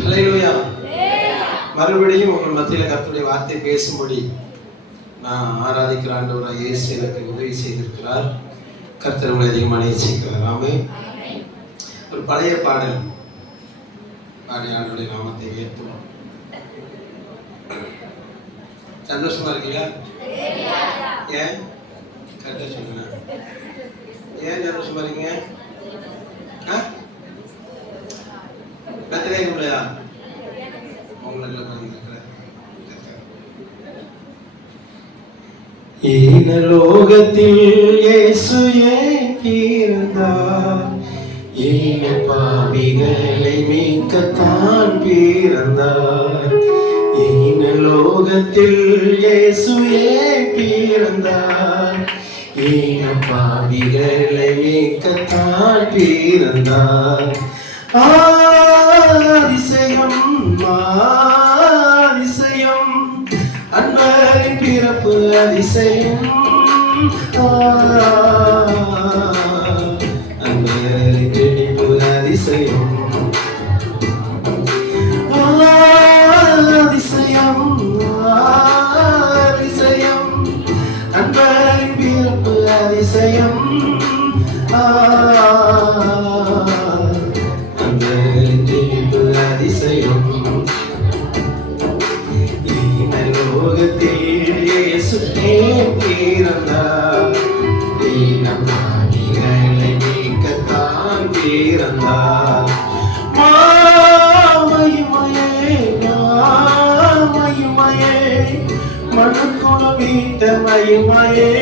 ஹல்லேலூயா. மறுபடியும் உங்கள் மத்தியில் கர்த்தருடைய வார்த்தை பேசும்படி நான் ஆராதிக்கிற ஆண்டவராகிய இயேசு எனக்கு உதவி செய்திருக்கிறார். கர்த்தர் உங்களை அதிகமாக நேசிக்கிறார். ஆமென். ஒரு பழைய பாடல் பாடி ஆண்டவருடைய நாமத்தை உயர்த்துவோம். சந்தோஷமா இருக்கீங்களா? ஏன் கரெக்டாக சொல்லுங்க. ஏன் சந்தோஷமா இருக்கீங்க? கத்திரே இல்லையா? உங்களுக்கு ஈனலோகத்தில் இயேசு ஏன் பிறந்தார்? ஈன பாவிகளை மீட்கத்தான் பிறந்தார். ஈனலோகத்தில் இயேசு ஏன் பிறந்தார்? ஈன பாவிகளை மீட்கத்தான் பிறந்தார். அதிசயம் அதிசயம் அன்பரின் பிறப்பு அதிசயம். அன்பரின் பிறப்பு அதிசயம். அதிசயம் அதிசயம் அன்பரின் பிறப்பு அதிசயம். அதிசயம். ஈனலோகத்தில் இயேசு ஏன் பிறந்தார்? ஈனமானிகளை நீக்கத்தான் பிறந்தார். மாமகிமையே மாமகிமையே மனுக்குல வீட்ட மகிமையே.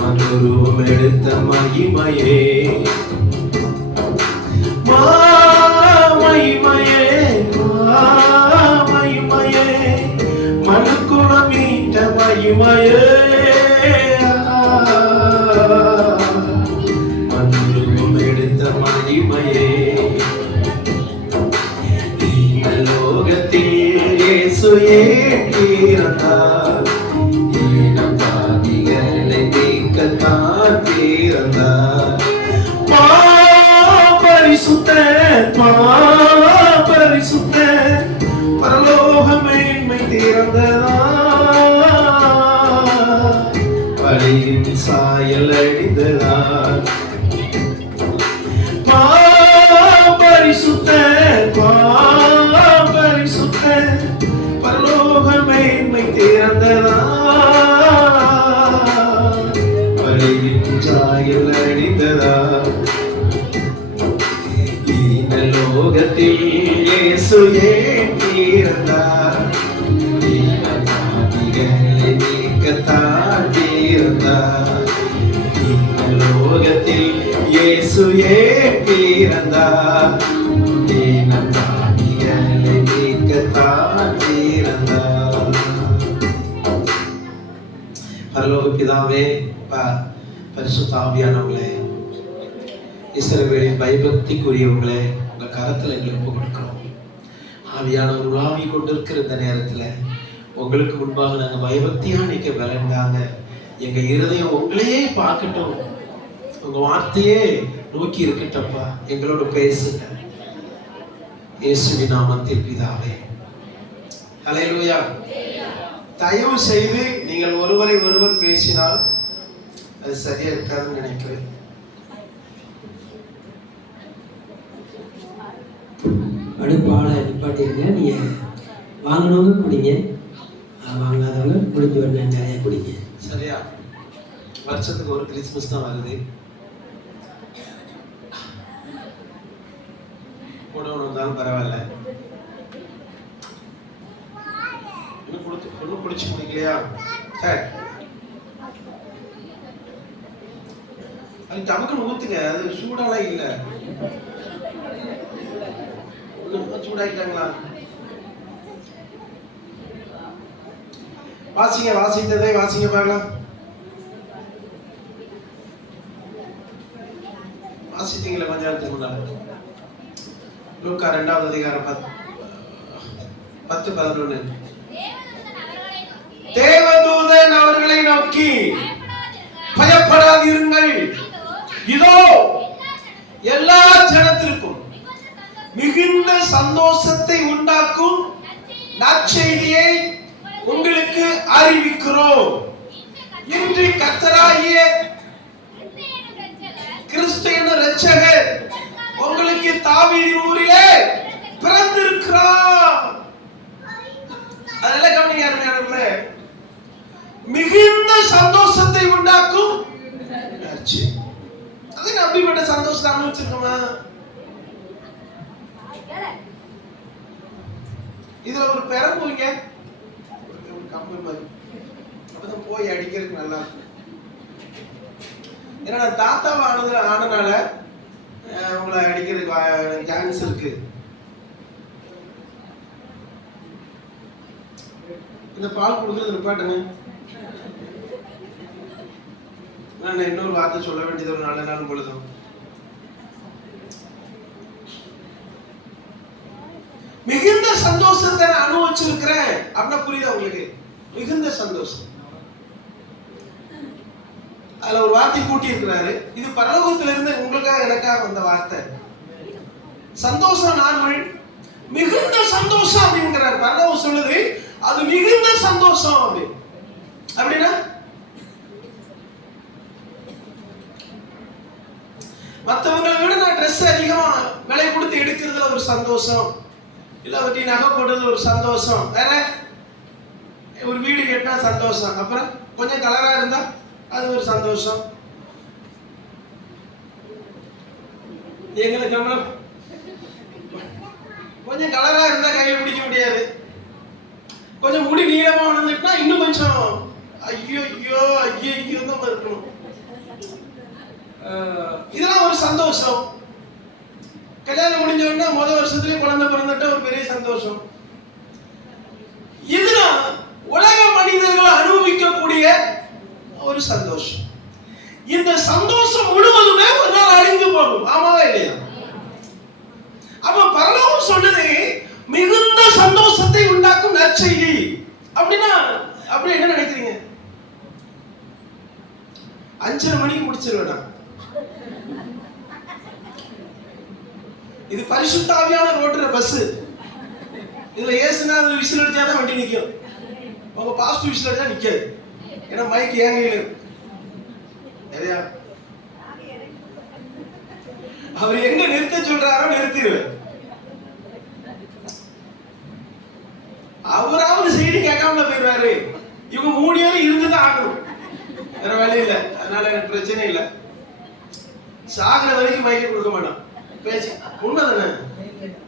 மனுருவம் எடுத்த மகிமையே. மகிமையே மகிமையே மனுக்குலம் மீட்ட மகிமையே. மனுருவம் எடுத்த மகிமையே. ஈனலோகத்தில் இயேசு ஏன் பிறந்தார்? ஈனம் பாவிகளை நீக்கத்தான் பிறந்தார். பரிசுத்தர் பரலோக மேன்மை திறந்ததார். பலியின் சாயல் அடிந்ததார். பரிசுத்தர் பரலோக மேன்மை திறந்ததார். பலியின் சாயல் அடிந்ததார். ஈனலோகத்தில் இயேசு ஏன் பிறந்தார்? ஈனபாவிகளை நீக்கத்தான் பிறந்தார். ஈனலோகத்தில் இயேசு ஏன் பிறந்தார்? ஈனபாவிகளை நீக்கத்தான் பிறந்தார். பரலோக பிதாவே, பரிசுத்த ஆவியானவர்களே, இஸ்ரவேலின் பயபக்திக்குரியவர்களே, உங்க கரத்துல எங்களுக்கு கொடுக்கிறோம். ஆவியானவர் உலாவி கொண்டிருக்கிற இந்த நேரத்துல உங்களுக்கு முன்பாக நாங்க பயபக்தியா நிக்க விளையாண்டாங்க. எங்க இருதயம் உங்களையே பார்க்கட்டும், உங்க வார்த்தையே நோக்கி இருக்கட்டப்பா. எங்களோட பேசுங்க இயேசுவின் நாமத்தில் பிதாவே. ஹல்லேலூயா. தயவு செய்து நீங்கள் ஒருவரை ஒருவர் பேசினால் அது சரியா இருக்காதுன்னு நினைக்கிறேன். அடுப்பால நிப்பாட்டிருங்க. நீங்கள் வாங்கினவங்க குடிங்க, வாங்காதவங்க முடிஞ்ச உடனே நிறைய குடிங்க. சரியா? வருஷத்துக்கு ஒரு கிறிஸ்மஸ் தான் வருது. கூட ஒன்று இருந்தாலும் பரவாயில்ல. இன்னும் குடிச்சு முடிக்கலையா? சரி, அது டமக்குன்னு ஊத்துங்க. அது சூடாலாம் இல்லை. சூடாயிட்டாங்களா? வாசிங்க, வாசித்ததை வாசிங்க பார்க்கலாம். வாசித்தீங்களா கொஞ்ச நேரத்துக்கு முன்னால? லூக்கா 2வது அதிகாரம் 10-11. தேவதூதன் அவர்களை நோக்கி பயப்படாதிருங்கள், இதோ எல்லா ஜனத்திற்கும் மிகுந்த சந்தோஷத்தை உண்டாக்கும் நற்செய்தியை உங்களுக்கு அறிவிக்கிறோம். இன்று கர்த்தராகிய கிறிஸ்து என்னும் இரட்சகர் உங்களுக்கு தாவீதின் ஊரிலே பிறந்திருக்கிறார். அதனால கவனிங்க அருமையானவர்களே, மிகுந்த சந்தோஷத்தை உண்டாக்கும் நற்செய்தி. அது அப்படிப்பட்ட சந்தோஷத்தை அனுபவிச்சிருக்கோமா? இதுல ஒரு பெரம்புங்க ஒரு கம்பு மாதிரி அப்பதான் போய் அடிக்கிறதுக்கு நல்லா இருக்கும். ஏன்னா நான் தாத்தாவை ஆனதுனால உங்களை அடிக்கிறதுக்கு சான்ஸ் இருக்கு. இந்த பால் கொடுக்கறது நிப்பாட்டுங்க. நான் இன்னொரு வார்த்தை சொல்ல வேண்டியது ஒரு நல்ல நாள் பொழுதும். மிகுந்த சந்தோஷத்தை நான் அனுபவிச்சிருக்கிறேன் அப்படின்னா புரியுதா உங்களுக்கு? மிகுந்த சந்தோஷம். அதுல ஒரு வார்த்தை கூட்டி இருக்கிறாரு. இது பரலோகத்துல இருந்து உங்களுக்காக எனக்காக வந்த வார்த்தை. சந்தோஷம் நார்மல், மிகுந்த சந்தோஷம் அப்படிங்கிறார். பரலோகம் சொல்லுது அது மிகுந்த சந்தோஷம் அப்படி. அப்படின்னா மற்றவங்களை விட நான் ட்ரெஸ் அதிகமா விலை கொடுத்து எடுக்கிறதுல ஒரு சந்தோஷம், இல்ல வட்டி நகை போடுறது ஒரு சந்தோஷம், வேற ஒரு வீடு கேட்டா சந்தோஷம், அப்புறம் கொஞ்சம் கலரா இருந்தா அது ஒரு சந்தோஷம். எங்களுக்கு கொஞ்சம் கலரா இருந்தா கையில பிடிக்க முடியாது, கொஞ்சம் முடி நீளமா வந்துட்டுனா இன்னும் கொஞ்சம் ஐயோ ஐயோ ஐயோ ஐயோ தான் இருக்கணும். இதெல்லாம் ஒரு சந்தோஷம். கல்யாணம் முடிஞ்ச உடனே முதல் வருஷத்துலயே குழந்தை பிறந்துட்ட ஒரு பெரிய சந்தோஷம். இதுதான் உலக மனிதர்கள் அனுபவிக்கக்கூடிய ஒரு சந்தோஷம். இந்த சந்தோஷம் முழுவதுமே ஒரு நாள் அழிந்து போகும். ஆமாவா இல்லையா? அப்ப பரலோகம் சொல்லுது மிகுந்த சந்தோஷத்தை உண்டாக்கும் நற்செய்தி. அப்படின்னா அப்படி என்ன நினைக்கிறீங்க? 5:30 மணிக்கு முடிச்சிருவேன். இது பரிசுத்த ஆவியானவர் ஓட்டுற பஸ். இதுல ஏசுனா விசில் அடிச்சாதான் வண்டி நிற்கும். உங்க பாஸ்ட் விசில் அடிச்சா நிக்காது. ஏன்னா மைக் ஏன் கையில நிறையா அவர் எங்க நிறுத்த சொல்றாரோ நிறுத்திடுவேன். அவராவது செய்தி கேட்காமல போயிடுவாரு. இவங்க 3 பேரும் இருந்துதான் ஆகணும், வேற வேலை இல்லை. அதனால எனக்கு பிரச்சனை இல்லை. சாகிற வரைக்கும் மைக்க கொடுக்க மாட்டோம். பேச்சு உண்மைதானே,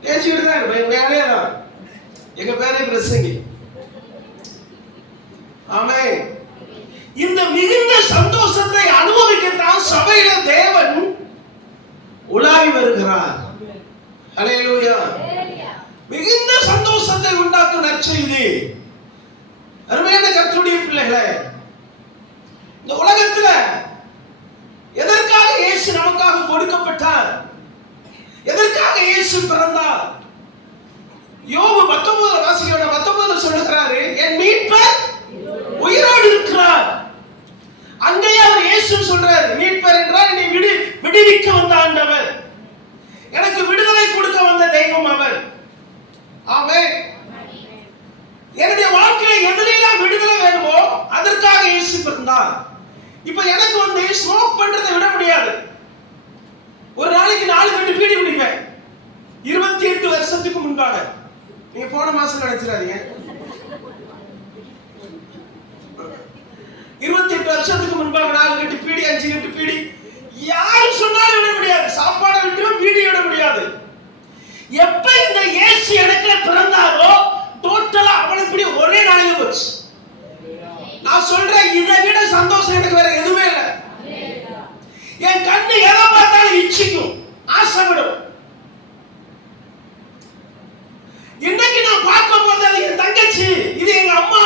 பேசிக்கிட்டு தான் இருப்பேன். வேலையே தான். எங்க பேரே பிரசங்கி. ஆமே. இந்த மிகுந்த சந்தோஷத்தை அனுபவிக்கத்தான் சபையில தேவன் உலாவி வருகிறார். அல்லேலூயா. மிகுந்த சந்தோஷத்தை உண்டாக்கும் நற்செய்தி. அருமையான கர்த்தருடைய பிள்ளைகளே, இந்த உலகத்துல எதற்காக இயேசு நமக்காக கொடுக்கப்பட்டார்? எதற்காக இயேசு பிறந்தார்? யோபு 19 சொல்லுகிறாரு, என் மீட்பர் உயிரோடு இருக்கிறார். அங்கேயே அவர் இயேசு சொல்றாரு, மீட்பர் என்றால் என்னை விடுவிக்க வந்த ஆண்டவர், எனக்கு விடுதலை கொடுக்க வந்த தெய்வம் அவர். ஆமென். என்னுடைய வாழ்க்கையில எதிலெல்லாம் விடுதலை வேணுமோ அதற்காக இயேசு பிறந்தார். இப்ப எனக்கு ஸ்மோக் பண்றதை விட முடியாது. ஒரு நாளைக்கு 4 கட்டு பீடி குடிப்பேன். 28 வருஷத்துக்கு முன்பாக. நீங்க போன மாசம் நினைச்சிடாதீங்க. 28 வருஷத்துக்கு முன்பாக 4 கட்டு பீடி, 5 கட்டு பீடி. யாரும் சொன்னாலும் விட முடியாது. சாப்பாடை விட்டு பீடி விட முடியாது. எப்ப இந்த இயேசு எனக்குல பிறந்தாரோ டோட்டலா அவனுக்கு பீடி ஒரே நாளைக்கு போச்சு. நான் சொல்றேன், இதை விட சந்தோஷம் எனக்கு வேற எதுவுமே இல்லை. என் கண்ணு எதை பார்த்தாலும் இச்சிக்கும், ஆசைப்படும். இன்னைக்கு நான் பார்க்க போறது என் தங்கச்சி, இது எங்க அம்மா,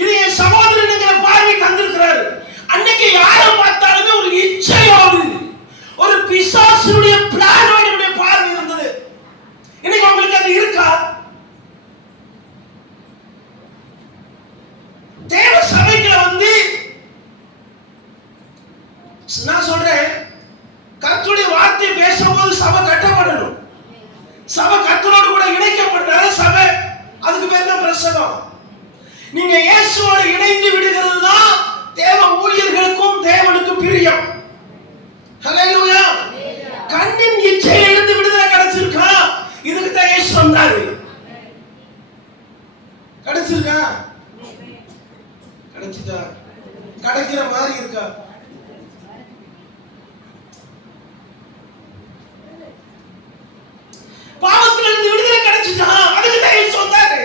இது என் சகோதரனுங்கிற பார்வை தந்திருக்கிறாரு. அன்னைக்கு யாரை பார்த்தாலுமே ஒரு இச்சையோடு, ஒரு பிசாசுடைய பிளானோட பார்வை இருந்தது. இன்னைக்கு உங்களுக்கு அது இருக்கா? தேவ சபைக்குள்ள நான் சொல்றேன், கர்த்தருடைய வார்த்தை பேசும்போது சபை கட்டப்படணும். சபை கர்த்தரோடு கூட இணைக்கப்படுறது சபை. அதுக்கு பேர் தான் பிரசங்கம். நீங்க இயேசுவோடு இணைந்து விடுகிறது தான் தேவ ஊழியர்களுக்கும் தேவனுக்கும் பிரியம். ஹல்லேலூயா. கண்ணின் இச்சையிலிருந்து விடுதலை கிடைச்சிருக்கா? இதுக்கு தான் இயேசு வந்தாரு. கிடைச்சிருக்கா? கிடைச்சிட்டா? கிடைக்கிற மாதிரி இருக்கா? பாவத்திலிருந்து விடுதலை கிடைச்சிட்டா? அதுக்கு தான் இயேசு வந்தாரு.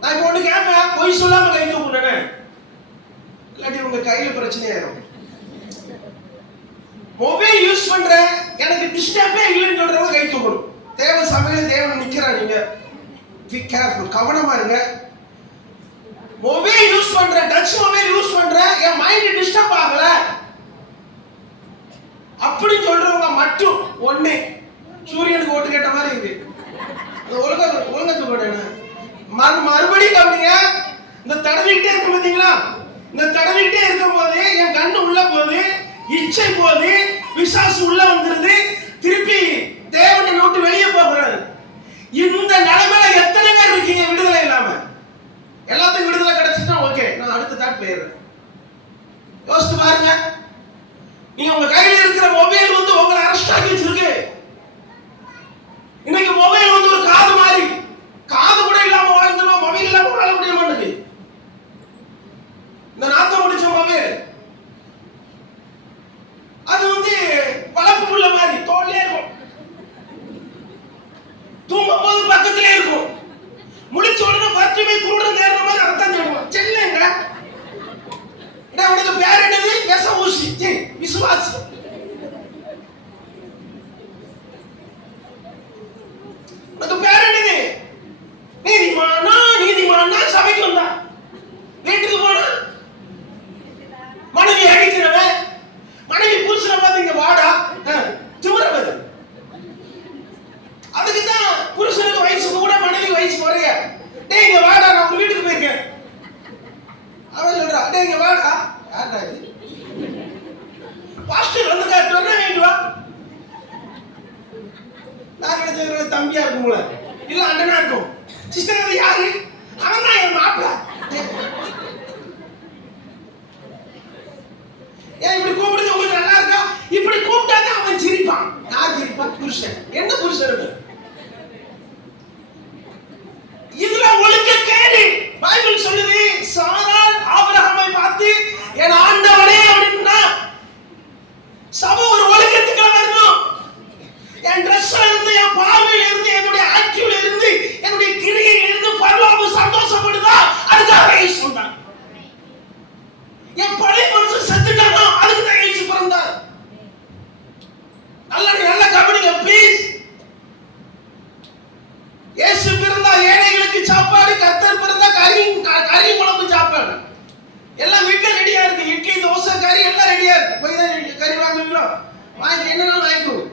நான் இப்போ ஒண்ணு கேட்பேன், பொய் சொல்லாம கை தூக்குனே, இல்லாட்டி உங்க கையில பிரச்சனை ஆயிரும். மொபைல் யூஸ் பண்ற, எனக்கு டிஸ்டர்பே இல்லைன்னு சொல்றவங்க கை தூக்கணும். தேவ சபையில தேவன் நிக்கிறான். நீங்க பி கேர்ஃபுல், கவனமா இருங்க. மொபைல் யூஸ் பண்ற, டச் மொபைல் யூஸ் பண்ற, என் மைண்ட் டிஸ்டர்ப் ஆகல அப்படி சொல்றவங்க மட்டும் ஒண்ணு சூரியனுக்கு ஓட்டு கேட்ட மாதிரி இருக்கு. ஒழுங்கத்து போட்டேன். மறுபடியும் கவனிங்க. இந்த தடவிக்கிட்டே இருக்க பாத்தீங்களா? இந்த தடவிக்கிட்டே இருக்கும் போது என் கண்ணு உள்ள போகுது, இச்சை போகுது, பிசாசு உள்ள வந்துருது, திருப்பி தேவனை விட்டு வெளியே போகிறாரு. இந்த நிலைமையில எத்தனை பேர் இருக்கீங்க விடுதலை இல்லாம? எல்லாத்துக்கும் விடுதலை கிடைச்சிட்டா ஓகே, நான் அடுத்த தாட் போயிடுறேன். யோசித்து பாருங்க. நீங்க உங்க கையில இருக்கிற மொபைல் வந்து உங்களை அரெஸ்ட் ஆக்கி வச்சிருக்கு. இன்னைக்கு மொபைல் வந்து ஒரு காது மாதிரி. காது கூட இல்லாம வாழ்ந்துருவோம், மொபைல் இல்லாம வாழ முடிய மாட்டேங்குது. இந்த நாத்தம் முடிச்ச மொபைல் அது வந்து வளர்ப்பு புள்ள மாதிரி தோல்லே இருக்கும். தூங்கும் போது பக்கத்திலே இருக்கும். முடிச்ச உடனே பத்துமே கூட நேர்ற மாதிரி அர்த்தம் சொல்லுவோம். செல்லுங்க, உனக்கு பேர் என்னது? விச ஊசி, விசுவாசி. உனக்கு பேர் என்னது? நீதிமானா? நீதிமானா சபைக்கு வந்தா, வீட்டுக்கு போனா மனைவி அடிக்கிறவன், மனைவி புருஷனை பார்த்து இங்க வாடா திமிரவது. அதுக்கு தான் புருஷனுக்கு வயசு கூட மனைவி வயசு குறைய. டேய் இங்க வாடா, நான் உங்க வீட்டுக்கு போயிருக்கேன். அவன் சொல்றா, டேய் இங்க வாடா. யாரா இது? பாஸ்டர் வந்து டொர்னா வேண்டு வா. நான் நினைச்ச தம்பியா இருக்கும்ல, இல்ல அண்ணனா இருக்கும். சிஸ்டர் அது யாரு? அவன் தான் என் மாப்பிள்ளை. ஏன் இப்படி கூப்பிடுறது உங்களுக்கு நல்லா இருக்கா? இப்படி கூப்பிட்டாதான் அவன் சிரிப்பான். நான் சிரிப்பான். புருஷன் என்ன புருஷன் இருக்கு? இதுல ஒழுக்க கேடு. பைபிள் சொல்லுது, சாராள் ஆபிரகாமை பார்த்து என் ஆண்டவனே அப்படின்னா சபை ஒரு ஒழுக்கத்துக்கு வரணும். என் ட்ரெஸ்ல இருந்து, என் பார்வையில இருந்து, என்னுடைய ஆக்டிவ்ல இருந்து, என்னுடைய கிரியையில இருந்து பரலோகம் சந்தோஷப்படுதா? அதுக்காக இயேசு வந்தார். என் பழைய மனுஷன் செத்துட்டானோ அதுக்கு தான் இயேசு பிறந்தார். நல்ல கவனிங்க ப்ளீஸ். இயேசு பிறந்தா ஏழைகளுக்கு சாப்பாடு, கர்த்தர் பிறந்தா கறி குழம்பு சாப்பாடு. எல்லாம் வீட்டுல ரெடியா இருக்கு. இட்லி, தோசை, கறி எல்லாம் ரெடியா இருக்கு. போய் தான் கறி வாங்குவீங்களோ? வாங்கி என்னன்னாலும் வாங்கிக்கோங்க.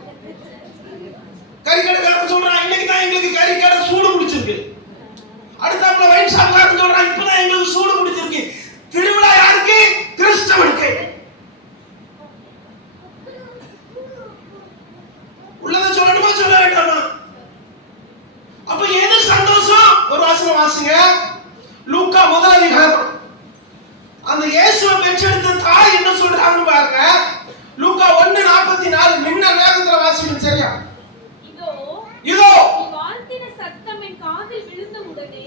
கறி கடைக்காரன் சொல்றான், இன்னைக்கு தான் எங்களுக்கு கறி கடை சூடு பிடிச்சிருக்கு. அடுத்தாப்புல வைன் ஷாப்காரன் சொல்றான், இப்பதான் எங்களுக்கு சூடு பிடிச்சிருக்கு. திருவிழா யாருக்கு? கிறிஸ்தவனுக்கு. உள்ளத சொல்லணுமா சொல்ல வேண்டாமா? அப்ப எது சந்தோஷம்? ஒரு வாசகம் வாசிங்க. லூக்கா 1 அதிகாரம். அந்த இயேசுவை பெற்றெடுத்த தாய் என்ன சொல்றாங்க பாருங்க. லூக்கா 1:44. மின்னல் வேகத்துல வாசிக்கணும். சரியா? இதோ வார்த்தின சத்தம் என் காதில் விழுந்த உடனே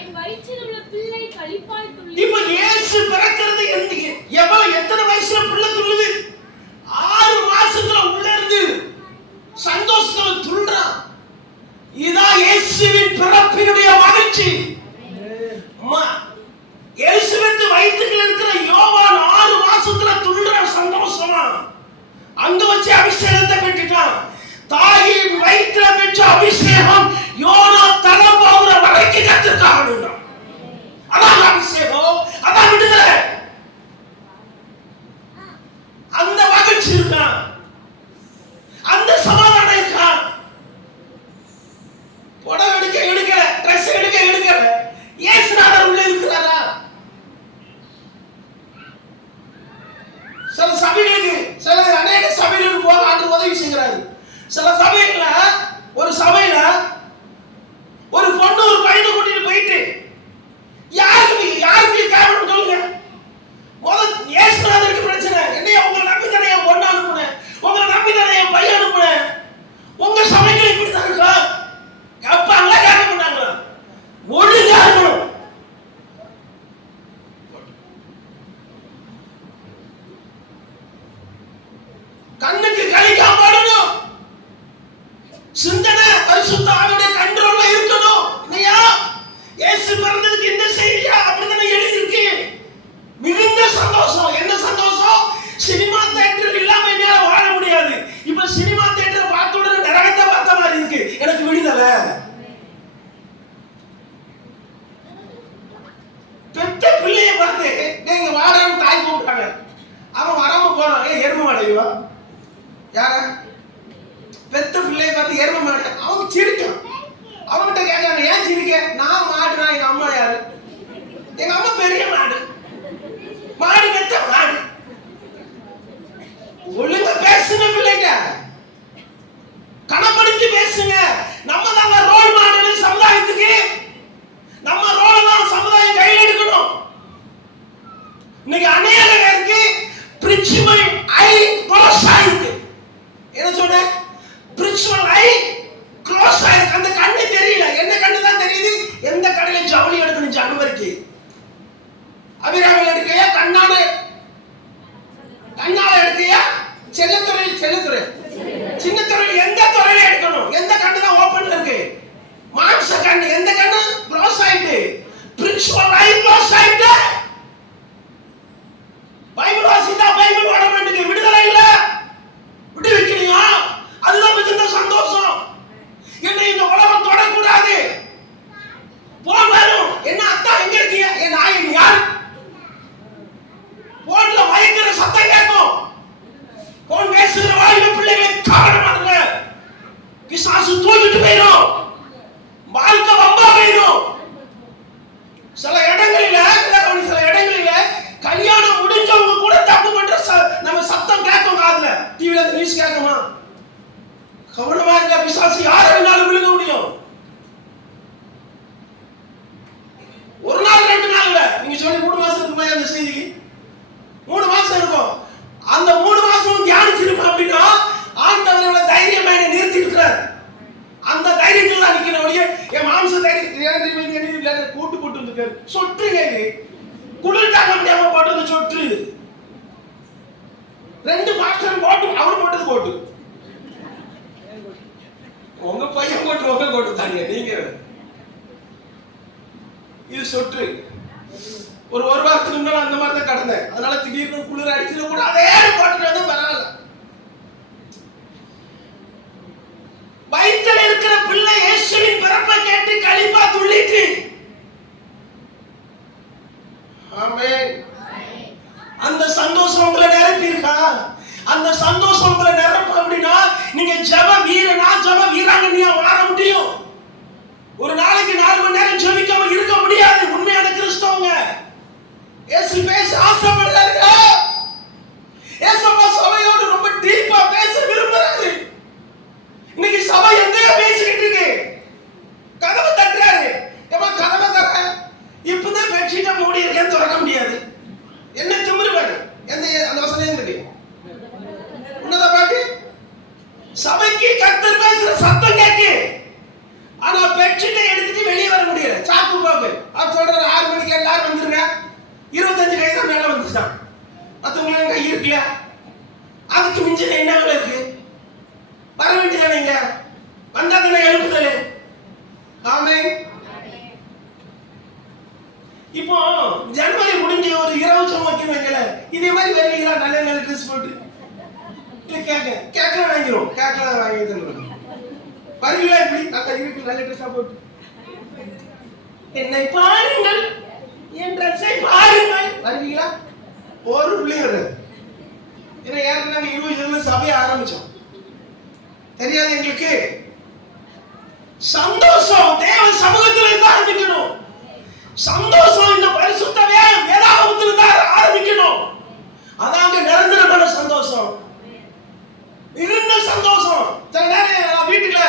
என் வயிற்றில் உள்ள பிள்ளை களிப்பாய் துள்ளி. இப்ப இயேசு பிறக்கிறது எத்தனை வயசுல பிள்ளை துள்ளுது? 6 மாசத்துல உள்ள இருந்து சந்தோஷத்துல துள்ளுறான். இதான் இயேசுவின் பிறப்பினுடைய மகிழ்ச்சி. எலிசபெத் வயிற்றுக்குள்ள இருக்கிற யோவான் 6 மாசத்துல துள்ளுற சந்தோஷமா அங்க வச்சு அபிஷேகத்தை பெற்றுட்டான். தாயின் வயிற்றுல பெற்ற அபிஷேகம் யோனா தலை போகிற வரைக்கும் கத்துக்காக. அதான் அபிஷேகம், அதான் விடுதலை. அந்த மகிழ்ச்சி இருக்கான், அந்த சமாதானம் இருக்கான். புடவை எடுக்கல, ட்ரெஸ் எடுக்கல, இயேசுநாதர் உள்ள இருக்கிறாரா? சில சபைகளுக்கு, சில அநேக சபைகளுக்கு கண்ணுக்கு கழிக்கப்படணும். சிந்தனை பரிசுத்த ஆவியுடைய கண்ட்ரோல்ல இருக்கணும். இல்லையா? இயேசு பிறந்ததுக்கு இந்த செய்தியா அப்படிதானே எழுதிருக்கு. மிகுந்த சந்தோஷம். என்ன சந்தோஷம்? சினிமா தியேட்டர் இல்லாம என்னால வாழ முடியாது. இப்ப சினிமா தியேட்டர் பார்த்த உடனே நரகத்தை பார்த்த மாதிரி இருக்கு. எனக்கு விடுதலை. பெத்த பிள்ளைய பார்த்து நீங்க வாடான்னு தாய் கூப்பிட்டாங்க. அவன் வராம போறான். எரும மாடையோ யார? பெத்த பிள்ளைய பார்த்து எரும மாடை. அவன் சிரிக்கும். அவன்கிட்ட கேட்காங்க, ஏன் சிரிக்க? நான் மாடுனா எங்க அம்மா யாரு? எங்க அம்மா பெரிய மாடு. மாடு பெத்த மாடு. ஒழுங்கா பேசுங்க பிள்ளைங்க, கணப்படுத்தி பேசுங்க. நம்ம தாங்க ரோல் மாடல் சமுதாயத்துக்கு. நம்ம ரோல் தான் சமுதாயம் கையில் எடுக்கணும். இன்னைக்கு அநேக பேருக்கு பிரிச்சுவல் ஐ க்ளோஸ் ஆயிருக்கு. என்ன சொல்ற? பிரிச்சுவல் ஐ க்ளோஸ் ஆயிருக்கு. அந்த கண்ணு தெரியல. என்ன கண்ணு தான் தெரியுது? எந்த கடையில ஜவுளி எடுக்கணும் ஜனவரிக்கு? அபிராமில் எடுக்கையா? கண்ணால எடுக்கையா? செல்லத்துறை சின்ன துறையில் எந்த துறையில எடுக்கணும்? எந்த கண்ணு தான் ஓபன்ல இருக்கு? மாம்ச கண்ணு. எந்த கண்ணு க்ளோஸ் ஆயிட்டு? பிரிச்சுவல் ஐ க்ளோஸ் ஆயிட்டு. பைபிள் வாசித்தா பைபிள் வர வேண்டிய விடுதலை இல்ல. விட்டு வைக்கிறீங்க. அதுதான் மிகுந்த சந்தோஷம். என்ன இந்த உலகம் தொடக்கூடாது. போன் வரும். என்ன அத்தா எங்க இருக்கீங்க? என் நாயன் யார்? போன்ல மயக்கிற சத்தம் கேட்கும். போன் பேசுகிற வாயில பிள்ளைகளை காரணமாக பிசாசு தூக்கிட்டு போயிடும். வாழ்க்கை வம்பா போயிடும். சில இடங்களில கல்யாணம் முடிஞ்சவங்க கூட தப்பு பண்ற நம்ம சத்தம் கேட்கும் காதுல. டிவில நியூஸ் கேட்குமா? கவனமா இருக்க. பிசாசு யார வேணாலும் விழுங்க முடியும். ஒரு நாள் 2 நாள் இல்ல. நீங்க சொல்லி 3 மாசம் இருக்குமா அந்த செய்திக்கு? 3 மாசம் இருக்கும். அந்த 3 மாசம் தியானிச்சிருப்போம் அப்படின்னா ஆண்டவரோட தைரியமா என்ன நிறுத்தி இருக்கிறார். அந்த தைரியத்துல தான் நிக்கிற வழியே என் மாம்ச தைரியம் கூட்டு போட்டு இருக்காரு. சொட்டுங்க குளிர் தாங்க முடியாம போட்டது சொட்டு. 2 மாஸ்டர் போட்டு அவர் போட்டது போட்டு. உங்க பையன் போட்டு தாங்க நீங்க. இது சொட்டு. ஒரு வாரத்துக்கு முன்னால அந்த மாதிரி தான் கடந்தேன். அதனால திடீர்னு குளிர் அடிச்சது கூட அதே போட்டுட்டு பரவாயில்ல. வயிற்றில் இருக்கிற பிள்ளை இயேசுவின் பிறப்பை கேட்டு களிப்பா துள்ளிட்டு. ஆமென். அந்த சந்தோஷம் உங்களை நிரப்பியிருக்கா? அந்த சந்தோஷம் உங்களை நிரப்ப அப்படின்னா நீங்க ஜெப வீரனா ஜெப வீராங்கனையா மாற முடியும். ஒரு நாளைக்கு 4 மணி நேரம் ஜெபிக்காம இருக்க முடியாது. உண்மையான கிறிஸ்தவங்க இயேசு பேச ஆசைப்படுறாங்க. இயேசுப்பா சபையோடு ரொம்ப டீப்பா பேச விரும்புறாரு. இன்னைக்கு சபை எங்கேயோ பேசிக்கிட்டு இருக்கு. கதவை தட்டுறாரு. ஏமா கதவை தர, இப்பதான் பெட்ஷீட்டை மூடி இருக்கேன்னு திறக்க முடியாது. என்ன திமிரு பாரு. அந்த வசனம் இருக்கு. உன்னத பாட்டு சபைக்கு கர்த்தர் பேசுற சத்தம் கேட்கு. ஆனா பெட்ஷீட்டை எடுத்துட்டு வெளியே வர முடியல. சாக்கு பாப்பு அவர் சொல்றாரு 6 மணிக்கு எல்லாரும் வந்துருங்க. 25 கை தான் மேல வந்துச்சான். மற்றவங்களுக்கு கை இருக்குல்ல. அதுக்கு மிஞ்சின என்ன இருக்கு? வர வேண்டியதானீங்க. வந்தாதானே எழுப்புதல். ஆமென். இப்போ ஜனவரி முடிஞ்ச ஒரு 20 வைக்கிறவங்கள இதே மாதிரி வருவீங்களா? நல்ல ட்ரெஸ் போட்டு இல்ல கேட்கல வாங்கிரும். கேட்கல வாங்கி தந்துடும். வருவீங்களா? இப்படி நல்லா இருக்கு நல்ல ட்ரெஸ்ஸா போட்டு என்னை பாருங்கள், என் ட்ரெஸ்ஸை பாருங்கள். வருவீங்களா? ஒரு பிள்ளையோட ஏன்னா யாருக்கு நாங்க 20 சபையை ஆரம்பிச்சோம் தெரியாது எங்களுக்கு. சந்தோஷம் தேவ சமூகத்தில் இருந்து ஆரம்பிக்கணும். சந்தோஷம் இந்த பரிசுத்த வேதாகமத்தில் இருந்து ஆரம்பிக்கணும். அதாங்க நிரந்தரமான சந்தோஷம். இருந்த சந்தோஷம். சில நேரம் நான் வீட்டுல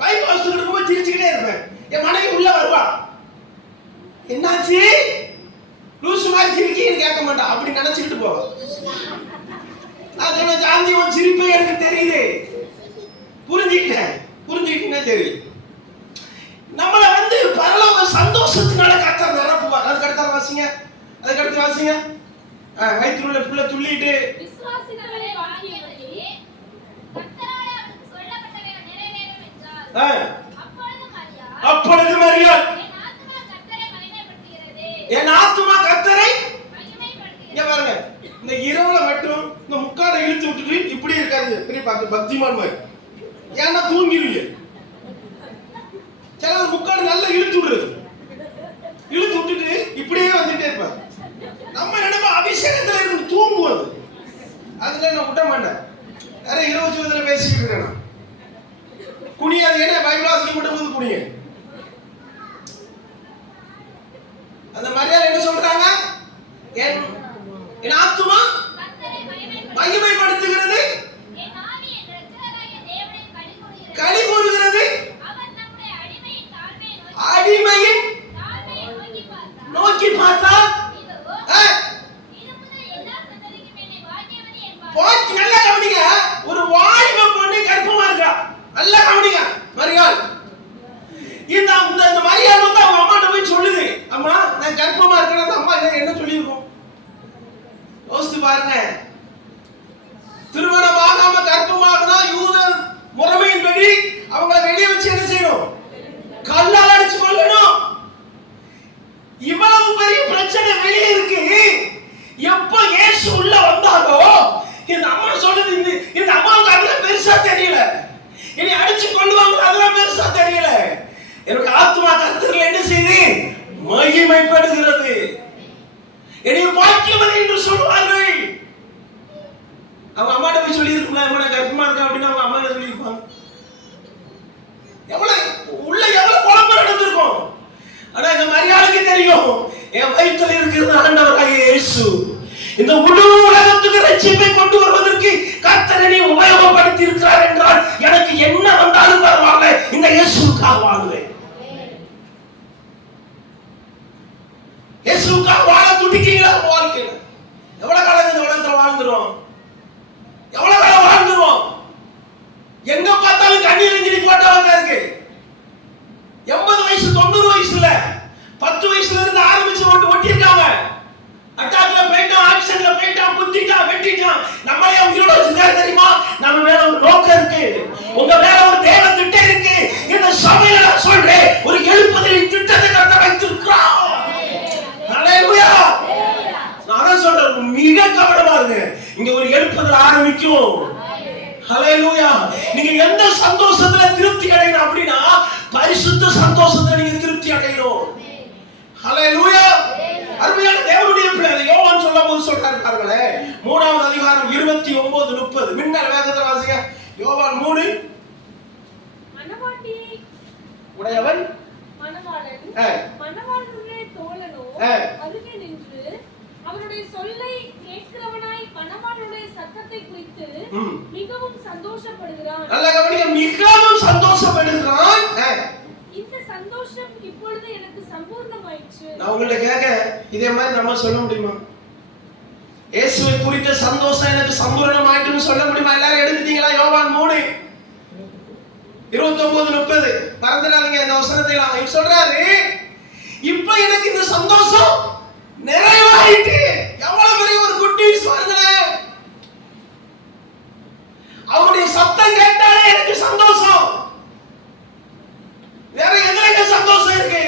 பைப் வாசிட்டு இருக்கும்போது சிரிச்சுக்கிட்டே இருப்பேன். என் மனைவி உள்ள வருவா. என்னாச்சு லூசு மாதிரி சிரிக்கீன்னு கேட்க மாட்டான். அப்படி நினைச்சுக்கிட்டு போவேன். நான் சொன்ன சாந்தி உன் சிரிப்பு எனக்கு தெரியுது. புரிஞ்சுக்கிட்டேன்னா தெரியும். நம்மள பரலோக சந்தோஷத்தினால கர்த்தர் நிரப்புவார். அதுக்கடுத்து வாசிங்க. வயிற்றுல புள்ள துள்ளிட்டு விசுவாசிகளே வாக்கியத்தை அப்பொழுது மரியாள் என் ஆத்துமா கர்த்தரை இங்க பாருங்க, இந்த இரவுல மட்டும் இந்த முக்காடை இழுத்து விட்டுட்டு இப்படி இருக்காது பெரிய பார்த்து பக்திமான் மாதிரி. ஏன்னா தூங்கிடுவீங்க. சில முக்காடு நல்லா இழுத்து விடுறது, இழுத்து விட்டுட்டு இப்படியே வந்துட்டே இருப்பாங்க. நம்ம என்னமா அபிஷேகத்துல இருந்து தூங்குவது, அதுல நான் விட மாட்டேன். நிறைய இரவு ஜீவத்துல பேசிக்கிட்டு இருக்கேன். குனியாது, ஏன்னா பைபிள் வாசிக்க மட்டும் போது குனிய. அந்த மரியாதை என்ன சொல்றாங்க? என் ஆத்துமா மகிமைப்படுத்துகிறது, களி கூறுகிறது, அடிமையின் நோக்கி பார்த்தால் நல்லா கவனிங்க. ஒரு வாலிப பொண்ணு கர்ப்பமா இருக்கா, நல்லா கவனிங்க. மரியாள் இந்த மரியாள் வந்து அவங்க அம்மாட்ட போய் சொல்லுது, அம்மா நான் கர்ப்பமா இருக்கேன். அம்மா என்ன சொல்லியிருக்கோம் யோசித்து பாருங்க. திருமணம் ஆகாம கர்ப்பமாகனா யூத முறைமையின்படி அவங்களை வெளியே வச்சு என்ன செய்யணும்? கல்லால் அடிச்சு கொள்ளணும். இவ்வளவு பெரிய பிரச்சனை வெளியே இருக்கு. எப்ப இயேசு உள்ள வந்தாரோ இந்த அம்மா சொல்லுது, இந்த அம்மாவுக்கு அதெல்லாம் பெருசா தெரியல. இனி அடிச்சு கொள்ளுவாங்க, அதெல்லாம் பெருசா தெரியல. எனக்கு ஆத்மா கர்த்தரில் என்ன செய்து மகிமைப்படுகிறது. என்னை பாக்கியவன் என்று சொல்வார்கள். அவங்க அம்மாட்ட போய் சொல்லி இருக்கும்ல, அம்மா நான் கர்ப்பமா இருக்கேன் அப்படின்னு அவங்க அம்மா சொல்லி இருப்பாங்க. எவ்வளவு குழப்பம் நடந்திருக்கும். ஆனா இந்த மரியாதைக்கு தெரியும், என் வயிற்றில் இருக்கிறது ஆண்டவராகிய இயேசு. இந்த முழு உலகத்துக்கு ரட்சிப்பை கொண்டு வருவதற்கு கர்த்தரை உபயோகப்படுத்தி இருக்கிறார் என்றால் எனக்கு என்ன வந்தாலும் பரவாயில்ல, இந்த இயேசுக்காக வாழ்வேன். இயேசுக்காக வாழ துடிக்கிறீங்களா? வாழ்க்கையில எவ்வளவு காலம் இந்த உலகத்துல வாழ்ந்துரும்? எவ்வளவு காலம் வாழ்ந்துரும்? எங்க பார்த்தாலும் கண்ணீர் இஞ்சி போட்டவங்க இருக்கு. 80 வயசு 90 வயசுல 10 வயசுல இருந்து ஆரம்பிச்சு ஒட்டிருக்காங்க. அட்டாக்ல போயிட்டான், ஆக்சிடென்ட்ல போயிட்டான், குத்திட்டான், வெட்டிட்டான். நம்மளே உயிரோட வச்சிருக்காரு தெரியுமா? நம்ம மேல ஒரு நோக்கம் இருக்கு, உங்க மேல ஒரு தேவ திட்டம் இருக்கு. இந்த சபையில நான் சொல்றேன், ஒரு எழுப்புதலின் திட்டத்தை கர்த்தர் வைத்திருக்கிறார். ஹalleluya. நான் சொல்றேன், மிக கவனமா இருங்க. இங்க ஒரு எழுப்புதல் ஆரம்பிக்கும். ஹalleluya. நீங்க எந்த சந்தோஷத்துல திருப்தி அடையணும் அப்படினா பரிசுத்த சந்தோஷத்துல நீங்க திருப்தி அடையணும். ஹalleluya. அருமையான தேவனுடைய பிள்ளைகளே, யோவான் சொல்லும்போது சொல்றாரு பாருங்களே, 3வது அதிகாரம் 29 30 மின்னல் வேகத்துல வாசிங்க. யோவான் 3. மனவாட்டியை உடையவன் மணவாளன் மணவாளனுடைய தோழனோ அருகே நின்று அவருடைய சொல்லை கேட்கிறவனாய் மணவாளனுடைய சத்தத்தை குறித்து மிகவும் சந்தோஷப்படுகிறான். நல்ல கவனிங்க, மிகவும் சந்தோஷப்படுகிறான். இந்த சந்தோஷம் இப்பொழுது எனக்கு சம்பூர்ணமாயிற்று. நான் உங்கள்ட்ட கேட்க, இதே மாதிரி நம்ம சொல்ல முடியுமா? இயேசுவை குறித்த சந்தோஷம் எனக்கு சம்பூர்ணமாயிட்டுன்னு சொல்ல முடியுமா? எல்லாரும் எடுத்துட்டீங்களா? யோவான் 3 29 30 மறந்துடாதீங்க இந்த வசனத்தை. அவர் சொல்றாரு, இப்ப எனக்கு இந்த சந்தோஷம் நிறைவாயிட்டு. எவ்வளவு பெரிய ஒரு குட் நியூஸ் பாருங்களேன். அவருடைய சத்தம் கேட்டாலே எனக்கு சந்தோஷம். வேற எதுல சந்தோஷம் இருக்கு?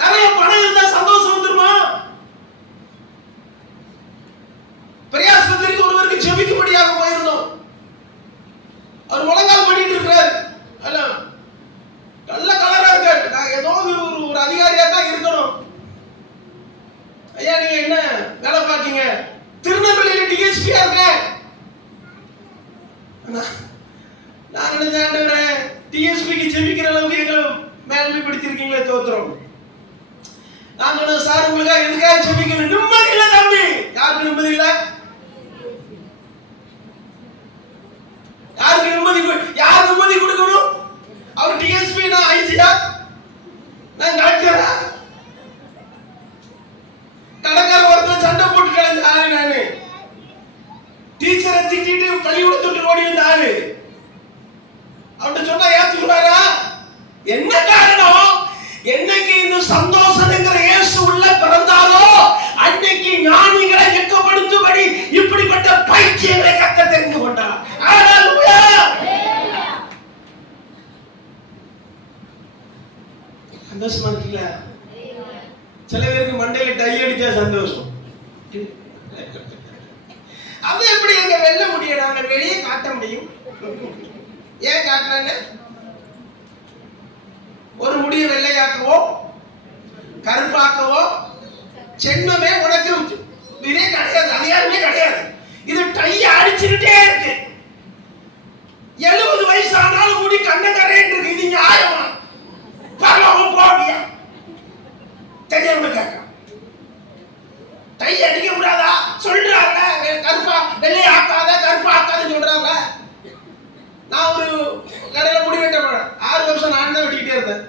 நிறைய பணம் இருந்தா சந்தோஷம் வந்துருமா? பெரியாஸ்பத்திரிக்கு ஒருவருக்கு ஜெபிக்கும்படியாக போயிருந்தோம். அவர் முழங்கால் பண்ணிட்டு இருக்கிறார். நல்ல கலரா இருக்காரு. நான் ஏதோ ஒரு அதிகாரியா தான் இருக்கணும். ஐயா நீங்க என்ன வேலை பாத்தீங்க? திருநெல்வேலியில டிஎஸ்பியா இருக்கேன். நான் நினைச்சேன், டிஎஸ்பிக்கு ஜெபிக்கிற அளவுக்கு எங்களை மேன்மைப்படுத்திருக்கீங்களே, தோத்திரம். நான் சொன்னேன், சார் உங்களுக்காக எதுக்காக ஜெபிக்கணும்? நிம்மதி இல்ல தம்பி. யாருக்கு நிம்மதி இல்ல? யாருக்கு நிம்மதி? யார் நிம்மதி கொடுக்கணும்? அவர் டிஎஸ்பி, நான் ஐஜியா, நான் கலெக்டரா? கடைக்கார ஒருத்தர் சண்டை போட்டு கிடந்த ஆளு நானு. டீச்சரை திட்டிட்டு பள்ளி கொடுத்துட்டு ஓடி வந்த ஆளு. அவன்கிட்ட சொன்னா ஏத்துக்குறாரா? என்ன காரணம்? என்னைக்கு இந்த சந்தோஷங்கிற இயேசு உள்ள பிறந்தாலோ அன்னைக்கு ஞானிகளை வெட்கப்படுத்தும்படி இப்படிப்பட்ட பைத்தியங்களை கத்த தெரிந்து கொண்டார். ஹalleluya. சந்தோஷமா இருக்கீங்களா? சில பேருக்கு மண்டையில டை அடிச்சா சந்தோஷம். அது எப்படி எங்க வெல்ல முடியும்? நாங்க வெளியே காட்ட முடியும். ஏன் காட்டலன்னு? ஒரு முடிய வெள்ளையாக்கவோ கருப்பாக்கவோ சென்மமே உனக்கு இதே கிடையாது, அதிகாரமே கிடையாது. இது டைய அடிச்சுக்கிட்டே இருக்கு. 70 வயசு ஆனாலும் முடி கண்ணக்கரைன்னு இருக்கு. இது நியாயமா? பரவாயில்ல போவியா தெரியாம கேட்க டை அடிக்க கூடாதா சொல்றாங்க. கருப்பா வெள்ளை ஆக்காத கருப்பா ஆக்காதுன்னு சொல்றாங்க. நான் ஒரு கடையில முடி வெட்ட போனேன். 6 வருஷம் நான் தான் வெட்டிக்கிட்டே இருந்தேன்.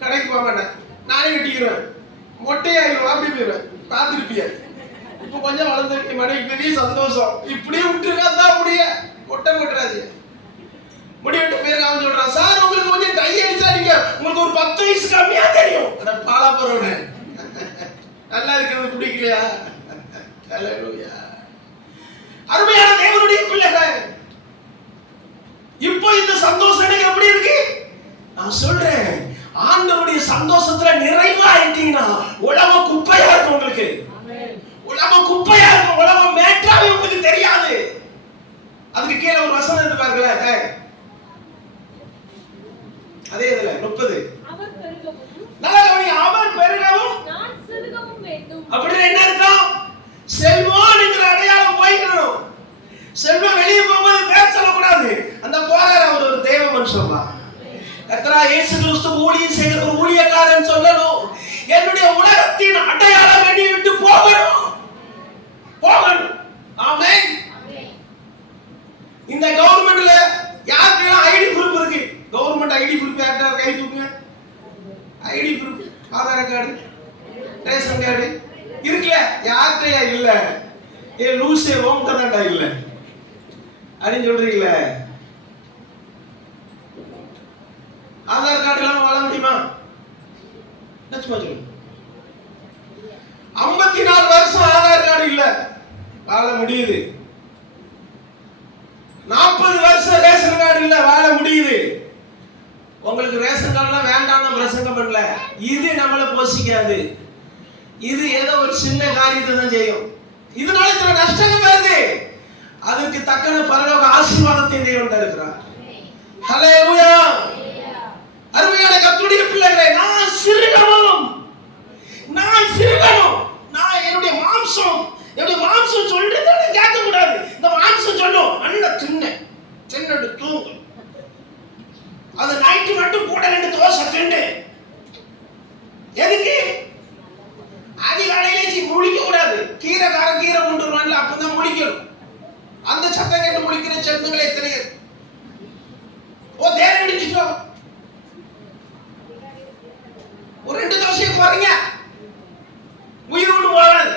கடைக்கு போக மாட்டேன், நானே வெட்டிக்கிறேன். மொட்டையாயிரும் அப்படி போயிடுவேன். பார்த்துருப்பிய. இப்போ கொஞ்சம் வளர்ந்துருக்கு, மனைவி பெரிய சந்தோஷம். இப்படியே விட்டுருக்கா தான் முடிய மொட்டை போட்டுறாது. முடி வெட்ட பேருக்கு அவன் சொல்றான், சார் உங்களுக்கு கொஞ்சம் டை அடிச்சா நீங்க உங்களுக்கு ஒரு 10 வயசு கம்மியா தெரியும். பாலா போறோட நல்லா இருக்கிறது பிடிக்கலையா? அருமையான தேவனுடைய பிள்ளைகள், இப்போ இந்த சந்தோஷம் எனக்கு எப்படி இருக்கு? நான் சொல்றேன், ஆண்டவருடைய சந்தோஷத்துல நிறைவா இருக்கீங்கன்னா உலகம் குப்பையா இருக்கும். உங்களுக்கு உலகம் குப்பையா இருக்கும். உலகம் மேற்றாவே உங்களுக்கு தெரியாது. அதுக்கு கீழே ஒரு வசனம் இருக்கு பாருங்களேன். அதே இதுல 30 அவர் பெருகவும் நான் சிறுகவும் வேண்டும். அப்படி என்ன அர்த்தம்? செல்வம் என்கிற அடையாளம் போயிடணும். செல்வம் வெளியே போகும்போது பேர் சொல்லக்கூடாது. அந்த போறார் அவர் ஒரு தேவ மனுஷன் தான். கர்த்தரா இயேசு கிறிஸ்து ஊழியம் செய்கிற ஒரு ஊழியக்காரன் சொல்லணும், என்னுடைய உலகத்தின் அடையாளம் என்னை விட்டு போகணும். ஆமென். இந்த கவர்மெண்ட்ல யாருக்கெல்லாம் ஐடி ப்ரூஃப் இருக்கு? கவர்மெண்ட் ஐடி ப்ரூஃப் யார்கிட்ட கை தூக்குங்க. ID proof, Aadhaar card, ration card இருக்குல்ல? யார்கிட்டயா இல்ல? ஏ லூசே ஓம்ட்ட தான்டா இல்ல அப்படின்னு சொல்றீங்களே. ஆதார் கார்டு இல்லாம வாழ முடியுமா? சும்மா சொல்லு. 54 வருஷம் ஆதார் கார்டு இல்ல, வாழ முடியுது. 40 வருஷம் ரேஷன் கார்டு இல்ல, வாழ முடியுது. உங்களுக்கு ரேஷன் கார்டுலாம் வேண்டாம்னு பிரசங்கம் பண்ணல. இது நம்மளை போஷிக்காது. இது ஏதோ ஒரு சின்ன காரியத்தை தான் செய்யும். இதனால சில நஷ்டங்கள் வருது. அதுக்கு தக்கன பரலோக ஆசீர்வாதத்தை தேவன் தருகிறார். ஹல்லேலூயா. அருமையான கர்த்தருடைய பிள்ளைகளே, நான் சிறுகணும். நான் என்னுடைய மாம்சம் சொல்றதை கேட்க கூடாது. இந்த மாம்சம் சொல்லும் நல்ல தின்னு தூங்கு. அது நைட்டு மட்டும் கூட 2 தோசை தின்னு. எதுக்கு? அதிகாலையிலே முழிக்க கூடாது. கீரை கொண்டு வருவான்ல, அப்பதான் முழிக்கணும். அந்த சத்தம் கேட்டு முழிக்கிற செந்துங்களே எத்தனை தேவை அடிச்சுட்டோ. ஒரு 2 தோசையை குறைங்க, உயிரோடு வாழாது.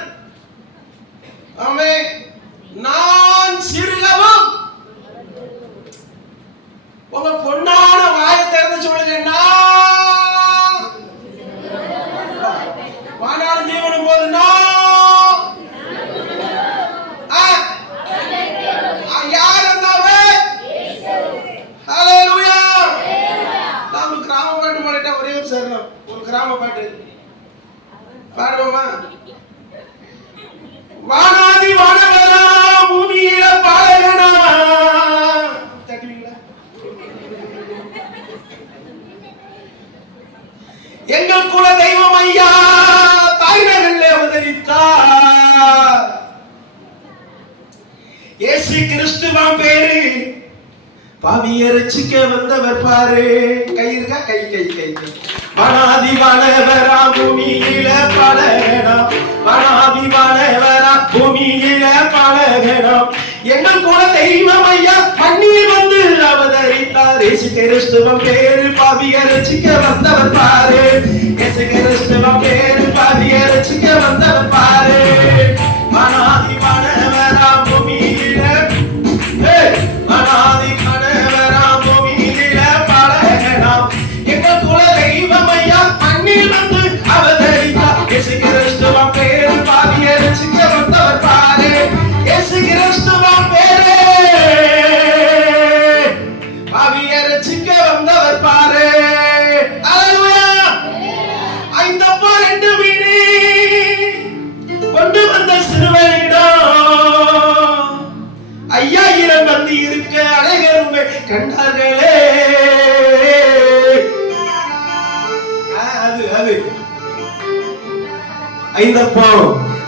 ஆமென். நான் சிறுகவும். உங்க பொன்னான வாயை திறந்து சொல்லுங்க, நான் வானாலும் ஜீவனும் போது யார் இருந்தாவே. ஹல்லேலூயா. நாம கிராம பாட்டு பாடிட்டா ஒரே ஒரு சரணம், ஒரு கிராம பாட்டு பாடுவோமா? வானாதி வானவரா பூமியில பாலகனா. தட்டுவீங்களா? எங்கள் குல தெய்வம் ஐயா தாய்நகரில் அவதரித்தார். இயேசு கிறிஸ்துவாம் பேரு, பாவியை ரட்சிக்க வந்தவர் பாரு. கை இருக்கா? கை. வானாதி வானவரா பூமியில பாலகனா. வானாதி வானவரா பூமியில பாலகனா. எங்கள் குல தெய்வம் ஐயா மண்ணில் வந்து அவதரித்தார். இயேசு கிறிஸ்துவாம் பேரு, பாவியை ரட்சிக்க வந்தவர் பாரு. இயேசு கிறிஸ்துவாம் பேரு, பாவியை ரட்சிக்க வந்தவர் பாரு. வானாதி வானவரா பூமியில, வானாதி வானவரா பூமியில பாலகனா. எங்கள் குல தெய்வம் ஐயா மண்ணில் வந்து அவதரித்தார். இயேசு கிறிஸ்துவாம் பேரு, பாவியை ரட்சிக்க வந்தவர் பாரு. இயேசு கிறிஸ்துவாம் பேரு, பாவியை ரட்சிக்க வந்தவர் பாரு. ஹல்லேலூயா. கண்டார்களே. அது ஐந்தப்போ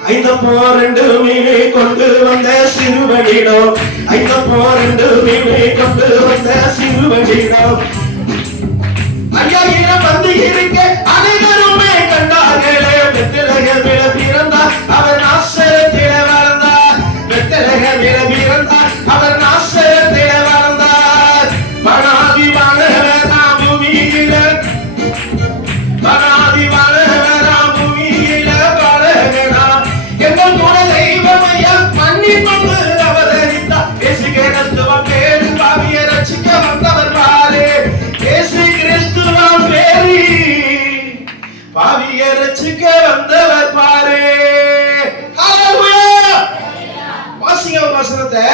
2 மீனை கொண்டு வந்த சிறுவனிடம், 2 மீனை கொண்டு வந்த சிறுவனிடம் 5000 பந்தி இருக்க அனைவருமே கண்டார்களே. பெத்லகேமிலே பிறந்தார் அவர் நாசரேத்திலே வளர்ந்தார். பெத்லகேமிலே பிறந்தார் அவர் நாசரேத்திலே வளர்ந்தார். பனாதி வானவராம் பூமியிலே, பனாதி வானவராம் பூமியிலே பழகினார். எங்கள் கூட தெய்வமையா மன்னிப்பொன்று அவதரித்தார். இயேசு கிறிஸ்துவின் பேரில் பாவியை ரட்சிக்க வந்தவர் பாரு. இயேசு கிறிஸ்துவின் பேரில் பாவியை ரட்சிக்க வந்தவர் பாரு. ஹல்லேலூயா. வாசிங்க வசனத்தை.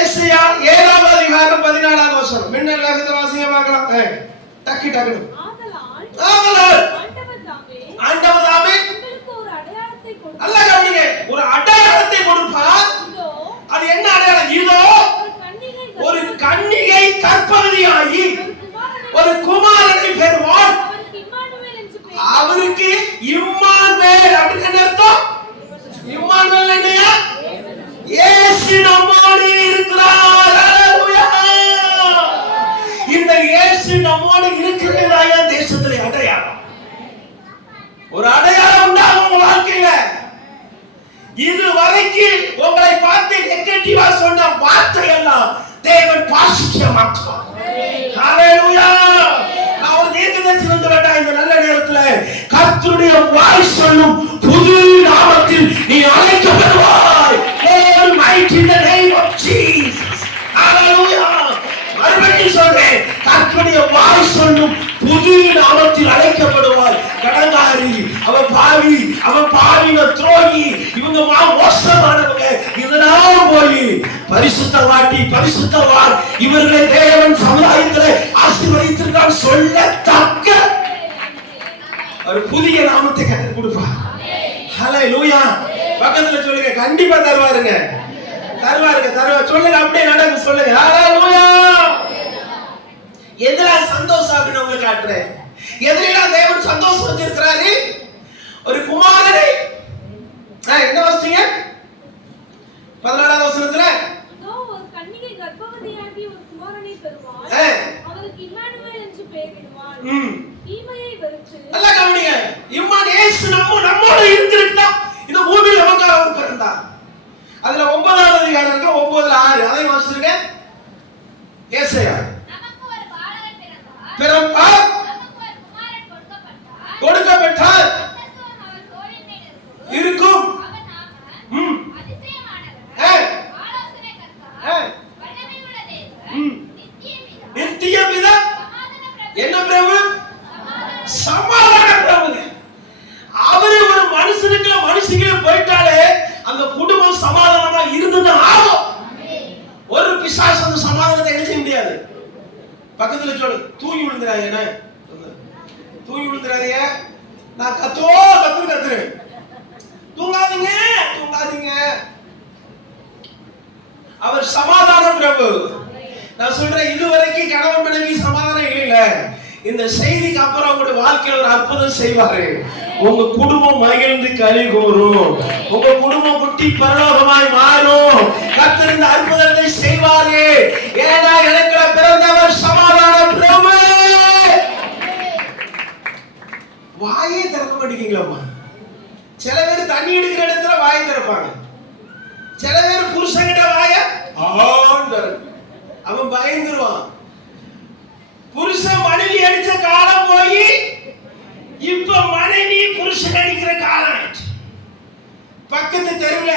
ஏசாயா 7ஆம் அதிகாரம் 14ஆம் வசனம். மின்னல் வேகத்தை வாசிங்க பார்க்கலாம். டக்கு டக்கு. ஆதலால் ஆண்டவர் தாமே உங்களுக்கு ஒரு அடையாளத்தை கொடுப்பார். அல்லாஹ் கவனிங்க, ஒரு அடையாளத்தை கொடுப்பார். அது என்ன அடையாளம்? இதோ ஒரு கன்னிகை கர்ப்பவதியாகி ஒரு குமாரனை பெறுவார். அவருக்கு இம்மானுவேல் அப்படின்னு என்ன அர்த்தம்? இம்மானுவேல் என்னையா? இயேசு நம்மோடு இருக்கிறார். ஹல்லேலூயா. இந்த இயேசு நம்மோடு இருக்கிறதாயா தேசத்திலே அடையாளம். ஒரு அடையாளம் உண்டாகும் உங்க வாழ்க்கையில. இதுவரைக்கும் உங்களை பார்த்து நெகட்டிவா சொன்ன வார்த்தை எல்லாம் தேவன் பாசிட்டிவா மாற்றுவார். ஹல்லேலூயா. நான் ஒரு தீர்க்கதரிசனம் சொல்லட்டா இந்த நல்ல நேரத்துல? கர்த்தருடைய வாய் சொல்லும் புது நாமத்தில் நீ அழைக்கப்படுவாய். Lord mighty in the name of Jesus. Hallelujah. மறுபடியும் சொல்றேன், கர்த்தருடைய வாய் சொல்லும் புது நாமத்தில் அழைக்கப்படுவாய். கடங்காரி, அவன் பாவி, அவன் பாவின துரோகி, இவங்க மோசமானவங்க, இதெல்லாம் போய் பரிசுத்தவான் இவர்களை தேவன் சமுதாயத்தில் ஆசீர்வதித்திருக்கான் சொல்லத்தக்க ஒரு புதிய நாமத்தை கற்றுக் கொடுப்பார். ஹல்லேலூயா. பக்கத்துல சொல்லுங்க, கண்டிப்பா தருவாருங்க. சொல்லுங்க, அப்படியே நடக்கும். சொல்லுங்க ஹல்லேலூயா. எதுல சந்தோஷம் அப்படின்னு உங்களுக்கு காட்டுறேன். எதுலாம் தேவன் சந்தோஷம் வச்சிருக்கிறாரு? ஒரு குமாரனை. என்ன வாசிங்க? 14ஆம் வசனத்துல ஒரு கன்னிகை கர்ப்பவதியாகி ஒரு குமாரனை பெறுவாள். அவருக்கு இம்மானுவேல் என்று பெயரிடுவாள். தீமையை வெறுத்து. நல்லா கவனிங்க. இயேசு நம்மோடு இருக்கிறதா இந்த பூமியில நமக்காக அவர் பிறந்தார். அதுல 9ஆவது அதிகாரம் 9:6 அதை வாசிங்க. ஏசாயா நமக்கு ஒரு பாலகன் பிறந்தார். நமக்கு ஒரு குமாரன் கொடுக்கப்பட்டார். அவர் தோளின் மேல் இருக்கும். அவன் நாமம் அதிசயமானவர், ஆலோசனைக்கர்த்தர், வல்லமையுள்ள தேவன், நித்திய பிதா, என்ன பிரபு? சமாதான பிரபு. அவரு ஒரு மனுஷனுக்குள்ள போயிட்டாலே அந்த குடும்பம் சமாதானமா இருந்தது ஆகும். ஒரு பிசாசு அந்த சமாதானத்தை என்ன செய்ய முடியாது. பக்கத்துல சொல்லு, தூங்கி விழுந்துறாங்க. தூங்கி விழுந்துறாங்க. நான் கத்துறேன். தூங்காதீங்க. அவர் சமாதான பிரபு. நான் சொல்றேன், இதுவரைக்கும் கணவன் மனைவி சமாதானம் இல்லைல்ல, இந்த செய்திக்கு அப்புறம் உங்களுடைய வாழ்க்கையில் ஒரு அற்புதம் செய்வாரு. உங்க குடும்பம் மகிழ்ந்து களி கூறும். உங்க குடும்பம் குட்டி பரலோகமாய் மாறும். கர்த்தர் இந்த அற்புதத்தை செய்வாரு. ஏன்னா எனக்கு பிறந்தவர் சமாதான பிரபு. வாயே திறக்க மாட்டேங்கிறீங்களா? சில பேர் தண்ணி எடுக்கிற இடத்துல வாயை திறப்பாங்க. சில பேர் புருஷன்கிட்ட வாய அவன் பயந்துருவான். புருஷன் மனைவி அடிச்ச காலம் போய் இப்ப மனைவி புருஷன் அடிக்கிற காலம் ஆயிடுச்சு. பக்கத்து தெருவுல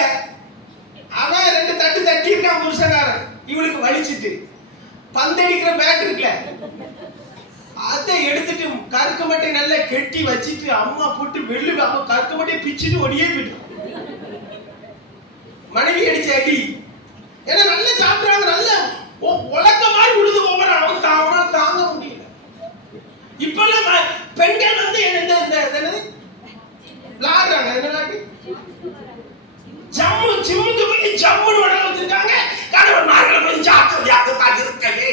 அவன் 2 தட்டு தட்டி இருக்கான் புருஷனாரன். இவளுக்கு வலிச்சிட்டு பந்தடிக்கிற பேட் இருக்குல்ல, அதை எடுத்துட்டு கருக்கு மட்டை நல்லா கெட்டி வச்சிட்டு அம்மா போட்டு வெள்ளு அவன் கருக்கு மட்டையை பிச்சுட்டு ஒடியே போயிட்டான். மனைவி அடிச்ச அடி. ஏன்னா நல்ல சாப்பிடுறாங்க, நல்ல உலக்க மாதிரி உழுது போகிறான். அவன் தாங்க முடியல. இப்பெல்லாம் பெண்கள் வந்து விளாடுறாங்க. ஜம்முக்கு போய் ஜம்முன்னு உடம்பு வச்சிருக்காங்க. கணவன் நாங்கள் போய் ஜாக்கிரதையாக தான் இருக்கவே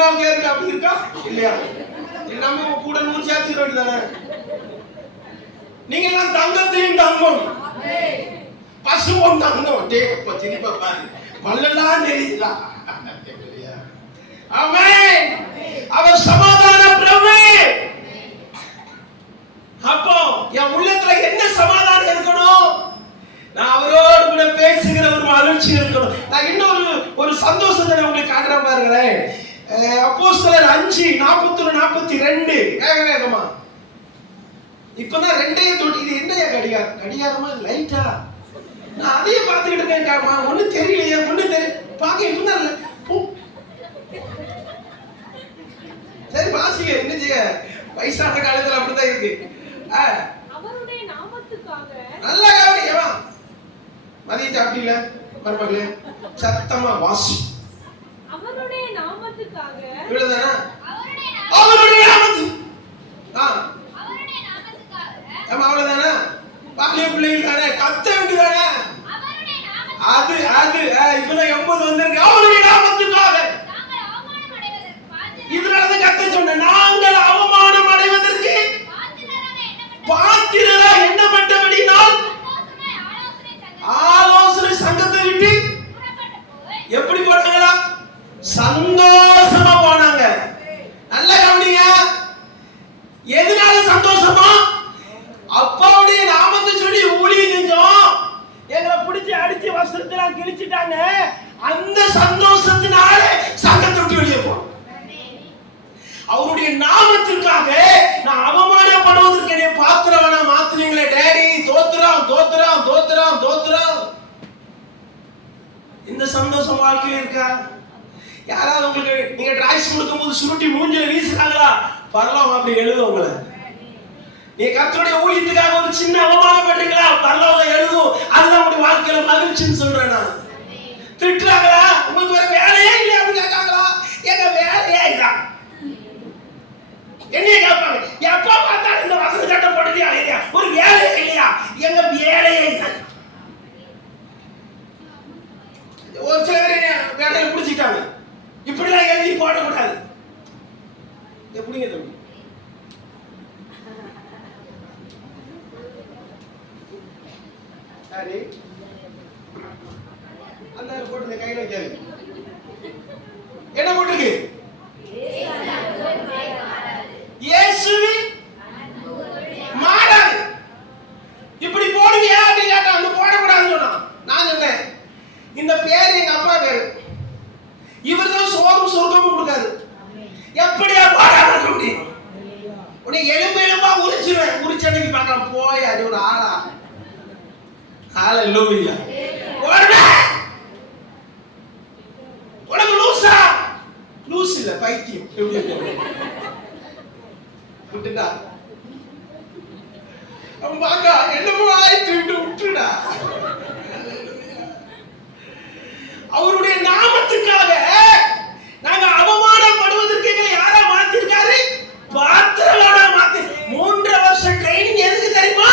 நாள் கேருக்கு அப்படி இருக்கா இல்லையா? எல்லாமே கூட 100 சேர்த்து வேண்டியதானே. நீங்க எல்லாம் தங்கத்தையும் தங்கம், பசுவும் தங்கம். டேப்பா திருப்ப பாரு, மல்லெல்லாம் தெரியுதா? ஆமென். அவர் சமாதான பிரபு. அப்போ என் உள்ளத்துல என்ன சமாதானம் இருக்கணும்? நான் அவரோடு கூட பேசுகிற ஒரு மகிழ்ச்சி இருக்கணும். நான் இன்னொரு ஒரு சந்தோஷத்தை உங்களுக்கு காட்டுறேன் பாருங்களேன். அப்போஸ்தலர் 5:41-42 வேகமா. இப்பதான் 2 தொட்டி. இது என்ன கடிகாரம்? கடிகாரமா லைட்டா? நான் அதையே பார்த்துக்கிட்டு இருக்கேன். ஒண்ணு தெரியலையே, ஒண்ணு பார்க்க இப்பதான் சரி வாசிங்க. என்ன செய்ய, வயசான காலத்துல அப்படிதான் இருக்கு. அவருடைய நாமத்துக்காக நல்லா கவனிக்கவா. மதியம் சாப்பிட்டீங்களா மருமகளே? சத்தமா வாசி. அவருடைய நாமத்துக்காக. இவ்வளவுதானா? அவருடைய நாமத்து. ஆமா அவ்வளவுதானா? பாலிய பிள்ளைகள் தானே, கத்த வேண்டியதானே? அது இப்பதான் 80 வந்திருக்கு. அவருடைய நாமத்துக்காக. இதனாலதான் கத்த சொன்னேன், நாங்கள் அவமானம் அடைவதற்கு பாத்திரரா எண்ணப்பட்டபடியினால் ஆலோசனை சங்கத்தை விட்டு எப்படி போனாங்களா? சந்தோஷமா போனாங்க. நல்ல கவனிங்க. எதனால சந்தோஷமா? அப்பாவுடைய நாமத்தை சொல்லி ஊழியம் செஞ்சோம், எங்களை பிடிச்சி அடிச்சு வஸ்திரத்தெல்லாம் கிழிச்சிட்டாங்க. அந்த சந்தோஷத்தினால சங்கத்தை விட்டு வெளியே போனோம். அவருடைய நாமத்திற்காக நான் அவமானப்படுவதற்கு என்னை பாத்திரவனா மாத்துறீங்களே டேடி. தோத்துறான் தோத்துறான் தோத்துறான் தோத்துறான். இந்த சந்தோஷம் வாழ்க்கையில இருக்கா? யாராவது உங்களுக்கு நீங்க டிராய்ஸ் கொடுக்கும்போது சுருட்டி மூஞ்சில வீசுறாங்களா? பரலோகம் அப்படி எழுதும் உங்களை. நீங்க கர்த்தருடைய ஊழியத்துக்காக ஒரு சின்ன அவமானப்படுறீங்களா? பரலோகம் எழுதும். அதுதான் உங்களுடைய வாழ்க்கையில மகிழ்ச்சின்னு சொல்றேன் நான். திட்டுறாங்களா? உங்களுக்கு வேற வேலையே இல்லையா அப்படின்னு கேட்காங்களா? எங்க வேலையே இதான். என்னைய கேட்பாங்க, எப்பா பார்த்தா இந்த வசன சட்டம் போடுறியா இல்லையா? ஒரு வேலையே இல்லையா? எங்க வேலையே இல்லை. ஒரு சில பேர் வேலையை பிடிச்சிட்டாங்க. இப்படிலாம் எழுதி போடக்கூடாது. எப்படிங்க தம்பி? சரி, அந்த போட்டு கையில வைக்காது. என்ன போட்டுருக்கு? இயேசுவின் மாறாது. இப்படி போடுவியா அப்படின்னு கேட்டா, அந்த போடக்கூடாதுன்னு சொன்னான். நான் சொன்னேன், இந்த பேர் எங்க அப்பா பேரு. இவர் தான் சோறும் சொர்க்கமும் கொடுக்காரு. எப்படியா பாடாம முடியும்? உன்னை எலும்பு எலும்பா உரிச்சிருவேன். உரிச்ச அன்னைக்கு பார்க்கலாம் போய் அது ஒரு ஆளா. ஹalleluya. உனக்கு லூசா? லூஸ் இல்ல, பைத்தியம். விட்டுடா. அவன் பாக்கா என்னமோ ஆயிட்டு விட்டுடா. அவருடைய நாமத்துக்காக நாங்க அவமானப்படுவதற்கு எங்களை யாரா மாத்திருக்காரு? பாத்திரவானா மாத்தி. 3 வருஷம் ட்ரைனிங் எதுக்கு தெரியுமா?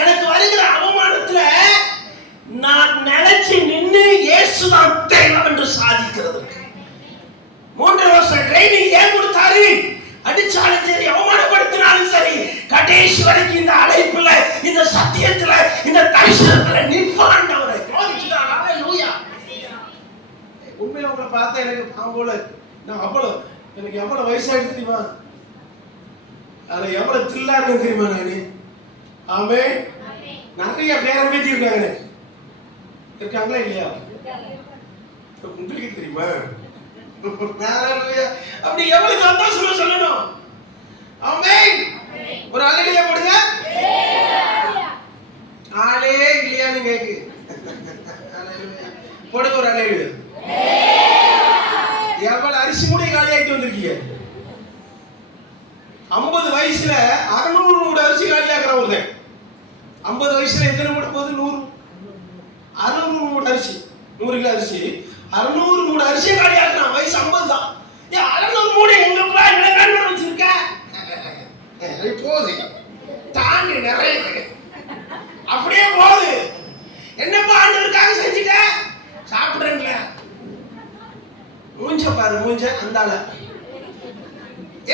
எனக்கு வருகிற அவமானத்துல நான் நிலைச்சு நின்னு இயேசுதான் தெய்வம் என்று சாதிக்கிறதுக்கு. 3 வருஷம் ட்ரைனிங் ஏன் கொடுத்தாரு? அடிச்சாலும் சரி, அவமானப்படுத்தினாலும் சரி, கடைசி வரைக்கும் இந்த அழைப்புல, இந்த சத்தியத்துல, இந்த தரிசனத்துல நிற்பாண்டவரை கோதிச்சுட்டான். ஹalleluya. உண்மையில உங்களை பார்த்தா எனக்கு பாம்போல. நான் அவ்வளவு எனக்கு எவ்வளவு வயசாயிடுச்சு தெரியுமா? அது எவ்வளவு தில்லா இருக்கு தெரியுமா? நானு ஆமென். நிறைய பேரை பேசி இருக்காங்க. இருக்காங்களா இல்லையா? உங்களுக்கு தெரியுமா? அப்படி எவ்வளவு சந்தோஷமா சொல்லணும். ஆமென். ஒரு அல்லேலூயா போடுங்க. ஆளே இல்லையான்னு கேக்கு. போடுங்க ஒரு அல்லேலூயா. எவ்வளவு அரிசி மூடை காலி ஆயிட்டு வந்திருக்கீங்க? 50 வயசுல 600 மூடை அரிசி காலி ஆகிற ஒருத்தன். 50 வயசுல எத்தனை மூடை போகுது? 100. 600 மூடை அரிசி, 100 கிலோ அரிசி, 600 மூடை அரிசி காலி ஆகிறான். வயசு 50 தான். 600 மூடை எங்க போய் வச்சிருக்க? போகுது தாண்டி நிறைய அப்படியே போகுது. என்னப்பா ஆண்டவருக்காக செஞ்சுட்ட? சாப்பிடுறேன்ல. மூஞ்ச பாரு, மூஞ்ச அந்தால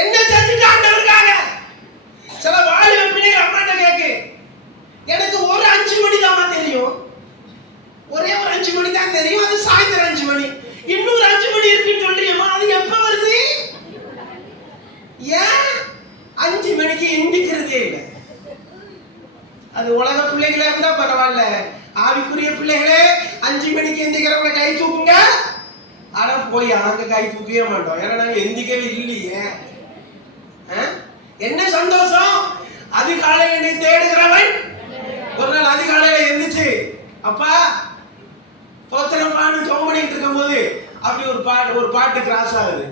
என்ன செஞ்சுட்டு ஆண்டவருக்காக? சில வாலிப பிள்ளைகள் அம்மாட்ட கேக்கு, எனக்கு ஒரு 5 மணி தான் தெரியும், ஒரே ஒரு 5 மணி தான் தெரியும், அது சாயந்தரம் 5 மணி. இன்னொரு 5 மணி இருக்குன்னு சொல்றியம்மா, அது எப்ப வருது? ஏன் 5 மணிக்கு எந்திக்கிறதே இல்லை? அது உலக பிள்ளைகளா இருந்தா பரவாயில்ல, ஆவிக்குரிய பிள்ளைகளே 5 மணிக்கு எந்திக்கிறவங்க கை தூக்குங்க. ஆனா போய் நாங்க கை தூக்கவே மாட்டோம், ஏன்னா நாங்க எந்திக்கவே இல்லையே. என்ன சந்தோஷம்? அதிகாலையில தேடுகிறவன் ஒரு நாள் அதிகாலையில எந்திரிச்சு, அப்பா போத்திரப்பான்னு ஜெபம் பண்ணிட்டு இருக்கும் போது அப்படி ஒரு பாட்டு கிராஸ் ஆகுது.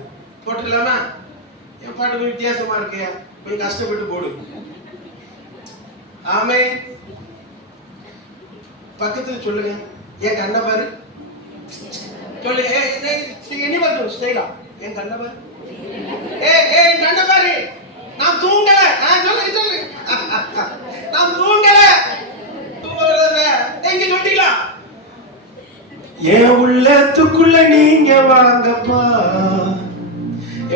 போட்டுலாமா? என் பாட்டு போய் வித்தியாசமா இருக்கியா, போய் கஷ்டப்பட்டு போடு. ஆமே. பக்கத்துல சொல்லுங்க, என் கண்ணை பாரு சொல்லுங்க. என்ன பாரு ஸ்டைலா, என் கண்ணை பாரு, என் கண்ணை பாரு. நான் தூங்கல. சொல்லு நான் தூங்கல. எங்க சொல்லிட்டீங்களா? என் உள்ளத்துக்குள்ள நீங்க வாங்கப்பா,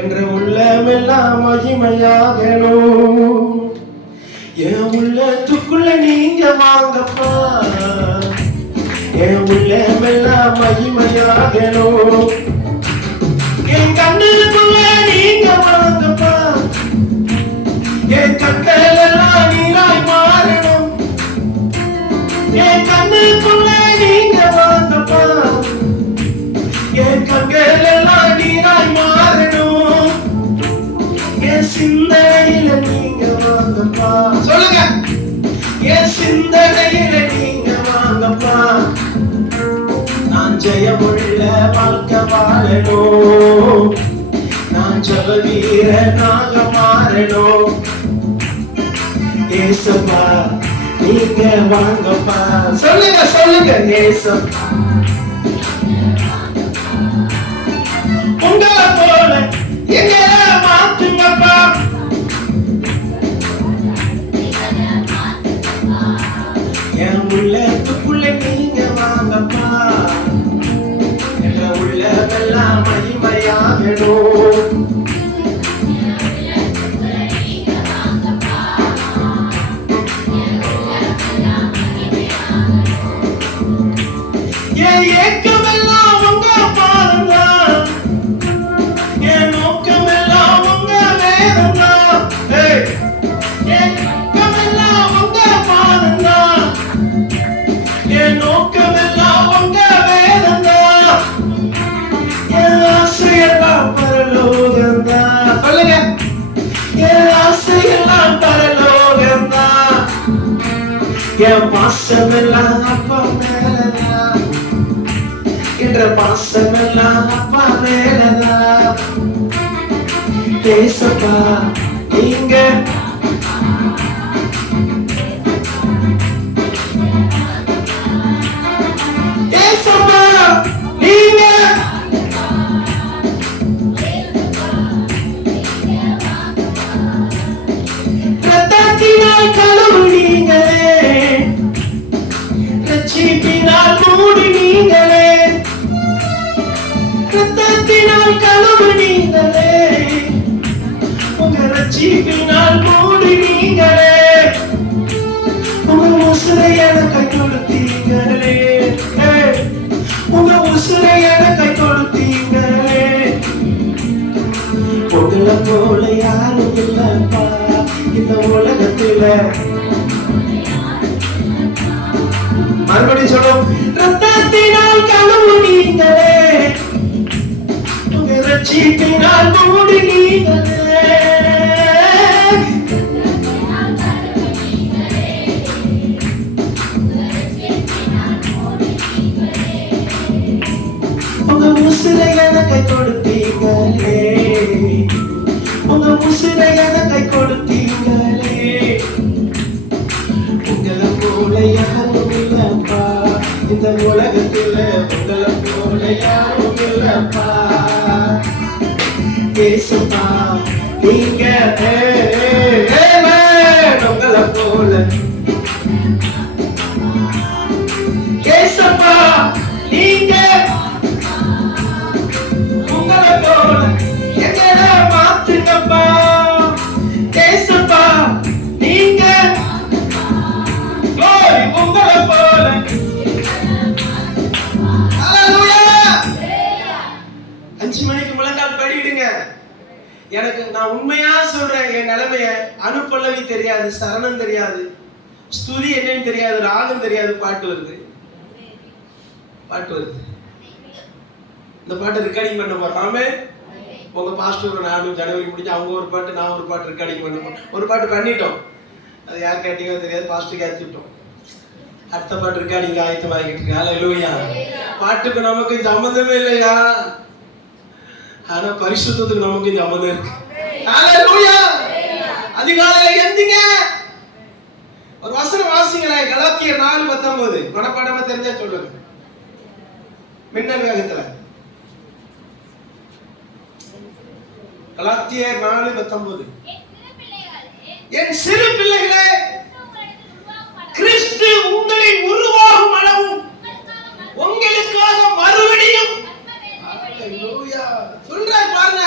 என்ற உள்ளமெல்லாம் மகிமையாகணும். என் உள்ளத்துக்குள்ள நீங்க வாங்கப்பா, என் உள்ளமெல்லாம் மகிமையாகணும். என் கண்ணுக்குள்ள நீங்க வாங்கப்பா, என் கண்கள் எல்லாம் நீராய் மாறணும். என் கண்ணுக்குள்ள நீங்க வாங்கப்பா, என் கண்கள் எல்லாம் நீராய் மாறணும். என் சிந்தனையில நீங்க வாங்கப்பா, சொல்லுங்க. என் சிந்தனையில நீங்க வாங்கப்பா, நான் ஜெயமுள்ள வாழ்க்கை வாழணும். நான் ஜெப வீரனாக மாறணும். ஏசப்பா நீங்க வாங்கப்பா, சொல்லுங்க சொல்லுங்க. ஏசப்பா உங்களை போல எங்களை மாத்துங்கப்பா. என் உள்ளத்துக்குள்ள நீங்க வாங்கப்பா, என் உள்ளமெல்லாம் மகிமையாகணும். என் ஏக்கமெல்லாம் உங்க பாதம்தான், என் நோக்கமெல்லாம் உங்க வேதம்தான். என் ஏக்கமெல்லாம் உங்க பாதம்தான், என் நோக்கமெல்லாம் உங்க வேதம்தான். என் ஆசையெல்லாம் பரலோகம்தான், சொல்லுங்க. என் ஆசையெல்லாம் பரலோகம்தான். என் பாசமெல்லாம் அப்பா மேலதான், என்ற பாசமெல்லாம் அப்பா மேலதான். ஏசப்பா நீங்க ஏசப்பா நீங்க ரத்தத்தினால் கழுவுனீங்களே, ரட்சிப்பினால் மூடினீங்களே. ரத்தத்தினால் கழுவுனீங்களே, உங்க ரட்சிப்பினால் மூடினீங்களே. உங்க உசுரை எனக்கு கொடுத்தீங்களே, உங்க உசுரை எனக்கு கொடுத்தீங்களே. உங்களை போல யாரும் இல்லப்பா இந்த உலகத்துல. மறுபடியும் சொல்லும். ரத்தத்தினால் கழுவுனீங்களே, உங்க ரட்சிப்பினால் மூடினீங்களே. உங்க உசுரை எனக்கு கொடுத்தீங்களே, உங்க உசுரை எனக்கு கொடுத்தீங்களே. உங்களை போல யாரும் இல்லப்பா இந்த உலகத்துல, உங்களை போல யாரும் இல்லப்பா. ஏசப்பா நீங்க உங்களை போல. ஏசப்பா நீங்க உங்களை போல எங்களை மாத்துங்கப்பா. எனக்கு நான் உண்மையா சொல்றேன், என் நிலைமைய அனுப்பல்லவி தெரியாது, சரணம் தெரியாது, ஸ்துதி என்னன்னு தெரியாது, ராகம் தெரியாது, பாட்டு வருது. இந்த பாட்டு ரெக்கார்டிங் பண்ண போறாமே. உங்க பாஸ்டர் நானும் ஜனவரி முடிஞ்சு அவங்க ஒரு பாட்டு, நான் ஒரு பாட்டு ரெக்கார்டிங் பண்ண ஒரு பாட்டு பண்ணிட்டோம். அது யார் கேட்டீங்களோ தெரியாது, பாஸ்டர் கேட்டுட்டோம். அடுத்த பாட்டு ரெக்கார்டிங் ஆயத்தமாகிட்டு இருக்கு. ஹல்லேலூயா. பாட்டுக்கு நமக்கு சம்பந்தமே இல்லையா, ஆனா பரிசுத்தத்துக்கு நமக்கு சம்பந்தம் இருக்கு. ஹல்லேலூயா. அதிகாலையில எந்திங்க, ஒரு வசனம் வாசிங்களேன். கலாத்தியர் 4:19 மனப்பாடமா தெரிஞ்சா சொல்லுங்க. மின்னல் வேகத்துல கலாத்தியர் 4:19. என் சிறு பிள்ளைகளே, கிறிஸ்து உங்களில் உருவாகும் அளவும் உங்களுக்காக மறுபடியும் சொல்ற பாருங்க.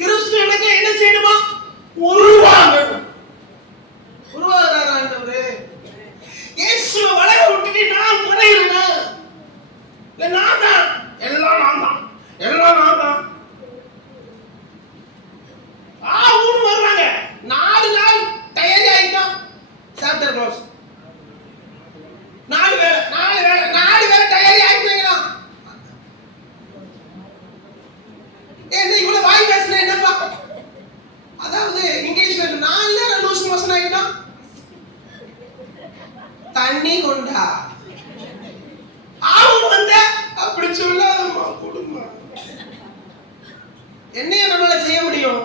கிறிஸ்து எனக்கு என்ன செய்யணுமா? உருவாகணும். உருவாகிறாரா ஆண்டவரே? இயேசுவை வளர விட்டுட்டு நான் குறையிறேன். நான் தான் எல்லாம் நான் தான் ஊன்னு வருவாங்க. 4 நாள் தயாரி ஆயிட்டோம். Chapter close. 4 வேளை தயாரி ஆயிட்டீங்களா? என்ன இவ்வளவு வாய் பேசுன என்னப்பா? அதாவது இங்கிலீஷ்ல 4 நேரம் லூஸ் மோஷன் ஆயிட்டோம். தண்ணி கொண்டா ஆவும் வந்த அப்படி சொல்லாதம்மா குடும்பம். என்னைய நம்மளால செய்ய முடியும்?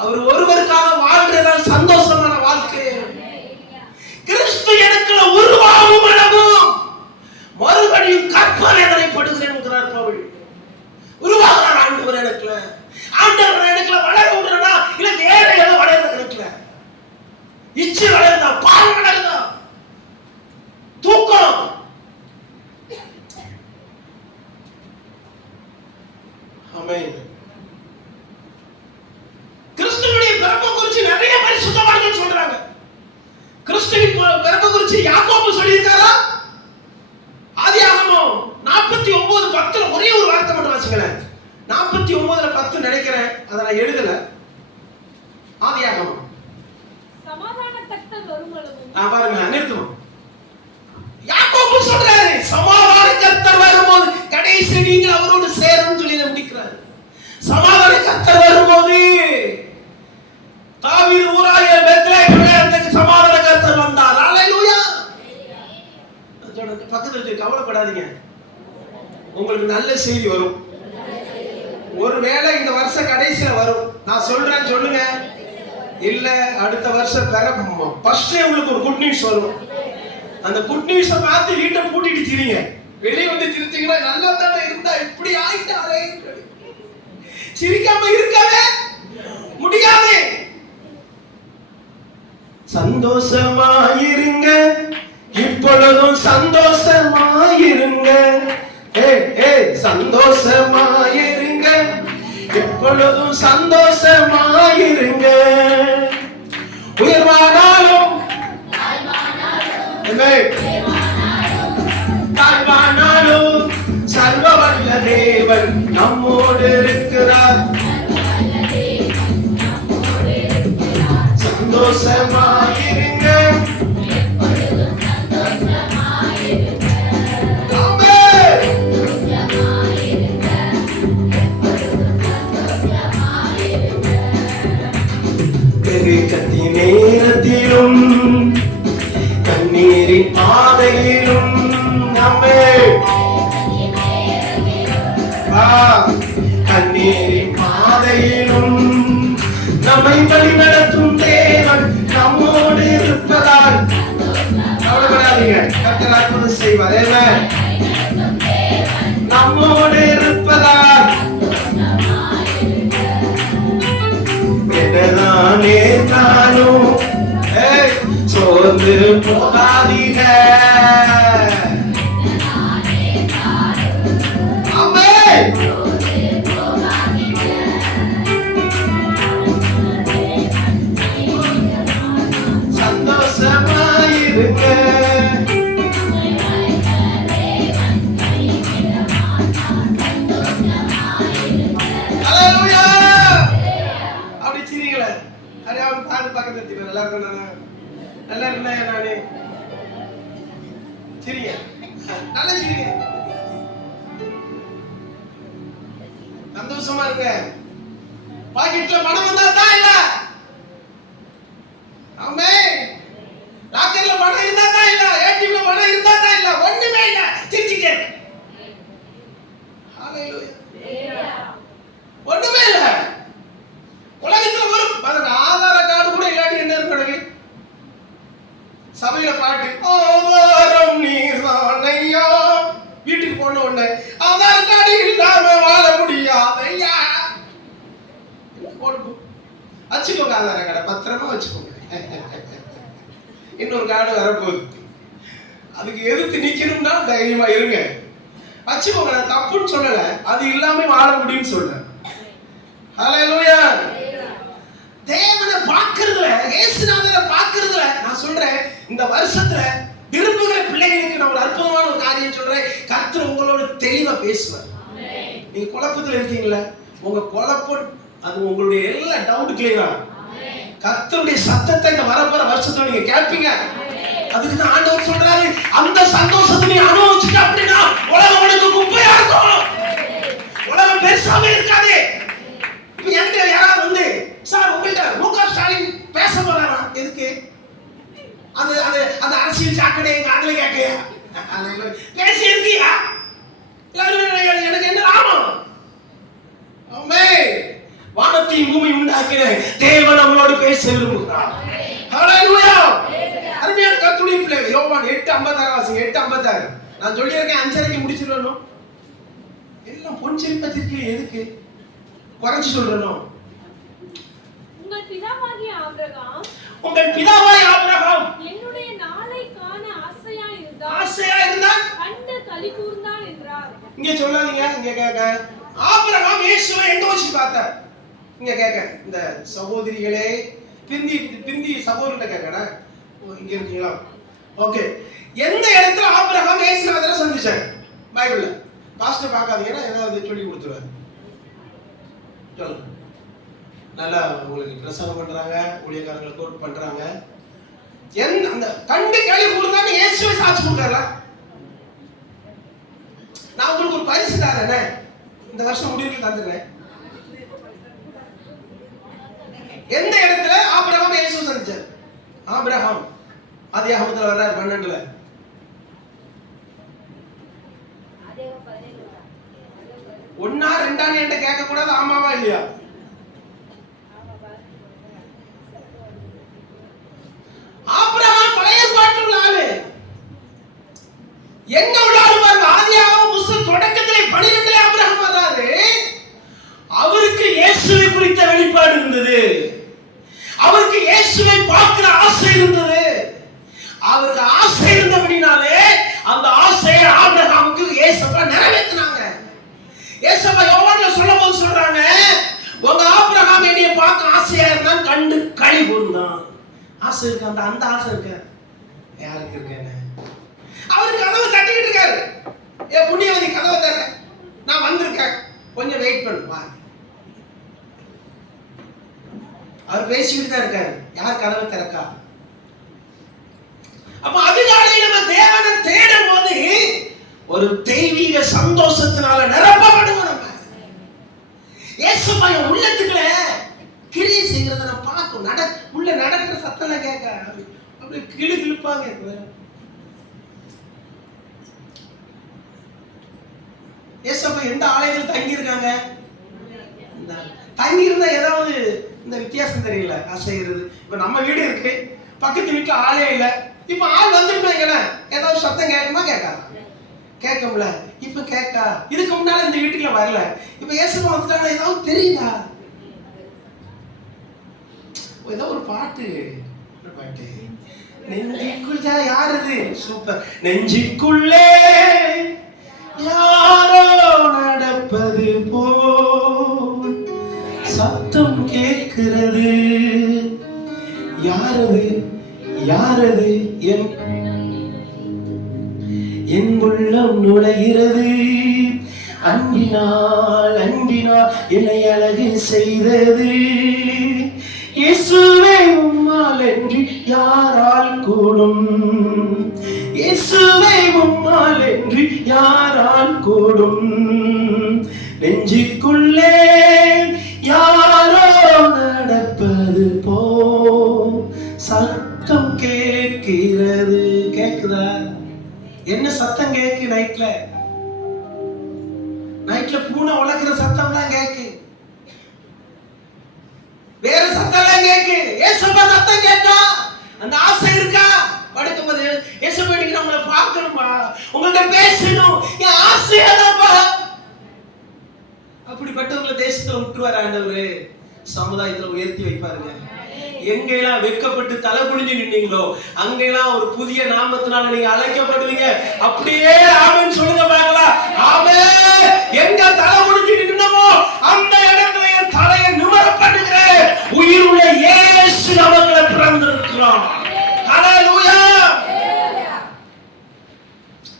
அவர் ஒருவருக்காக வாழ்றதால் சந்தோஷமான வாழ்க்கை. கிறிஸ்து எனக்குள்ள உருவாகும் அளவும் மறுபடியும் கற்பனைப்படுகிறேன் என்கிறார் பவுல். உருவாகிறார் ஆண்டவர் எனக்குள்ள. ஆண்டவர் எனக்குள்ள வளர விடுறா இல்ல வேற ஏதோ வளர்றது எனக்குள்ள இச்சு வளருதா, பால் வளருதா, தூக்கம். ஆமென். கிறிஸ்துவின் பிறப்பை குறித்து நிறைய பரிசுத்தவான்கள் சொல்றாங்க. கிறிஸ்துவின் பிறப்பை குறித்து யாக்கோபு சொல்லியிருக்காரா? ஆதியாகமம் 49:10 ஒரே ஒரு வார்த்தை மட்டும் வாசிங்களேன். 49:10 நினைக்கிறேன், அதை நான் எழுதல. ஆதியாகமம் சமாதான கர்த்தர் வருமளவும் நான் பாருங்க நிறுத்துவோம். யாக்கோபு சொல்றாரு, சமாதான கர்த்தர் வரும்போது கடைசி நீங்கள் அவரோடு சேரணும்னு சொல்லி முடிக்கிறார். சமாதான கர்த்தர் வரும்போது தாவீது ஊராகிய பெத்லகேமுக்கு சமாதான கர்த்தர் வந்தார். ஹல்லேலூயா. பக்கத்துல கவலைப்படாதீங்க, உங்களுக்கு நல்ல செய்தி வரும். ஒருவேளை இந்த வருஷ கடைசியில வரும். நான் சொல்றேன் சொல்லுங்க. இல்ல அடுத்த வருஷம் ஃபர்ஸ்ட் உங்களுக்கு ஒரு குட் நியூஸ் வரும். அந்த குட் நியூஸை பார்த்து வீட்டை பூட்டிட்டு திரிங்க. வெளியே வந்து சிரிச்சீங்கன்னா நல்லா தானே இருந்தா இப்படி ஆயிட்டாரே. சிரிக்காம இருக்கவே முடியாது. சந்தோஷமாயிருங்க, இப்பொழுதும் சந்தோஷமாயிருங்க. சந்தோஷமாயிருங்க, எப்பொழுதும் சந்தோஷமாயிருங்க. உயர்வானாலும் தாழ்வானாலும் சர்வ வல்ல தேவன் நம்மோடு இருக்கிறார். சந்தோஷமாயிருங்க. பெருக்கத்தி நேரத்திலும் கண்ணீரின் பாதையிலும் நம்மை கண்ணீரின் பாதையிலும் நம்மை வழி நடத்தும் தேவன் நம்மோடு இருப்பதால் கவலைப்படாதீங்க, கர்த்தர் அற்புதம் செய்வார். நம்மோடு இருப்பதால் என்னதான் ஏற்றாலும் சோர்ந்து போகாதீங்க. சந்தோஷமாயிருங்க. ஹல்லேலூயா. நல்லா இருக்கேன், நல்லா இருக்கேன் நானு. சரிங்க, நல்லா சரிங்க, சந்தோஷமா இருக்க. பாக்கெட்ல பணம் வந்தா தான் இல்ல, ஆமே. லாக்கர்ல பணம் இருந்தா தான் இல்ல, ஏடிஎம்ல பணம் இருந்தா தான் இல்ல, ஒண்ணுமே இல்ல, சிரிச்சிட்டே. ஹalleluya. ஒண்ணுமே இல்ல. உலகத்துல ஒரு ஆதார கார்டு கூட இல்லாட்டி என்ன இருக்கு? சபையில பாட்டு ஆதாரம் நீர்தான் ஐயா. வீட்டுக்கு போன உடனே ஆதார கார்டு இல்லாம வாழ முடியாது ஐயா. வச்சுக்கோங்க, ஆதார கார்டை பத்திரமா வச்சுக்கோங்க. இன்னொரு கார்டு வரப்போகுது, அதுக்கு எதிர்த்து நிக்கணும்னா தைரியமா இருங்க, வச்சுக்கோங்க. நான் தப்புன்னு சொல்லல, அது இல்லாம வாழ முடியும்னு சொல்றேன். ஹalleluya. தேவனை பார்க்கிறதுல, இயேசுநாதரை பார்க்கிறதுல நான் சொல்றேன், இந்த வருஷத்துல விரும்புகிற பிள்ளைகளுக்கு நான் ஒரு அற்புதமான ஒரு காரியம் சொல்றேன். கர்த்தர் உங்களோட தெளிவா பேசுவார். நீங்க குழப்பத்துல இருக்கீங்களா? உங்க குழப்பம் அது உங்களுடைய எல்லா டவுட் கிளியர் ஆகும். கர்த்தருடைய சத்தத்தை இந்த வரப்போற வருஷத்துல நீங்க கேட்பீங்க. அதுக்கு தான் ஆண்டவர் சொல்றாரு, அந்த சந்தோஷத்தை நீ அனுபவிச்சுட்ட அப்படின்னா உலகம் உனக்கு குப்பையா இருக்கும், உலகம் பெருசாவே இருக்காது. இப்ப என்கிட்ட யாராவது வந்து சார் உங்கள்கிட்ட முக ஸ்டாலின் பேச போறாரா? எதுக்கு? அந்த அந்த அந்த அரசியல் சாக்கடை எங்க அதுல கேட்கையா? பேசி இருக்கியா? எனக்கு என்ன லாபம்? வானத்தையும் பூமி உண்டாக்கின தேவன் நம்மளோடு பேச விரும்புகிறார். ஹalleluya. அருமையான கர்த்தருடைய பிள்ளைகளே, யோவான் 8:56 வாசிங்க. 8:56. நான் சொல்லியிருக்கேன் 5:30க்கு முடிச்சிடணும். எல்லாம் பொன்சிரிப்பதற்கு எதுக்கு குறைச்சு சொல்றணும்? உங்கள் பிதாவாகிய ஆபிரகாம் என்னுடைய நாளை காண ஆசையா இருந்தார் கண்டு களி கூர்ந்தான் என்றார். இங்க சொல்லாதீங்க, இங்க கேக்க. ஆபிரகாம் இயேசுவை எங்க வச்சு பார்த்தார்? இங்க கேக்க. இந்த சகோதரிகளே, பிந்தி சகோதரன்ட்ட கேக்கடா. இங்க இருக்கீங்களா? ஓகே. எந்த இடத்துல ஆபிரகாம் இயேசுநாதரை சந்திச்சார் பைபிள்ல? பாஸ்டர் பார்க்காதீங்கன்னா ஏதாவது சொல்லி கொடுத்துருவாரு. சொல்லுங்க. நல்லா உங்களுக்கு பிரசங்கம் பண்றாங்க, ஊழியக்காரங்களை கோட் பண்றாங்க. அந்த கண்டு களி கூர்ந்தான்னு இயேசுவை சாட்சி கொடுக்கறல. நான் உங்களுக்கு ஒரு பரிசு தரேனே, இந்த வருஷம் முடிவுக்கு தந்துடுறேன். எந்த இடத்துல ஆபிரகாம் இயேசுவை சந்திச்சார்? ஆபிரகாம் ஆதியாகமத்துல வர்றார் 12ல. ஒன்னா ரெண்டான்னு என்கிட்ட கேட்க கூடாது, ஆமாவா இல்லையா? ஆபிரகாம் பழைய ஏற்பாட்டுள்ள ஆளு. எங்க உள்ளாரு பாருங்க, ஆதியாகமம் புத்தகம் தொடக்கத்திலே 12லே ஆபிரகாம் வந்தாரு. அவருக்கு இயேசுவை குறித்த வெளிப்பாடு இருந்தது, அவருக்கு இயேசுவை பார்க்கிற ஆசை இருந்தது. அவருக்கு ஆசை இருந்தபடினாலே அந்த ஆசையை ஆபிரகாமுக்கு இயேசுப்பா நிறைவேற்றினாங்க. இயேசுப்பா யோவான்ல சொல்லும்போது சொல்றாங்க, உங்க ஆபிரகாம் என்னைய பார்க்க ஆசையா இருந்தான், கண்டு களி கூர்ந்தான். ஆசை இருக்கு, அந்த ஆசை இருக்கு. யாருக்கு இருக்கு? அவரு கதவை தட்டிக்கிட்டு இருக்காரு. ஏ புண்ணியவதி, கதவை தர, நான் வந்திருக்கேன், கொஞ்சம் வெயிட் பண்ணுவா. அவர் பேசிக்கிட்டு தான் இருக்காரு. யார் கதவை திறக்கா? அப்ப அதிகாலை நம்ம தேவனை தேடும் போது ஒரு தெய்வீக சந்தோஷத்தினால நிரப்பப்படுவோம். நம்ம இயேசுவை உள்ளத்துக்குள்ள கிரியை செய்யறத நம்ம பார்க்கும். உள்ள நடக்கிற சத்தம் கேட்க அப்படி கிளுகிழுப்பாங்க. இயேசுவை எந்த ஆலயத்தில் தங்கி இருக்காங்க? தங்கி இருந்தா ஏதாவது இந்த வித்தியாசம் தெரியல அசைகிறது. இப்ப நம்ம வீடு இருக்கு, பக்கத்து வீட்டுல ஆளே இல்ல. இப்ப ஆள் வந்துருப்பாங்கல்ல, ஏதாவது சத்தம் கேட்குமா? கேட்கும்ல. இப்ப கேட்கா. இதுக்கு முன்னால இந்த வீட்டுக்குள்ள வரல, இப்ப இயேசுவை வந்துட்டாங்க. ஏதாவது தெரியுதா? ஏதோ ஒரு பாட்டு நெஞ்சுக்குள்ள யாரது? சூப்பர். நெஞ்சுக்குள்ளே யாரோ நடப்பது போல் சத்தம் கேட்கிறது. யாரது? யாரது? என் உள்ளம் நுழைகிறது. அன்பினால் அன்பினால் என்னை அழகு செய்தது. இயேசுவே உம்மால் என்று யாரால் கூடும்? இயேசுவே உம்மால் என்று யாரால் கூடும்? நெஞ்சுக்குள்ளே யாரோ நடப்பது போ சத்தம் கேட்கிறது. கேக்குதா? என்ன சத்தம் கேக்கு? நைட்ல பூனை உலக்கிற சத்தம் தான் கேக்கு, வேற சத்தம் எல்லாம் கேக்கு. ஏசப்பா சத்தம் கேட்கா? அந்த ஆசை இருக்கா? படுக்கும்போது ஏசப்பா நீங்க உங்களை பார்க்கணும்பா, உங்கள்ட்ட பேசணும், என் ஆசையாதான்ப்பா. அப்படிப்பட்டவங்களை தேசத்துல விட்டுருவார் ஆண்டவரு, சமுதாயத்துல உயர்த்தி வைப்பாருங்க. எங்கெல்லாம் வெட்கப்பட்டு தலை குனிஞ்சு நின்னீங்களோ அங்கெல்லாம் ஒரு புதிய நாமத்தினால நீங்க அழைக்கப்படுவீங்க. அப்படியே ஆமென் சொல்லுங்க பார்க்கலாம். ஆமென். எங்க தலை குனிஞ்சு நின்னமோ அந்த இடத்துல என் தலையை நிமிர பண்ணுகிறேன். உயிருள்ள இயேசு நமக்குள்ள பிறந்திருக்கிறார். ஹalleluya.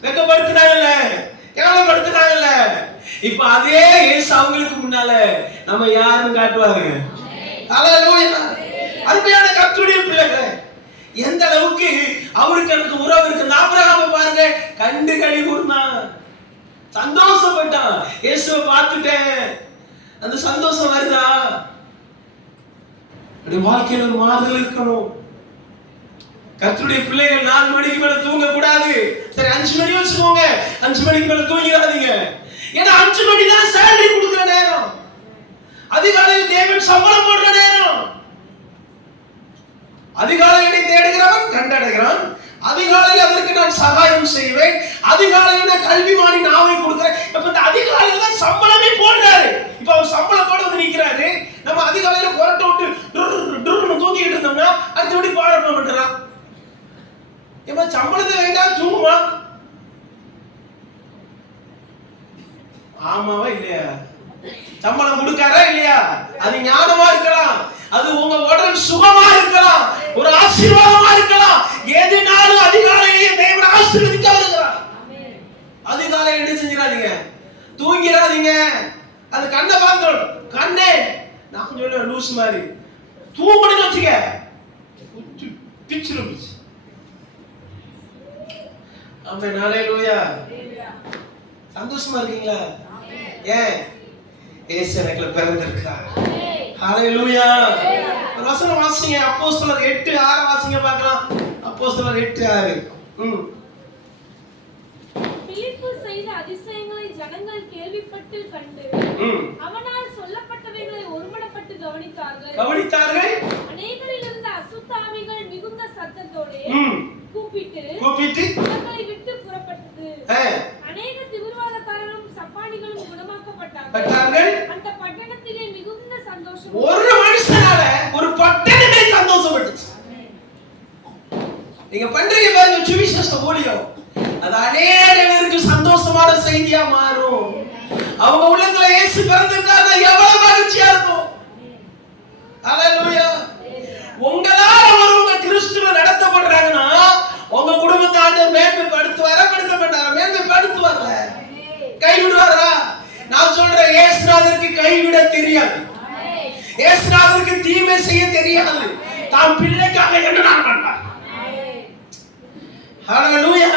வெட்கப்படுத்தினாங்கல்ல, கேவலப்படுத்தினாங்கல்ல, இப்ப அதே இயேசு அவங்களுக்கு முன்னால நம்ம யாருன்னு காட்டுவாருங்க. ஹalleluya. அருமையான கர்த்தருடைய பிள்ளைகளே, எந்த அளவுக்கு அவருக்கு எனக்கு உறவு இருக்கு. ஆபிரகாமை பாருங்க, கண்டு களி கூர்ந்தான், சந்தோஷப்பட்டான். இயேசுவை பார்த்துட்டேன், அந்த சந்தோஷம் வருதா? அப்படி வாழ்க்கையில் ஒரு மாறுதல் இருக்கணும். கர்த்தருடைய பிள்ளைகள் 4 மணிக்கு மேல தூங்க கூடாது. சரி 5 மணி வச்சுக்கோங்க, 5 மணிக்கு மேல தூங்கிடாதீங்க. ஏன்னா 5 மணி தான் சேலரி கொடுக்கிற நேரம், அதிகாலையில் தேவன் சம்பளம் போடுற நேரம். அதிகாலையை தேடுகிறவன் கண்டடைகிறான், அதிகாலையில் அதற்கு நான் சகாயம் செய்வேன், அதிகாலையில் நான் கல்விமானி நாவை கொடுக்கிறேன். இப்ப இந்த அதிகாலையில தான் சம்பளமே போடுறாரு. இப்ப அவர் சம்பளத்தோட வந்து நிக்கிறாரு. நம்ம அதிகாலையில புரட்ட விட்டு தூங்கிட்டு இருந்தோம்னா அடுத்தபடி பாடம் பண்றான். ஏமா சம்பளத்தை வேண்டாம் தூங்குமா? ஆமாவா இல்லையா? சம்பளம் கொடுக்காரா இல்லையா? அது ஞானமா இருக்கலாம், அது உங்க உடல் சுகமா இருக்கலாம், ஒரு ஆசீர்வாதமா இருக்கலாம். எதுனாலும் அதிகாலையிலேயே தேவன் ஆசீர்வதிக்க வருகிறார். அதிகாலையில என்ன செஞ்சிடாதீங்க, தூங்கிடாதீங்க. அது கண்ணை பார்க்கணும். கண்ணே நான் சொல்ல லூஸ் மாதிரி தூங்கணும்னு வச்சுக்க பிச்சிரும் பிச்சு. ஆமென். ஹalleluya. சந்தோஷமா இருக்கீங்களா? ஏன்? இயேசு எனக்குள்ள பிறந்திருக்கிறார். ஹalleluya. வசனம் வாசிங்க, அப்போஸ்தலர் 8:6 வாசிங்க பார்க்கலாம். அப்போஸ்தலர் 8:6. பிலிப்பு செய்த அதிசயங்களை ஜனங்கள் கேள்விப்பட்டு கண்டு அவனால் சொல்லப்பட்டவைகளை ஒருமனப்பட்டு கவனித்தார்கள். அநேகரில் இருந்த அசுத்த ஆவிகள் மிகுந்த சத்தத்தோடு கூப்பிட்டு அவர்களை விட்டு புறப்பட்டது. அநேக திமிர்வாதக்காரரும் சப்பானிகளும் குணமாக்கப்பட்டார்கள். அந்த பட்டணத்திலே மிகுந்த சந்தோஷம். ஒரு மனுஷனால ஒரு பட்டணமே சந்தோஷப்பட்டுச்சு. நீங்க பண்றீங்க பாருங்க சுவிசேஷ ஊழியம், அது அநேக பேருக்கு சந்தோஷமான செய்தியா மாறும். அவங்க உள்ளத்துல இயேசு பிறந்திருக்காருன்னா எவ்வளவு மகிழ்ச்சியா இருக்கும். ஹalleluya. உங்களால ஒருவங்க கிறிஸ்துவ நடத்தப்படுறாங்கன்னா உங்க குடும்பத்தை ஆண்டவர் மேன்மைப்படுத்துவாரா? படுத்த மாட்டாரா? மேன்மைப்படுத்துவார்ல. கைவிடுவாரா? நான் சொல்றேன், இயேசுநாதருக்கு கைவிட தெரியாது, இயேசுநாதருக்கு தீமை செய்ய தெரியாது. தாம் பிள்ளைக்காக என்ன நான் பண்ணார். ஹalleluya.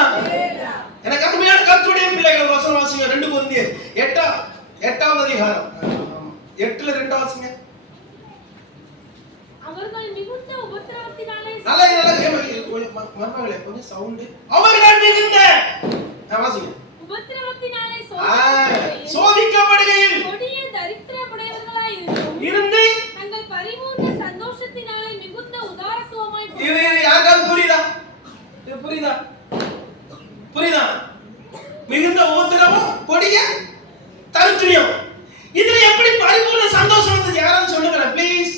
எனக்கு அருமையான கர்த்தருடைய பிள்ளைகள் வசனம் வாசிங்க. 2 கொரிந்தியர் 8வது அதிகாரம் 8:2 வாசிங்க. அவர்கள் மிகுந்த உபத்திரவத்தினாலே கொஞ்சம் சவுண்ட். அவர்கள் மிகுந்த வாசிங்க. உபத்திரவத்தினாலே சோதிக்கப்படுகையில் கொடிய தரித்திரமுடையவர்களாய் இருந்து தங்கள் பரிபூர்ண சந்தோஷத்தினாலே மிகுந்த உதாரத்துவமாய் இது யாருக்காவது புரியுதா? புரியுதா? மிகுந்த உபத்திரவம், கொடிய தரித்திரம், இதுல எப்படி பரிபூர்ண சந்தோஷம் வந்தது? யாராவது சொல்லுங்க ப்ளீஸ்.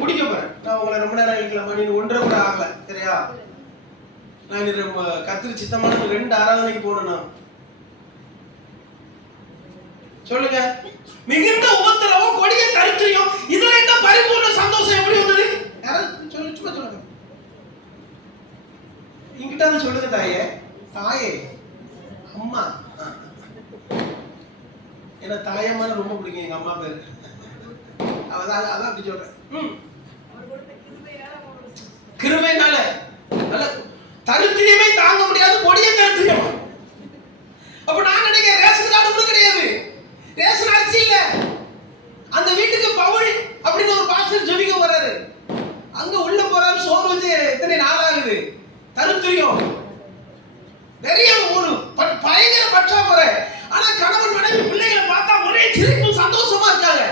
முடிக்க போறேன். நான் உங்களை ரொம்ப நேரம் இழுக்கலாமா? நீங்க 1.5 கூட ஆகல, சரியா? நான் கத்திரி சித்தமான 2 ஆராதனைக்கு போடணும். சொல்லுங்க. மிகுந்த உபத்திரவம், கொடிய தரித்திரம், இதுல என்ன பரிபூர்ண சந்தோஷம் எப்படி வந்தது? யாராவது சும்மா சொல்லுங்க. இங்கிட்ட சொல்லுங்க தாயே. அம்மா. என்ன தாயம்மான்னு ரொம்ப பிடிக்கும் எங்க அம்மா பேரு. அதான் அப்படி சொல்றேன். கிருபைனால நல்ல தருத்திரியமே தாங்க முடியாது, கொடிய தருத்திரியம். அப்ப நான் நினைக்கிறேன் ரேஷன் கார்டு கூட கிடையாது, ரேஷன் அரிசி இல்ல. அந்த வீட்டுக்கு பவுல் அப்படின்னு ஒரு பாஸ்டர் ஜெபிக்க போறாரு. அங்க உள்ள போறாரு, சோறு வச்சு எத்தனை நாள் ஆகுது. தருத்திரியம் நிறைய, ஒரு பயங்கர பற்றாக்குறை. ஆனா கணவன் மனைவி பிள்ளைகளை பார்த்தா ஒரே சிரிப்பும் சந்தோஷமா இருக்காங்க.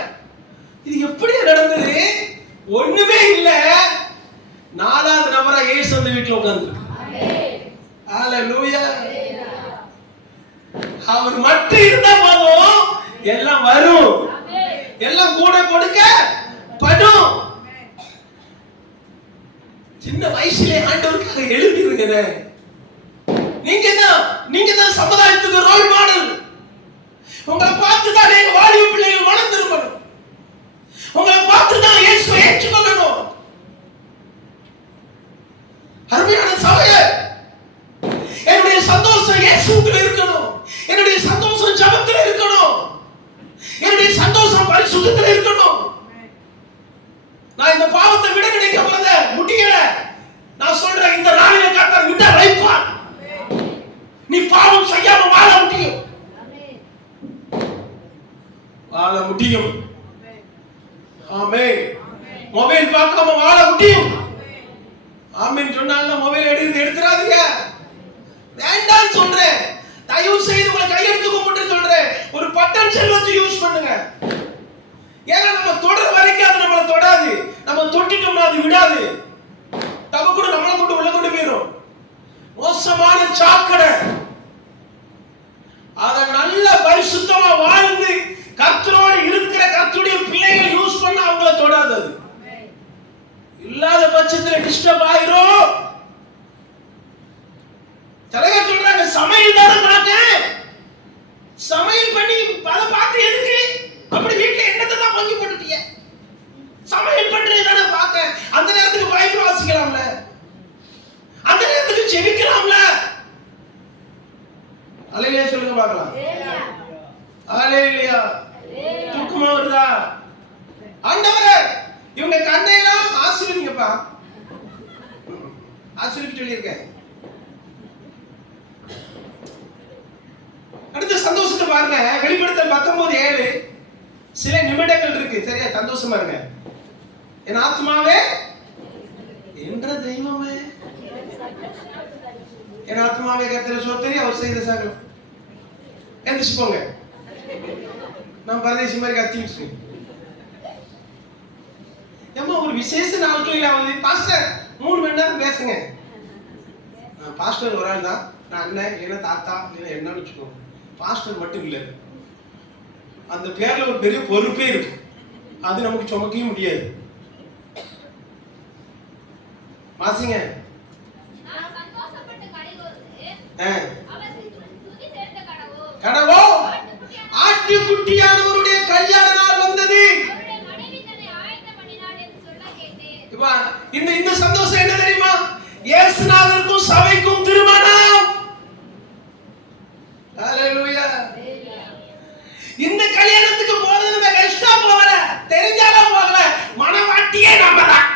இது எப்படி நடந்தது? ஒண்ணுமே இல்ல. 4வது நபரா இயேசு அந்த வீட்டுல உட்கார்ந்து. ஹalleluya. அவர் மட்டும் இருந்தா போதும், எல்லாம் வரும், எல்லாம் கூட கொடுக்க படும். சின்ன வயசுல ஆண்டவருக்காக எழுதிருங்க. நீங்க தான் சமுதாயத்துக்கு ரோல் மாடல். உங்களை பார்த்து தான் எங்க வாலிப பிள்ளைகள் மனம் திரும்பணும். உங்களை பார்த்து தான் இயேசுவை ஏற்றுக்கொள்ளணும். அருமையான சபையே, என்னுடைய சந்தோஷம் இயேசுவுக்குள்ள இருக்கணும். என்னுடைய சந்தோஷம் ஜெபத்துல இருக்கணும். என்னுடைய சந்தோஷம் பரிசுத்தத்துல இருக்கணும். நான் இந்த பாவத்தை விட நினைக்க முடியல. நான் சொல்றேன், இந்த நாளில கர்த்தர் விட வைப்பார். நீ பாவம் செய்யாம வாழ முடியும், வாழ முடியும். ஆமென். மொபைல் பார்க்காம வாழ முடியும். ஆமென் சொன்னால மொபைல் எடுத்துறாதீங்க, வேண்டாம் சொல்றேன். தயவு செய்து உங்களை கையெடுத்துக்க சொல்றேன். ஒரு பட்டன் செல் வச்சு யூஸ் பண்ணுங்க. ஏன்னா நம்ம தொடர வரைக்கும் அது நம்மளை தொடாது. நம்ம தொட்டிட்டோம்னா அது விடாது. கூட நம்மளை கொண்டு உள்ள கொண்டு போயிடும். மோசமான சாக்கடை. அதை நல்ல பரிசுத்தமா வாழ்ந்து கர்த்தரோடு இருக்கிற கர்த்தருடைய பிள்ளைகள் யூஸ் பண்ண அவங்கள தொடாது. இல்லாத பட்சத்தில் டிஸ்டர்ப் ஆயிரும். தலைவர் சொல்றாங்க, சமையல் தானே பார்க்க, சமையல் பண்ணி அதை பார்த்து எதுக்கு? அப்படி வீட்டுல என்னத்தை தான் வாங்கி போட்டுட்டீங்க? சமையல் பண்றது தானே பார்க்க. அந்த நேரத்துக்கு பைபிள் வாசிக்கலாம்ல, அந்த நேரத்துக்கு ஜெபிக்கலாம்ல. அல்லேலூயா சொல்லுங்க பார்க்கலாம். அல்லேலூயா. தூக்கமா வருதா? ஆண்டவரே, இவங்க கண்ணையெல்லாம் ஆசீர்வதிங்கப்பா. ஆசீர்வதிக்க சொல்லியிருக்கேன். அடுத்த சந்தோஷத்தை பாருங்க. வெளிப்படுத்தல் 19:7 சில நிமிடங்கள் இருக்கு. சரியா? சந்தோஷமா இருங்க. என் ஆத்மாவே என்ற தெய்வமே, என் ஆத்மாவே கர்த்தரை ஸ்தோத்திரி, அவர் செய்த சகலம். எந்திரிச்சு போங்க. நான் பரதேசி மாதிரி கத்திட்டு ஏமா ஒரு விசேஷ நாட்களில் பாஸ்டர் 3 மணி நேரம் பேசுங்க. பாஸ்டர் ஒரு ஆள் தான், நான் அண்ணன் இல்லைன்னா தாத்தா இல்லைன்னா என்னன்னு வச்சுக்கோங்க. பாஸ்டர் மட்டும் இல்லை, அந்த பேர்ல ஒரு பெரிய பொறுப்பே இருக்கு. அது நமக்கு சுமக்கவே முடியாது. வாசிங்க. கடவோ ஆட்டுக்குட்டியானவருடைய கல்யாண நாள் வந்தது. இந்த சந்தோஷம் என்ன தெரியுமா? இயேசுநாதருக்கும் சபைக்கும் திருமணம். ஹalleluya. இந்த கல்யாணத்துக்கு போறது நம்ம எக்ஸ்ட்ரா போகல, தெரிஞ்சாலும் போகல. மனவாட்டியே நம்ம தான்.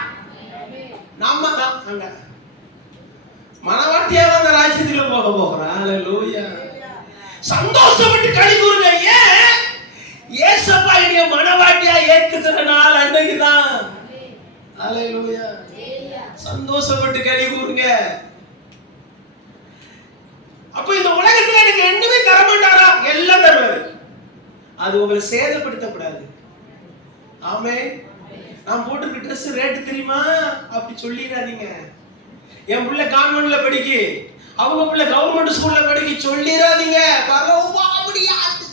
அங்க மனவாட்டியா தான் அந்த ராஜ்யத்துக்குள்ள போக போகிறோம். ஹalleluya. சந்தோஷப்பட்டு களி கூறுங்க. ஏன்? இயேசப்பா என்னைய மனவாட்டியா ஏத்துக்கிற நாள் அன்னைக்கு தான். ஹalleluya. சந்தோஷப்பட்டு களி கூறுங்க. அப்ப இந்த உலகத்துல எனக்கு என்னமே தர மாட்டாரா? எல்லாம் தருவாரு. அது உங்களை சேதப்படுத்தக்கூடாது. ஆமென். நான் போட்டுக்கிற ட்ரெஸ் ரேட் தெரியுமா அப்படி சொல்லிடாதீங்க. என் பிள்ளை கான்வென்ட்ல படிக்கி, அவங்க பிள்ளை கவர்மெண்ட் ஸ்கூல்ல படிக்கி சொல்லிடாதீங்க. பரவ முடியாது.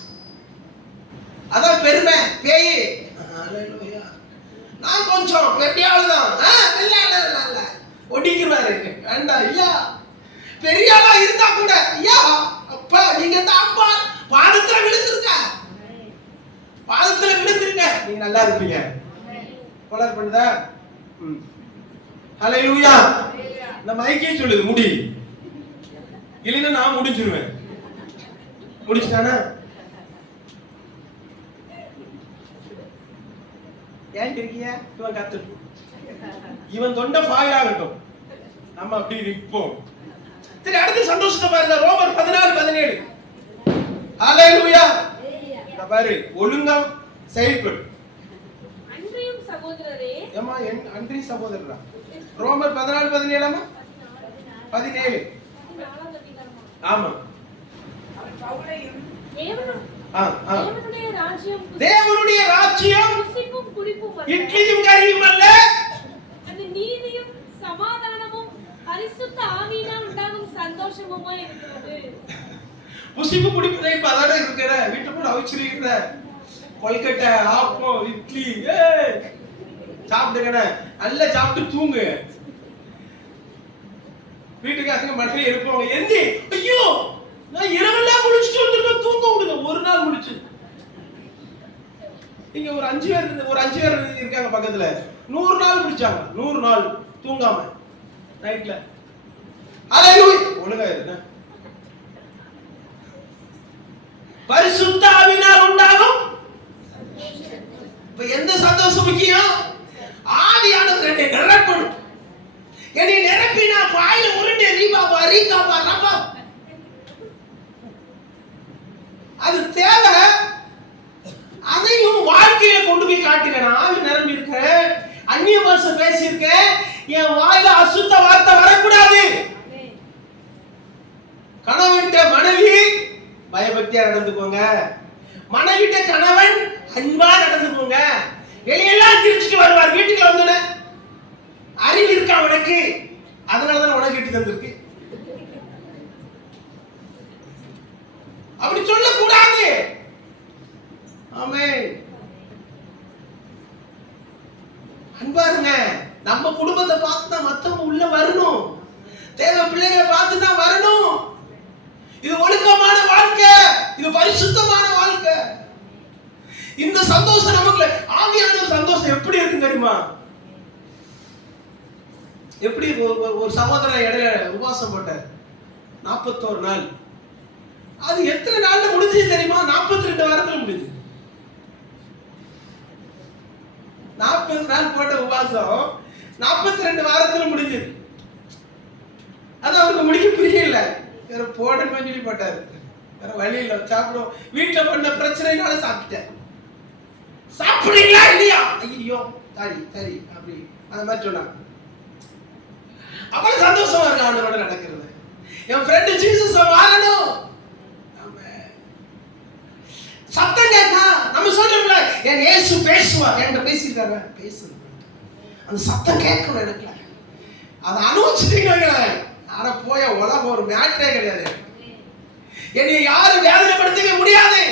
அதான் பெருமை. பேய். ஹalleluya. நான் கொஞ்சம் பெரிய ஆளு தான். இல்ல ஒடிக்குறாரு. வேண்டாம் ஐயா. பெரிய ஆளா இருந்தா கூட ஐயா அப்பா நீங்க தான் அப்பா பாதத்துல விழுந்துருங்க. பாதத்துல விழுந்துருங்க. நீங்க நல்லா இருப்பீங்க. கொலர் பண்ணுதா? ஹalleluya. இந்த மைக்கே சொல்லுது முடி. இல்லைன்னா நான் முடிஞ்சிருவேன். முடிச்சிட்டானா? ஏன் இருக்கீங்க? இவன் கத்துட்டு இவன் தொண்டை ஃபாயிலாகட்டும், நம்ம அப்படி நிற்போம். சரி, அடுத்து சந்தோஷத்தை பாருங்க. ரோமர் 14:17. ஹalleluya. பாரு, ஒழுங்கா செயல்படு. அன்றியும் சகோதரரே, ஏமா அன்றி சகோதரரா, ரோமர் 14:17 17. ஆமா. தேவனுடைய ராஜ்யம் புசிப்பும் குடிப்பும் அல்ல, இட்லியும் கறியும் அல்ல, அது நீதியும் சமாதானமும் பரிசுத்த ஆவியினால் உண்டாகும் சந்தோஷமுமா இருக்கிறது. புசிப்பு குடிப்பு இப்ப அதான இருக்கிற வீட்டு கூட அவிச்சிருக்கிற கொல்கட்டை, ஆப்பம், இட்லி சாப்பிடுங்க, நல்லா சாப்பிட்டு தூங்கு. வீட்டுக்காரங்க மனைவி எழுப்புவாங்க, எந்தி ஐயோ நான் இரவெல்லாம் முடிச்சுட்டு வந்துருக்கேன், தூங்க விடுங்க. ஒரு நாள் முடிச்சு இங்க ஒரு 5 பேர் இருக்காங்க பக்கத்துல, 100 நாள் முடிச்சாங்க. 100 நாள் தூங்காம நைட்ல. ஹalleluya. ஒழுங்கா இருங்க. பரிசுத்த ஆவியினால் உண்டாகும். இப்ப எந்த சந்தோஷம் முக்கியம்? ஆவியானவர் என்னை நிரப்பணும். என்னை நிரப்பினா வாயில உருண்டே ரீபாபா ரீகாபா ரபா, அது தேவை. அதையும் வாழ்க்கையில கொண்டு போய் காட்டுங்க. நான் ஆவி நிரம்பி இருக்கேன், அந்நிய பாஷை பேசியிருக்கேன், என் வாயில அசுத்த வார்த்தை வரக்கூடாது. கணவன்கிட்ட மனைவி பயபக்தியா நடந்துக்கோங்க, மனைவிட்ட கணவன் அன்பா நடந்துக்கோங்க. வெளியெல்லாம் திருச்சிட்டு வருவார், வீட்டுக்கு வந்தோட அறிவு இருக்கா உனக்கு? அதனாலதான் உனக்கு இட்டு தந்திருக்கு. அப்படி சொல்லக்கூடாது. ஆமென். அன்பா இருங்க. நம்ம குடும்பத்தை பார்த்து தான் மத்தவங்க உள்ள வரணும். தேவ பிள்ளைகளை பார்த்து தான் வரணும். இது ஒழுக்கமான வாழ்க்கை, இது பரிசுத்தமான வாழ்க்கை. இந்த சந்தோஷம் நமக்கு ஆவியான சந்தோஷம் எப்படி இருக்கு தெரியுமா? எப்படி ஒரு சகோதரன் இடையில உபவாசம் போட்டார் 41 நாள். அது எத்தனை நாள்ல முடிஞ்சது தெரியுமா? 42 வாரத்துல முடிஞ்சது. 40 நாள் போட்ட உபவாசம் 42 வாரத்துல முடிஞ்சது. அது அவருக்கு முடிக்க புரியல. வேற போடணும்னு சொல்லி போட்டாரு. வேற வழி இல்ல, சாப்பிடும். வீட்டுல பண்ண பிரச்சனைனால சாப்பிட்டேன். சாப்பிடுறீங்களா இல்லையா? ஐயோ சரி சரி அப்படி அந்த மாதிரி சொன்னாங்க. அவ்வளவு சந்தோஷமா இருக்கு ஆண்டவரோட நடக்கிறது. என் ஃப்ரெண்ட் ஜீசஸ் வாழணும். சத்தம் கேட்கா நம்ம சொல்றோம்ல, என் இயேசு பேசுவார் என்கிட்ட பேசியிருக்காங்க, பேசுறது அந்த சத்தம் கேட்கணும் எனக்கு. அதை அனுபவிச்சுட்டீங்களே, ஆனா போய உலகம் ஒரு மேட்டரே கிடையாது. என்னை யாரும் வேதனைப்படுத்தவே முடியாது.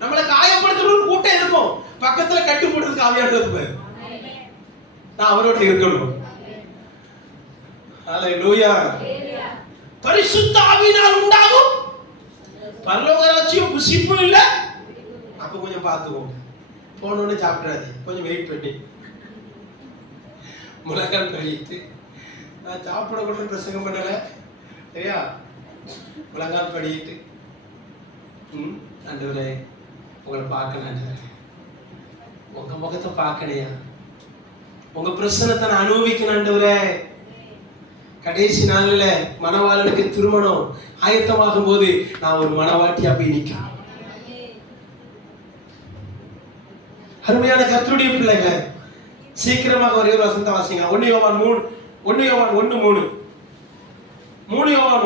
நம்மளை காயப்படுத்துறதுக்கு கூட்டம் இருக்கும், பக்கத்துல கட்டு போடுறதுக்கு ஆவியானவர் இருப்பார். நான் அவரோட இருக்கணும். ஹalleluya. பரிசுத்த ஆவியினால் உண்டாகும் பரலோக ராஜ்யம் புசிப்பு இல்ல. அப்ப கொஞ்சம் பார்த்துக்கோங்க, போனோன்னு சாப்பிடாது, கொஞ்சம் வெயிட் பண்ணி முழங்கால் கழித்து. நான் சாப்பிட கூட பிரசங்கம் பண்ணல சரியா? முழங்கால் படிட்டு ஆண்டவரே உங்களை பார்க்கணும், உங்க முகத்தை பார்க்கணையா, உங்க பிரசனத்தை நான் அனுபவிக்கணும் ஆண்டவரே. கடைசி நாள்ல மணவாளனுக்கு திருமணம் ஆயத்தமாகும் போது நான் ஒரு மணவாட்டியா போய் நிற்கிறேன். அருமையான கர்த்தருடைய பிள்ளைகள், சீக்கிரமாக ஒரே ஒரு வசனத்தை வாசிங்க. 1 யோவான் 1:3 3 யோவான்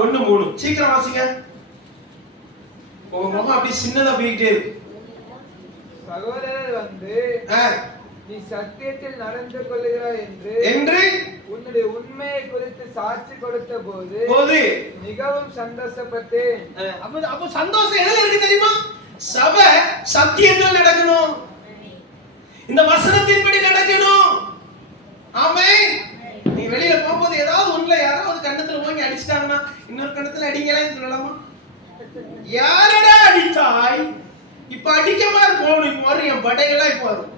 1:3 சீக்கிரம் வாசிங்க. உங்க முகம் அப்படி சின்னதா போயிட்டே இருக்கு. சகோதரர் வந்து நீ சத்தியத்தில் நடந்து கொள்கிறாய் என்று உன்னுடைய உண்மையை குறித்து சாட்சி கொடுத்த போது மிகவும் சந்தோஷப்பட்டேன். அப்ப சந்தோஷம் எதுல இருக்கு தெரியுமா? சபை சத்தியத்தில் நடக்கணும், இந்த வசனத்தின்படி நடக்கணும். ஆமென். நீ வெளியில போகும்போது ஏதாவது ஒண்ணுல யாராவது கண்ணத்துல வாங்கி அடிச்சிட்டாங்கன்னா இன்னொரு கண்ணத்துல அடிங்களே சொல்லலாமா? யாரடா அடித்தாய்? இப்ப அடிக்க மாதிரி போகணும். இப்ப வரும் என் படைகளா இப்ப வரும்.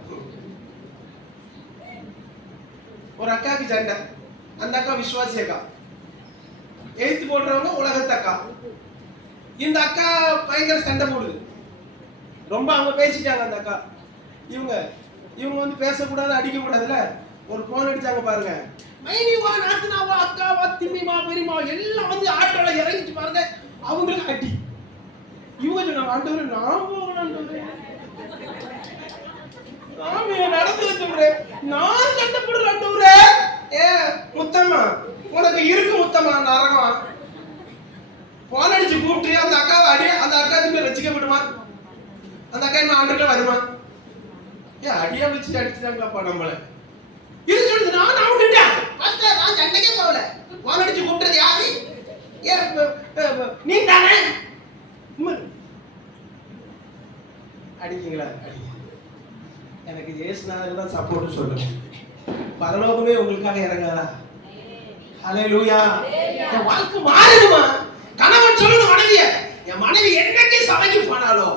ஒரு அக்காவுக்கு சண்டை, அந்த அக்கா விசுவாசி அக்கா, எழுத்து போடுறவங்க உலகத்து அக்கா. இந்த அக்கா பயங்கர சண்டை போடுது, ரொம்ப அவங்க பேசிட்டாங்க. அந்த அக்கா இவங்க இவங்க வந்து பேசக்கூடாது, அடிக்க கூடாதுல்ல. ஒரு போன் அடிச்சாங்க பாருங்க, மைனிவா, நாத்தனாவா, அக்காவா, திம்மிமா, பெரியமா எல்லாம் வந்து ஆட்டோல இறங்கிட்டு பாருங்க, அவங்களுக்கு அடி. இவங்க சொன்னாங்க, ஆண்டவரே நான் போகணும், நான் நடந்து சொல்றேன், நான் கட்டப்படுற ஆண்டவரே. ஏ முத்தம்மா, உனக்கு இருக்கு முத்தம்மா நரகமா. போன் அடிச்சு கூப்பிட்டு அந்த அக்காவை அடி, அந்த அக்கா திரும்ப ரசிக்கப்படுமா? அந்த அக்கா இன்னும் ஆண்டுக்குள்ள வருமா? ஏன் அடியா வச்சு அடிச்சுட்டாங்களாப்பா நம்மள. இது சொல்லுது, நான் விட்டுட்டேன், நான் சண்டைக்கே போகல. போன் அடிச்சு கூப்பிட்டது யாரு? நீ தானே. அடிக்கீங்களா? அடிக்க. எனக்கு இயேசுநாதர் தான் சப்போர்ட் சொல்லுங்க. பரலோகமே உங்களுக்காக இறங்காதா? ஹல்லேலூயா. என் வாழ்க்கை மாறிடுமா? கணவன் சொல்லணும் மனைவிய, என் மனைவி என்னைக்கு சபைக்கு போனாலோ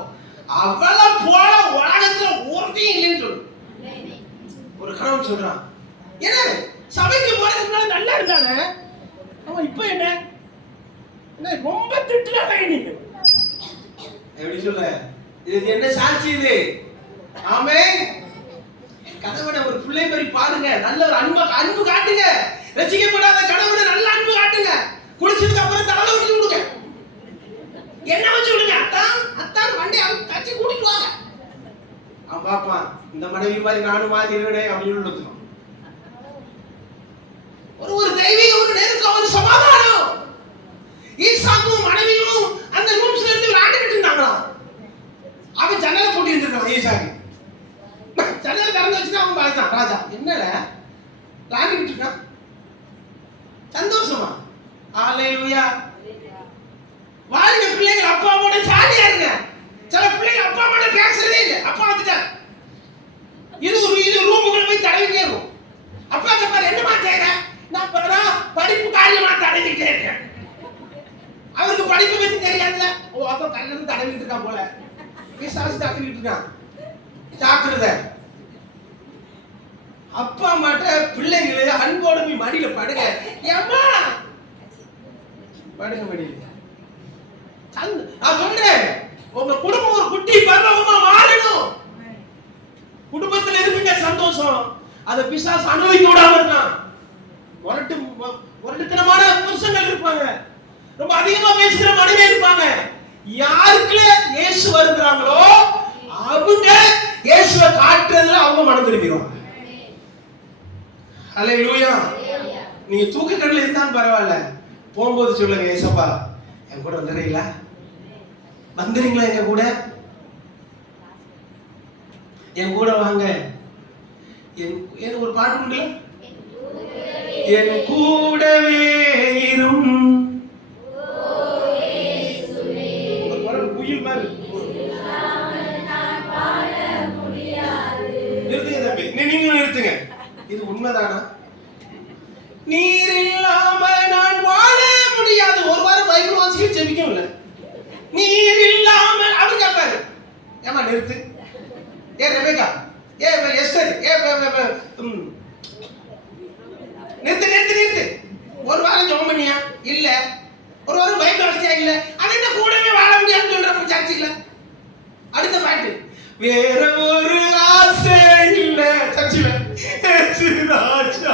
அவள போல உலகத்துல ஒருத்தையும் இல்லைன்னு சொல்லு. ஒரு கணவன் சொல்றான், ஏன்னா சபைக்கு போறதுக்கு நல்லா இருந்தானே, அவன் இப்ப என்ன ரொம்ப திட்டுறாங்க. நீங்க எப்படி சொல்ல? இது என்ன சாட்சி இது? ஆமென். கணவனை ஒரு பிள்ளை மாதிரி பாருங்க, நல்ல ஒரு அன்பு காட்டுங்க. ரசிக்கப்படாத கணவனை நல்ல அன்பு காட்டுங்க. குளிச்சதுக்கு அப்புறம் தலை ஊற்றி விடுங்க, என்ன வச்சு விடுங்க. அத்தான் வண்டி அவன் தச்சு கூட்டிட்டு வாங்க. அவன் பாப்பான், இந்த மனைவி மாதிரி நானும் மாதிரி இருக்கேன் அப்படின்னு நினைச்சோம். ஒரு தெய்வீக ஒரு நெருக்கம், ஒரு சமாதானம். ஈசாக்கும் மனைவியும் அந்த ரூம்ஸ்ல இருந்து விளையாடிட்டு இருந்தாங்களாம். அவன் ஜன்னலை பூட்டி இருந்திருக்கான். ஈசாக்கு ஜன்னலை திறந்து வச்சுட்டு அவன் பார்த்தான், ராஜா என்னல விளையாடிட்டு இருக்கான், சந்தோஷமா? ஹல்லேலூயா. வாலிப பிள்ளைகள் அப்பா அம்மாவோட ஜாலியா இருங்க. சில பிள்ளைங்க அப்பா அம்மாவோட பேசுறதே இல்லை. அப்பா வந்துட்டார், இது ரூமுக்குள்ள போய் தடவிட்டே இருக்கும். அப்பா கேட்பாரு, என்னமா செய்யற? நான் படிப்பு காரியமா தடவிட்டே இருக்கேன். அவருக்கு படிப்பு பத்தி தெரியாதுல. ஓ அப்பா கல்ல இருந்து தடவிட்டு இருக்கா போல, பிசாசு தடவிட்டு இருக்கான். ஜாக்கிரதை. அப்பா அம்மாட்ட பிள்ளைங்களை அன்போடு போய் மடியில படுங்க. ஏம்மா படுங்க மடியில. நான் சொல்றேன், உங்க குடும்பம் ஒரு குட்டி பரலோகமா மாறணும். குடும்பத்துல இருப்பீங்க சந்தோஷம், அத பிசாசு அனுபவிக்க விடாம இருக்கான். முரட்டுத்தனமான புருஷங்கள் இருப்பாங்க, ரொம்ப அதிகமா பேசுகிற மனைவி இருப்பாங்க. யாருக்குள்ள இயேசு வருகிறாங்களோ அவங்க இயேசுவை காட்டுறதுல அவங்க மனம் திரும்பிடுவாங்க. ஹல்லேலூயா. நீங்க தூக்க கடல இருந்தாலும் பரவாயில்ல, போகும்போது சொல்லுங்க, ஏசப்பா என் கூட வந்துடுறீங்களா? வந்துடுறீங்களா? எங்க கூட என் கூட வாங்க. ஒரு பாட்டு உண்டு, என் கூடவே இரும். குயில் மாதிரி நிறுத்துங்க தம்பி, நீங்களும் நிறுத்துங்க. இது உண்மைதானா? நீர் இல்லாம நான் வாழ முடியாது. ஒரு வாரம் பைபிள் வாசிக்க ஜெபிக்கவும் இல்லை. நீர் இல்லாம அவர் கேட்பாரு, ஏமா நிறுத்து. ஏ ரெபேக்கா, ஏ எஸ்தர், ஏ நிறுத்து நிறுத்து நிறுத்து. ஒரு வாரம் ஜெபம் பண்ணியா? இல்ல. ஒரு வாரம் பைபிள் வாசிச்சா? இல்ல. அது என்ன கூடவே வாழ முடியாதுன்னு சொல்ற சர்ச்சில். அடுத்த பாட்டு, வேற ஒரு ஆசை இல்ல சர்ச்சில். ராஜா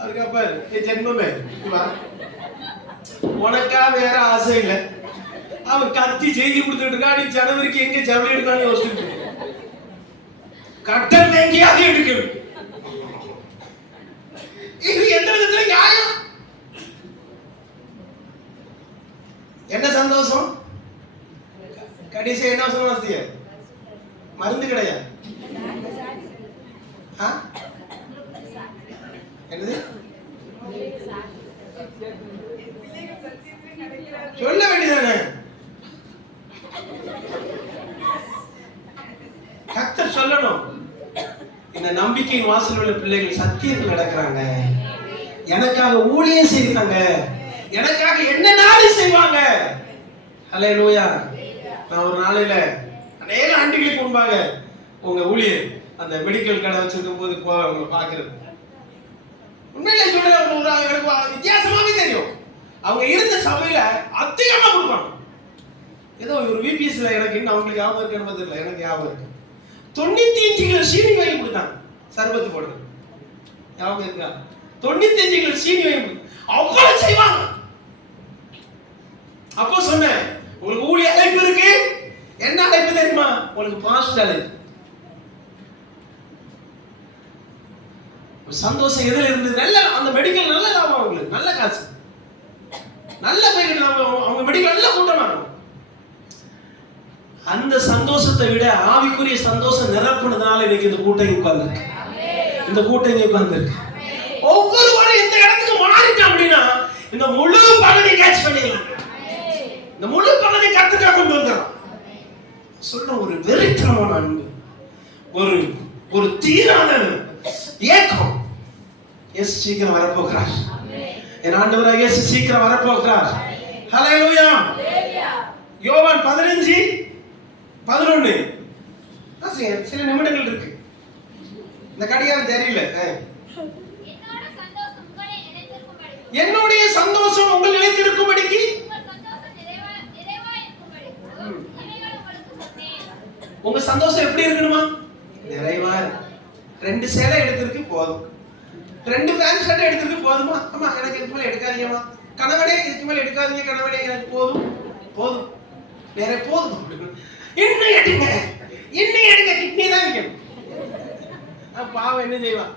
அதுக்கப்பாரு, ஜென்மமே உனக்கா வேற ஆசை இல்ல. அவன் கத்தி செய்தி கொடுத்துட்டு இருக்கா, நீ ஜனவரிக்கு எங்க ஜவுளி எடுக்கான்னு யோசிச்சுட்டு கட்டன் எங்கேயாவது எடுக்கணும். இது எந்த விதத்துல நியாயம்? என்ன சந்தோஷம்? கடைசி என்ன சந்தோஷம்? மருந்து கிடையாது. என்னது சொல்ல வேண்டியதானே? கர்த்தர் சொல்லணும். இந்த நம்பிக்கையின் வாசல் உள்ள பிள்ளைகள் சத்தியத்தில் நடக்கிறாங்க, எனக்காக ஊழியம் செய்வாங்க, எனக்காக என்ன நாளும் செய்வாங்க. ஹல்லேலூயா. நான் ஒரு நாளையில அநேக ஆண்டுகளுக்கு முன்பாக உங்க ஊழியர் அந்த மெடிக்கல் கடை வச்சிருக்கும் போது உங்களை பாக்குறது உண்மையில சொல்ல எனக்கு வித்தியாசமாவே தெரியும். அவங்க இருந்த சபையில அதிகமா கொடுப்பாங்க. ஏதோ ஒரு விபிஎஸ்ல எனக்கு இன்னும் அவங்களுக்கு ஞாபகம் இருக்கு, தெரியல, எனக்கு ஞாபகம் இருக்கு. 95 கிலோ சீனி வாங்கி கொடுத்தாங்க சர்பத்து போடுறது. ஞாபகம் இருக்கா? 95 கிலோ சீனி வாங்கி கொடுத்தாங்க. அவ்வளவு செய்வாங்க. அப்போ சொன்னேன், உங்களுக்கு ஊழிய அழைப்பு இருக்கு. என்ன அழைப்பு தெரியுமா? உங்களுக்கு பாஸ்டர் அழைப்பு. சந்தோஷம் எதுல இருந்து? நல்ல அந்த மெடிக்கல் நல்ல லாபம், அவங்களுக்கு நல்ல காசு, நல்ல பேர். அவங்க மெடிக்கல் நல்ல கூட்டமா இருக்கும். அந்த சந்தோஷத்தை விட ஆவிக்குரிய சந்தோஷம் நிரப்புனதுனால இன்னைக்கு இந்த கூட்டம் உட்கார்ந்துருக்கு. இந்த கூட்டம் உட்கார்ந்துருக்கு. ஒவ்வொருவரும் இந்த இடத்துக்கு மாறிட்டோம் அப்படின்னா இந்த முழு பகுதியை கேட்ச் பண்ணிடலாம். இந்த முழு பகுதியை கத்துக்காக கொண்டு வந்துடலாம். சொல்ற ஒரு வெறித்தனமான அன்பு, ஒரு ஒரு தீரான ஏக்கம். இயேசு சீக்கிரம் வரப்போகிறார். என் ஆண்டவராக இயேசு சீக்கிரம் வரப்போகிறார். ஹல்லேலூயா. யோவான் 15:11. சில நிமிடங்கள் இருக்கு. இந்த கடிகாரம் தெரியல. என்னுடைய சந்தோஷம் உங்கள் நிலைத்திருக்கும்படிக்கு உங்க சந்தோஷம் எப்படி இருக்கணுமா? நிறைவா. 2 சேலை எடுத்திருக்கு போதும், 2 பேண்ட் ஷர்ட் எடுத்திருக்கு போதுமா? அம்மா எனக்கு இதுக்கு மேல எடுக்காதீங்கம்மா. கணவனே இதுக்கு மேல எடுக்காதீங்க கணவனே, எனக்கு போதும் போதும் வேற போதும். இன்னும் எடுங்க, இன்னும் எடுங்க, கிட்னி தான் வைக்கணும். பாவம் என்ன செய்வான்?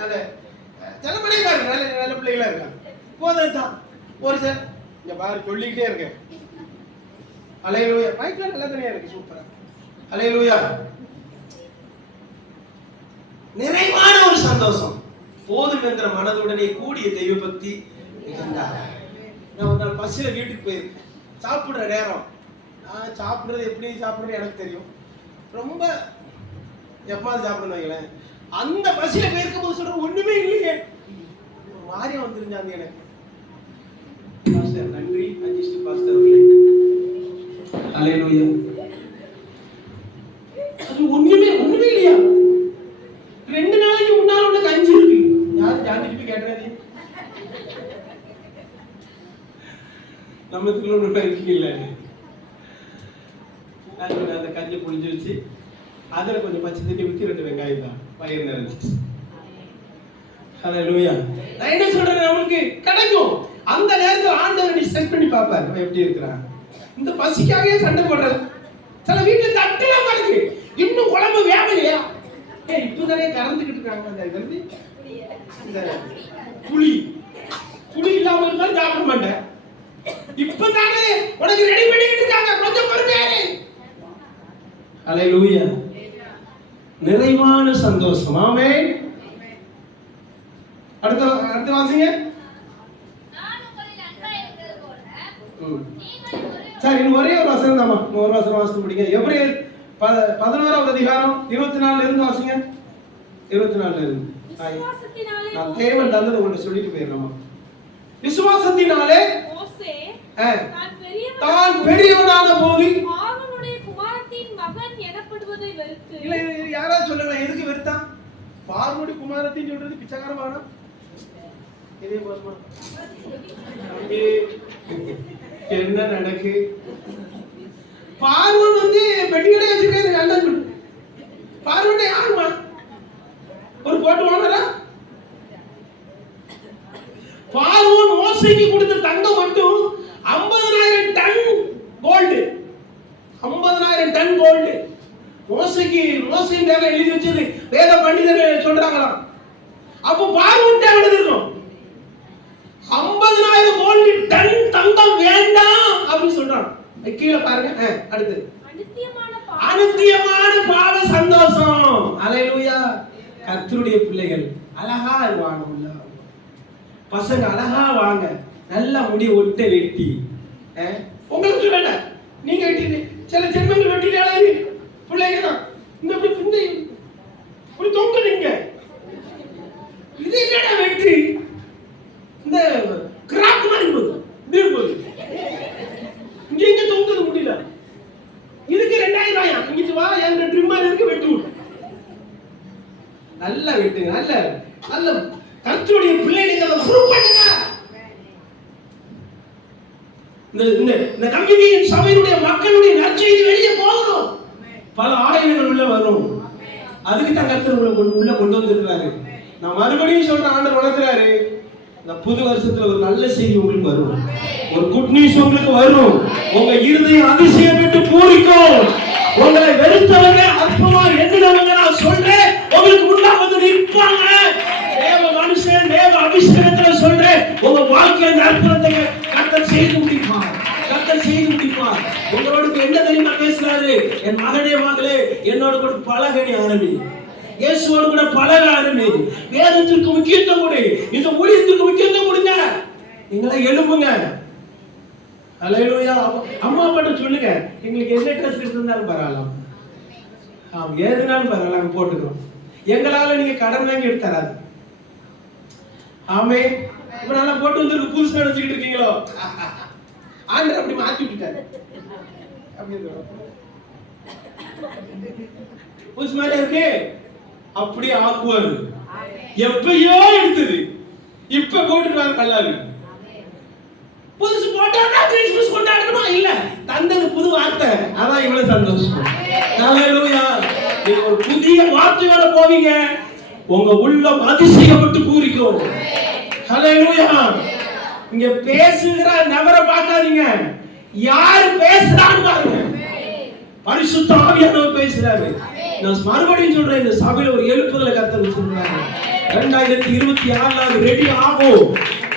நல்ல தலைமுறை பாருங்க, நல்ல நல்ல பிள்ளைகளா இருக்காங்க. போதும் தான் ஒரு சார் இங்க பாரு சொல்லிக்கிட்டே இருக்கேன். ஹல்லேலூயா. மைக்ல நல்ல தனியா இருக்கு, சூப்பரா. ஹல்லேலூயா. நிறைவான ஒரு சந்தோஷம், போதும் என்கிற மனதுடனே கூடிய தெய்வ பக்தி மிகுந்தார். நான் ஒரு நாள் பஸ்ஸில் வீட்டுக்கு போயிருக்கேன். சாப்பிடுற நேரம், நான் சாப்பிடுறது எப்படி சாப்பிடுறது எனக்கு தெரியும். ரொம்ப எப்பமாவது சாப்பிடணும் வைங்களேன். அந்த பஸ்ஸில் போயிருக்கும் போது சொல்ற ஒண்ணுமே இல்லையே, ஒரு மாதிரியா வந்துருந்தாங்க எனக்கு. பாஸ்டர் நன்றி, அஜிஸ்ட் பாஸ்டர் அவர்களே. ஹல்லேலூயா. அது ஒண்ணுமே இல்லையா? 2 நாளைக்கு முன்னால உள்ள கஞ்சி இருக்கு. யாரு ஜாண்டிட்டு கேட்டாரு? நம்மத்துக்குள்ள ஒண்ணு இருக்கீங்கல்ல. அந்த கஞ்சி புளிஞ்சு வச்சு அதுல கொஞ்சம் பச்சை தண்ணி ஊத்தி 2 வெங்காயம் தான் பயிர் நிறைஞ்சிச்சு. ஹல்லேலூயா. நான் என்ன சொல்றேன், நமக்கு கிடைக்கும். அந்த நேரத்தில் ஆண்டவர் நீ செட் பண்ணி பார்ப்பார் அவன் எப்படி இருக்கிறான். இந்த பசிக்காகவே சண்டை போடுறது. சில வீட்டுல தட்டுலாம் இருக்கு, இன்னும் குழம்பு வேகலையா? இப்பதானே கறந்துகிட்டு இருக்காங்க. அந்த இந்த புளி இல்லாம இருந்தாலும் சாப்பிட மாட்டேன். இப்பதானே உனக்கு ரெடி பண்ணிக்கிட்டு இருக்காங்க, கொஞ்சம் பொறுமையாரு. ஹல்லேலூயா. நிறைவான சந்தோஷம். ஆமென். அடுத்த வாசிங்க. சரி, இன்னும் ஒரே ஒரு வசனம் தாமா, ஒரு வசனம் வாசித்து முடிங்க. எபிரேயர் 11வது அதிகாரம் 24 இருந்து வாசிங்க. 24 இருந்து. நான் தேவன் தந்தது ஒன்று சொல்லிட்டு போயிடலாமா? விசுவாசத்தினாலே மோசே தான் பெரியவனான போது ஆரோனுடைய குமாரத்தின் மகன் எனப்படுவதை வெறுத்து. இல்ல யாராவது சொல்லுங்க, எதுக்கு வெறுத்தான்? பார்வோனுடைய குமாரத்தின் சொல்றது பிச்சைக்காரமானா? இதே போதுமா? என்ன நடக்கு? பார்வோன் பெட்டியோட வச்சிருக்காரு. நல்லது. பார்வோன் யாருமா? ஒரு போட்டு வாங்குறா? பார்வோன் மோசேக்கு கொடுத்த தங்கம் மட்டும் 50,000 டன் கோல்டு. 50,000 டன் கோல்டு மோசேயின் மேல எழுதி வச்சது வேத பண்டிதர்கள் சொல்றாங்களாம். அப்போ பார்வோன் எவ்வளவு இருக்கும்? 50,000 கோல்டு டன் தங்கம் வேண்டாம் அப்படின்னு சொல்றான். கீழே பாருங்க. அடுத்து அநித்தியமான பாவ சந்தோஷம். ஹல்லேலூயா. கர்த்தருடைய பிள்ளைகள் அழகா வாங்க, பசங்க அழகா வாங்க, நல்ல முடி ஒட்ட வெட்டி. உங்களுக்கு சொல்லல, நீங்க வெட்டிட்டு சில ஜென்மங்கள் வெட்டிட்டாலே பிள்ளைங்க தான் இந்த இப்படி தொங்குறீங்க. இது என்னடா வெற்றி? இந்த கிராப் மாதிரி போகுது, இங்க தொங்குது முடியல. இதுக்கு 2000 இங்கிட்டு வா, என் ட்ரிம்மர் இருக்கு, வெட்டு விடு. நல்ல வெட்டுங்க, நல்ல நல்ல கர்த்தருடைய பிள்ளைகளை ப்ரூவ் பண்ணுங்க. இந்த கம்யூனியன் சபையினுடைய மக்களுடைய நற்செய்தி வெளியே போகணும். பல ஆலயங்கள் உள்ள வரும். அதுக்கு தான் கர்த்தர் உள்ள கொண்டு வந்திருக்கிறாரு. நான் மறுபடியும் சொல்றேன், ஆண்டவர் வளர்க்கிறாரு. இந்த புது வருஷத்துல ஒரு நல்ல செய்தி உங்களுக்கு வரும், ஒரு குட் நியூஸ் உங்களுக்கு வரும். உங்க இருதயம் அதிசயப்பட்டு பூரிக்கும். உங்களை வெறுத்தவங்க, அற்பமா எண்ணினவங்க, நான் சொல்றேன், உங்களுக்கு முன்னாடி வந்து நிற்பாங்க. தேவ மனுஷன், தேவ அபிஷேகத்துல சொல்றேன், உங்க வாழ்க்கையில அற்புதத்தை கர்த்தர் செய்து முடிப்பார். கர்த்தர் செய்து முடிப்பார். உங்களோட என்ன தெரியுமா பேசுறாரு? என் மகனே மகளே, என்னோட கூட பழகணி ஆரம்பி, இயேசுவோடு கூட பழக ஆரம்பி, வேதத்திற்கு முக்கியத்துவம் கொடு, இந்த ஊழியத்திற்கு முக்கியத்துவம் கொடுங்க. நீங்களா எழும்புங்க. ஹல்லேலூயா. அம்மா அப்பாட்ட சொல்லுங்க, எங்களுக்கு என்ன ட்ரெஸ் இருந்தாலும் பரவாயில்ல, ஏதுனாலும் பரவாயில்ல, போட்டுக்கிறோம். எங்களால நீங்க கடன் வாங்கி எடுத்து தராது. ஆமே. இப்ப நல்லா போட்டு வந்து புதுசு நினைச்சுக்கிட்டு இருக்கீங்களோ? ஆண்டவர் அப்படி மாத்தி விட்டுட்டாரு. புதுசு மாதிரி இருக்கு, அப்படி ஆக்குவாரு. எப்பயோ எடுத்தது இப்ப போட்டுருவாங்க கல்லாரு. புதுசு போட்டா கிறிஸ்மஸ் கொண்டாடணுமா? இல்ல, தந்தது புது வார்த்தை, அதான் இவ்வளவு சந்தோஷம். ஹல்லேலூயா. நீங்க ஒரு புதிய வார்த்தையோட போவீங்க, உங்க உள்ளம் அதிசயப்பட்டு பூரிக்கும். ஹல்லேலூயா. இங்க பேசுகிற நபரை பார்க்காதீங்க, யார் பேசுறான்னு பாருங்க. பரிசுத்த ஆவியானவர் பேசுறாரு. நான் மறுபடியும் சொல்றேன், இந்த சபையில ஒரு எழுப்புதலை கர்த்தர் சொல்றாரு. 2026 ரெடி ஆகும்.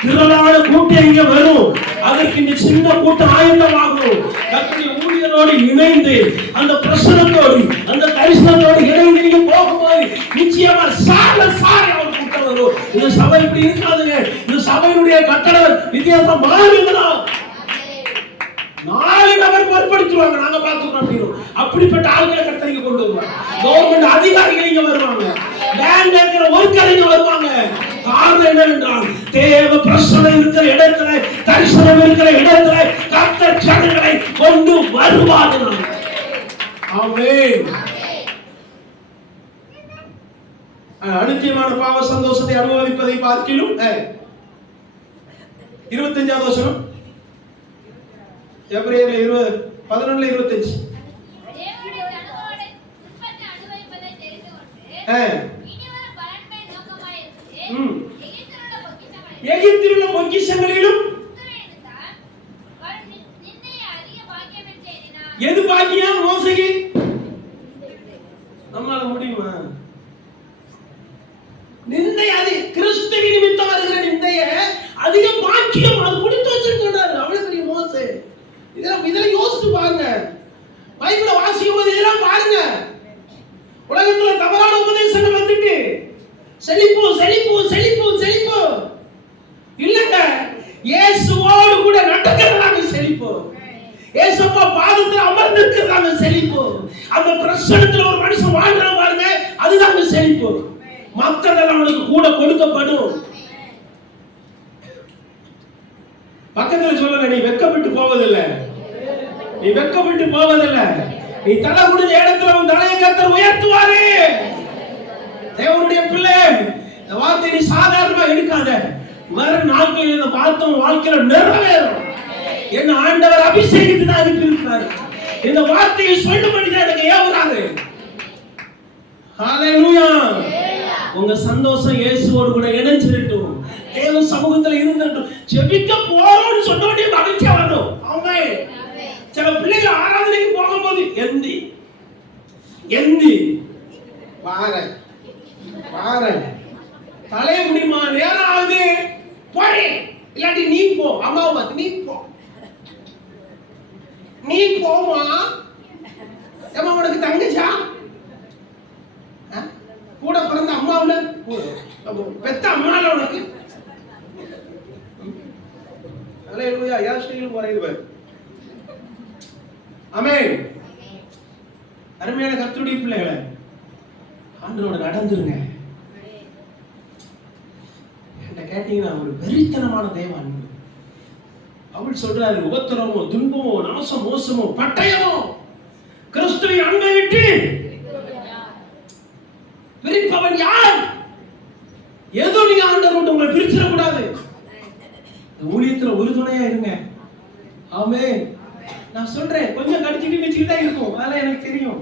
திரளான கூட்டம் இங்க வரும். அதற்கு இந்த சின்ன கூட்டம் ஆயத்தமாகும். கர்த்தருடைய ஊழியரோடு இணைந்து, அந்த பிரசனத்தோடு, அந்த தரிசனத்தோடு இணைந்து நீங்க போகும்போது நிச்சயமா சால ஒரு கூட்டம் வரும். இந்த சபை இப்படி இருக்காதுங்க. இந்த சபையினுடைய கட்டடம் வித்தியாசம் மாறுங்களா? 4 நபர் பொறுப்படுத்துவாங்க, நாங்க பாத்துக்கிறோம் அப்படின்னு. அப்படிப்பட்ட ஆட்களை கர்த்தர் கொண்டு வருவாங்க. கவர்மெண்ட் அதிகாரிகள் இங்க வருவாங்க, பேங்க்ல இருக்கிற ஒர்க்கர் வருவாங்க. காரணம் என்னவென்றால், தேவ பிரசன்னம் இருக்கிற இடத்துல, தரிசனம் இருக்கிற இடத்துல கர்த்தர் ஜனங்களை கொண்டு வருவார்கள். ஆமென். அநித்தியமான பாவ சந்தோஷத்தை அனுபவிப்பதை பார்க்கிலும் 25வது வசனம், எபிரேயர் 11:25. எகிப்திலுள்ள பொக்கிஷங்களிலும் எது பாக்கியம்? மோசகி. நம்மால முடியுமா? நிந்தை, அது கிறிஸ்துவின் நிமித்தம் வருகிற நிந்தைய அதிக பாக்கியம். அது முடித்து வச்சிருக்கிறாரு. அவ்வளவு பெரிய மோசே. இதெல்லாம் யோசிச்சு பாருங்க. பைபிளை வாசிக்கும் போது இதெல்லாம் பாருங்க. உலகத்துல தவறான உபதேசங்கள் வந்துட்டு செழிப்போம் செழிப்போம் செழிப்போம் செழிப்போம் இல்லங்க. இயேசுவோடு கூட நடக்கிறதாங்க செழிப்போம். இயேசுப்பா பாதத்துல அமர்ந்திருக்கிறதாங்க செழிப்போம். அந்த பிரசன்னத்துல ஒரு மனுஷன் வாழ்றான் பாருங்க, அதுதாங்க செழிப்போம். மத்ததெல்லாம் அவனுக்கு கூட கொடுக்கப்படும். பக்கத்துல சொல்லுங்க, நீ வெட்கப்பட்டு போவதில்லை, நீ வெட்கப்பட்டு போவதில்லை. நீ தலை குடிஞ்ச இடத்துல உன் தலையை கர்த்தர் உயர்த்துவாரு. தேவனுடைய பிள்ளை, இந்த வார்த்தை நீ சாதாரணமா எடுக்காத. வரும் நாட்களில் இந்த வார்த்தை வாழ்க்கையில நிறைவேறும். என்ன ஆண்டவர் அபிஷேகித்து தான் அனுப்பியிருக்கிறார். இந்த வார்த்தையை சொல்லும்படி தான் எனக்கு ஏவுறாரு. ஹல்லேலூயா. உங்க சந்தோஷம் இயேசுவோடு கூட இணைஞ்சிரட்டும். தேவ சமூகத்துல இருந்துட்டும். ஜெபிக்க போறோம்னு சொன்னோடனே மகிழ்ச்சியா வரணும். ஆமென். சில பிள்ளைகள் ஆராதனைக்கு போகும்போது எந்தி பாரு தலைய முடியுமா? நேரம் ஆகுது போறே, இல்லாட்டி நீ போ. அம்மாவை பார்த்து நீ போமா. ஏமா உனக்கு தங்கச்சா? கூட பிறந்த அம்மாவுல பெத்த அம்மால உனக்கு. ஹல்லேலூயா. யார் ஸ்டீல் போறீங்க பாரு. ஆமென். அருமையான கர்த்தருடைய பிள்ளைகளே, ஆண்டவரோட நடந்துருங்க. என்ன கேட்டீங்கன்னா, ஒரு வெறித்தனமான தேவ அன்பு. அவள் சொல்றாரு, உபத்திரமோ துன்பமோ நாசம் மோசமோ பட்டயமோ கிறிஸ்துவை அன்பை விட்டு பிரிப்பவன் யார்? ஏதோ நீங்க ஆண்டவரோட உங்களை பிரிச்சிடக்கூடாது. ஊழியத்துல உறுதுணையா இருங்க. ஆமென். நான் சொல்றேன், கொஞ்சம் கடிச்சிட்டு வச்சுக்கிட்டே இருக்கும், அதெல்லாம் எனக்கு தெரியும்.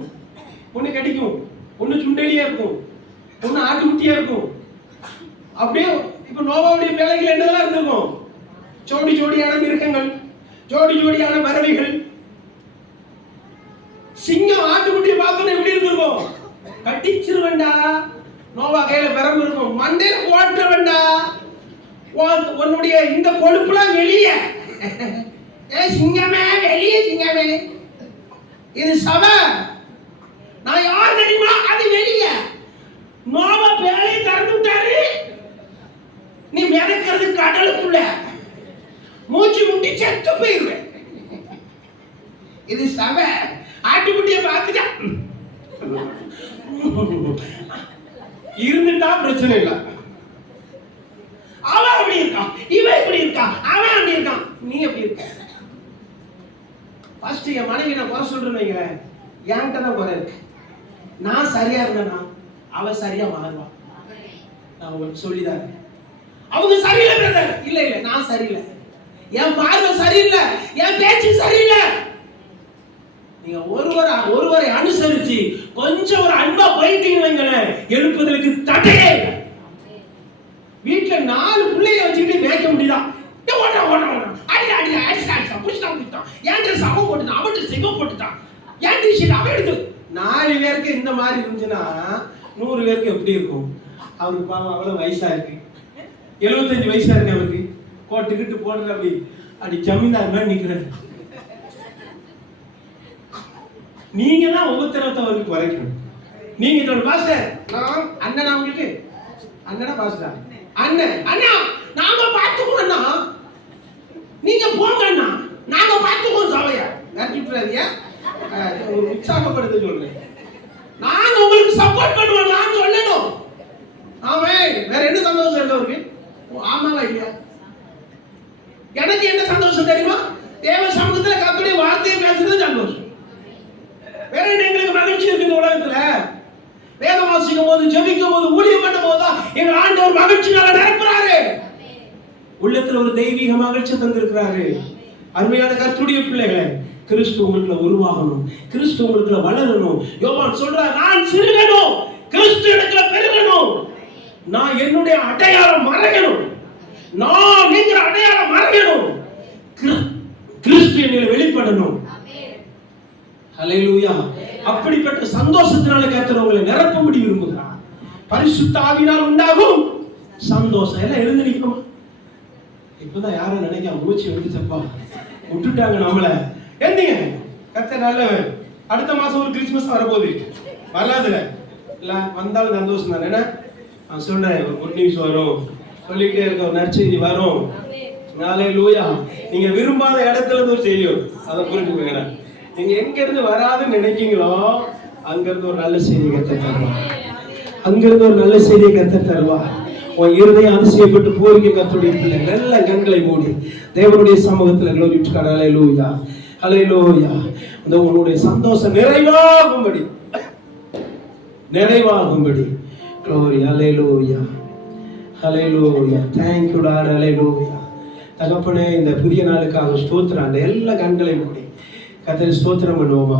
ஒண்ணு கடிக்கும், ஒண்ணு சுண்டலியா இருக்கும், ஒண்ணு ஆட்டுக்குட்டியா இருக்கும். அப்படியே இப்ப நோவாவுடைய பிள்ளைகள் என்னதெல்லாம் இருந்திருக்கும்? ஜோடி ஜோடியான மிருகங்கள், ஜோடி ஜோடியான பறவைகள். சிங்கம் ஆட்டுக்குட்டியை பார்த்தோன்னு எப்படி இருந்திருக்கும்? கட்டிச்சிருவேண்டா. நோவா கையில பெரம்பு இருக்கும், மண்டையில போட்ட வேண்டா. உன்னுடைய இந்த கொழுப்புலாம் வெளியே, சிங்கமே வெளியே, சிங்கமே இது சபை. நான் யார் தெரியுமா? அது வெளியே. நோவா பேழையை திறந்து விட்டாரு. நீ மிதக்கிறது கடலுக்குள்ள, மூச்சு முட்டி செத்து போயிருவேன். இது சபை. ஆட்டுக்குட்டியை பார்த்துட்டா இருந்துட்டா பிரச்சனை இல்லை. அவன் அப்படி இருக்கான், இவன் இப்படி இருக்கான், அவன் அப்படி இருக்கான், நீ எப்படி இருக்க? ஃபர்ஸ்ட் என் மனைவி நான் குறை சொல்றேன்னு வைங்களேன், என்கிட்ட தான் குறை இருக்கு. நான் சரியா இருந்தேன்னா அவ சரியா மாறுவான். நான் உங்களுக்கு சொல்லிதான், அவங்க சரியில்லை பிரதர். இல்ல இல்ல, நான் சரியில்லை, என் பார்வை சரியில்லை, என் பேச்சு சரியில்லை. நீங்க ஒருவரை அனுசரிச்சு கொஞ்சம் ஒரு அன்பா போயிட்டீங்கன்னு எழுப்புதலுக்கு தடையே இல்லை. வீட்டுல 4 பிள்ளைய வச்சுக்கிட்டு மேய்க்க முடியுதா? அவன் 4 பேருக்கு இந்த மாதிரி இருந்துச்சுன்னா 100 பேருக்கு எப்படி இருக்கும்? அவருக்கு பாவம் அவ்வளவு வயசா இருக்கு, 75 வயசா இருக்கு அவருக்கு. கோட்டுக்கிட்டு போடுற அப்படி ஜமீன்தார் மாதிரி நிக்கிறாரு. நீங்க தான் ஒவ்வொருத்தரத்தை அவருக்கு குறைக்கணும். நீங்க சொல்ற பாஸ்டர், நான் அண்ணனா உங்களுக்கு அண்ணனா பாஸ்டர்? அண்ணன் அண்ணா நாங்க பார்த்துக்கோண்ணா, நீங்க போங்க அண்ணா, நாங்க பார்த்துக்கோம். சபையா நடிக்கிறாரியா? ஒரு உற்சாகப்படுத்த சொல்றேன். நாங்க உங்களுக்கு சப்போர்ட் பண்ணுவோம், நான் சொல்லணும். ஆமே, வேற என்ன சந்தோஷம் இருக்கு அவருக்கு? ஆமாவா இல்லையா? எனக்கு என்ன சந்தோஷம் தெரியுமா? தேவ சமூகத்துல கர்த்தருடைய வார்த்தையை பேசுறது சந்தோஷம். வேற எங்களுக்கு மகிழ்ச்சி இருக்கு இந்த உலகத்துல. வேதம் வாசிக்கும் போது, ஜெபிக்கும் போது, ஊழியம் பண்ணும் போது எங்க ஆண்டவர் மகிழ்ச்சியால நிரப்புறாரு. உள்ளத்துல ஒரு தெய்வீக மகிழ்ச்சி தந்திருக்கிறாரு. அருமையான கர்த்தருடைய பிள்ளைகளே, கிறிஸ்து உங்களுக்குள்ள உருவாகணும், கிறிஸ்து உங்களுக்குள்ள வளரணும். யோவான் சொல்றார், நான் சிறுகணும், கிறிஸ்து எனக்குள்ள பெருகணும். நான் என்னுடைய அடையாளம் மறையணும், நான் என்கிற அடையாளம் மறையணும், கிறிஸ்து என்னில் வெளிப்படணும். ஹல்லேலூயா. அப்படிப்பட்ட சந்தோஷத்தினால கர்த்தர் உங்களை நிரப்பும்படி விரும்புகிறார். பரிசுத்த ஆவியினால் உண்டாகும் சந்தோஷம். எல்லாம் எழுந்து நிற்குமா? இப்பதான் யாரும் நினைக்காம மூச்சு வந்துச்சப்பா, விட்டுட்டாங்க நம்மள. எந்தீங்க கர்த்தர் நல்லவர். அடுத்த மாசம் ஒரு கிறிஸ்துமஸ் வரப்போகுது, வராதுல இல்ல வந்தாலும் சந்தோஷம் தானே. என்ன நான் சொல்றேன், ஒரு குட் நியூஸ் வரும், சொல்லிக்கிட்டே இருக்க ஒரு நற்செய்தி வரும். ஹல்லேலூயா. நீங்க விரும்பாத இடத்துல இருந்து ஒரு செய்தி வரும், அதை புரிஞ்சுக்கோங்க. நீங்க எங்க இருந்து வராதுன்னு நினைக்கீங்களோ அங்க இருந்து ஒரு நல்ல செய்தி கர்த்தர் தருவார். அங்கிருந்து ஒரு நல்ல செய்தியை கர்த்தர் தருவார். உன் இருதயம் அதிசயப்பட்டு போறீங்க. கர்த்தருடைய பிள்ளை நல்ல கண்களை மூடி தேவனுடைய சமூகத்துல glory to God. ஹல்லேலூயா, ஹல்லேலூயா. அந்த உன்னுடைய சந்தோஷம் நிறைவாகும்படி glory. Hallelujah, hallelujah. Thank you Lord. ஹல்லேலூயா. தகப்பனே, இந்த புதிய நாளுக்காக ஸ்தோத்திரம். அந்த எல்லா கண்களை மூடி கர்த்தரை ஸ்தோத்திரம் பண்ணுவோமா?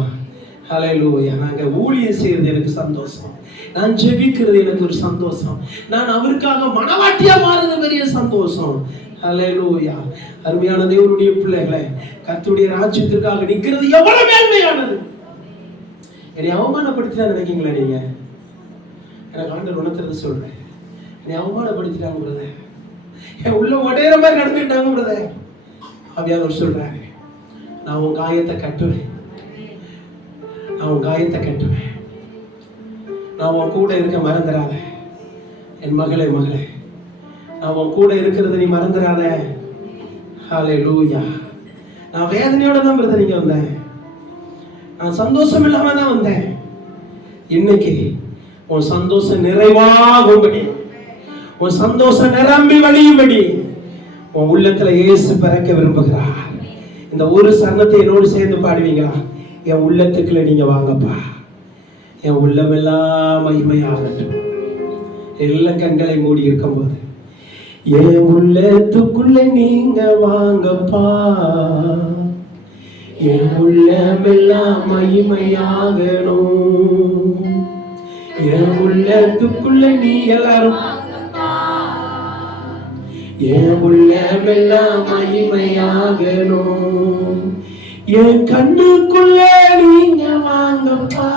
ஹல்லேலூயா. நாங்க ஊழியம் செய்யறது எனக்கு சந்தோஷம், நான் ஜெபிக்கிறது எனக்கு ஒரு சந்தோஷம், நான் அவருக்காக மனவாட்டியா மாறுறது பெரிய சந்தோஷம். ஹல்லேலூயா. அருமையான தேவனுடைய பிள்ளைகளே, கர்த்தருடைய ராஜ்யத்திற்காக நிக்கிறது எவ்வளவு மேன்மையானது. என்னை அவமானப்படுத்திட்டா நினைக்கீங்களா நீங்க? எனக்கு ஆண்டவர் உணர்த்துறது சொல்றேன். என்னை அவமானப்படுத்திட்டாங்க பிரதர், என் உள்ள உடையிற மாதிரி நடந்துட்டாங்க பிரதர். அப்படியாவது சொல்றாரு, நான் உன் காயத்தை கட்டுவேன், நான் உன் காயத்தை கட்டுவேன், நான் உன் கூட இருக்க மறந்துடாத என் மகளே, நான் உன் கூட இருக்கிறத நீ மறந்துடாத. ஹல்லேலூயா. நான் வேதனையோட தான் பிரதர் இங்க வந்தேன், நான் சந்தோஷம் இல்லாம தான் வந்தேன். இன்னைக்கு உன் சந்தோஷம் நிறைவாகும்படி, உன் சந்தோஷம் நிரம்பி வழியும்படி உன் உள்ளத்துல இயேசு பிறக்க விரும்புகிறார். இந்த ஒரு சரணத்தை என்னோடு சேர்ந்து பாடுவீங்களா? என் உள்ளத்துக்குள்ள நீங்க வாங்கப்பா, என் உள்ளமெல்லாம் மகிமையாகட்டும். எல்லா கண்களை மூடி இருக்கும் போது என் உள்ளத்துக்குள்ள நீங்க வாங்கப்பா, என் உள்ளமெல்லாம் மகிமையாகணும். என் உள்ளத்துக்குள்ள நீ எல்லாரும் என் உள்ளமெல்லாம் மகிமையாகணும். என் கண்ணுக்குள்ள நீங்க வாங்கப்பா.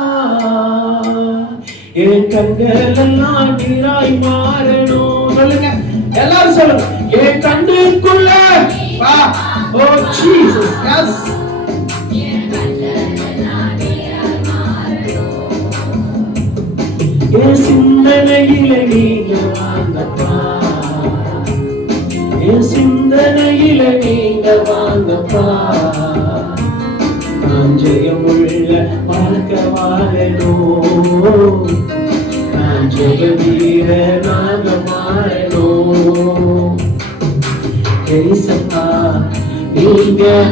என் கண்கள் எல்லாம் நீராய் மாறணும். சொல்லுங்க எல்லாரும் சொல்லுங்க. என் கண்ணுக்குள்ள வா. ஓ ஜீசஸ். எஸ். என் சிந்தனையில நீங்க வாங்கப்பா. என் சிந்தனையில நீங்க வாங்கப்பா. நான் ஜெயமுள்ள வாழ்க்கை வாழணும். நான் ஜெய வீர நாங்க மாறணும். ஏசப்பா நீங்க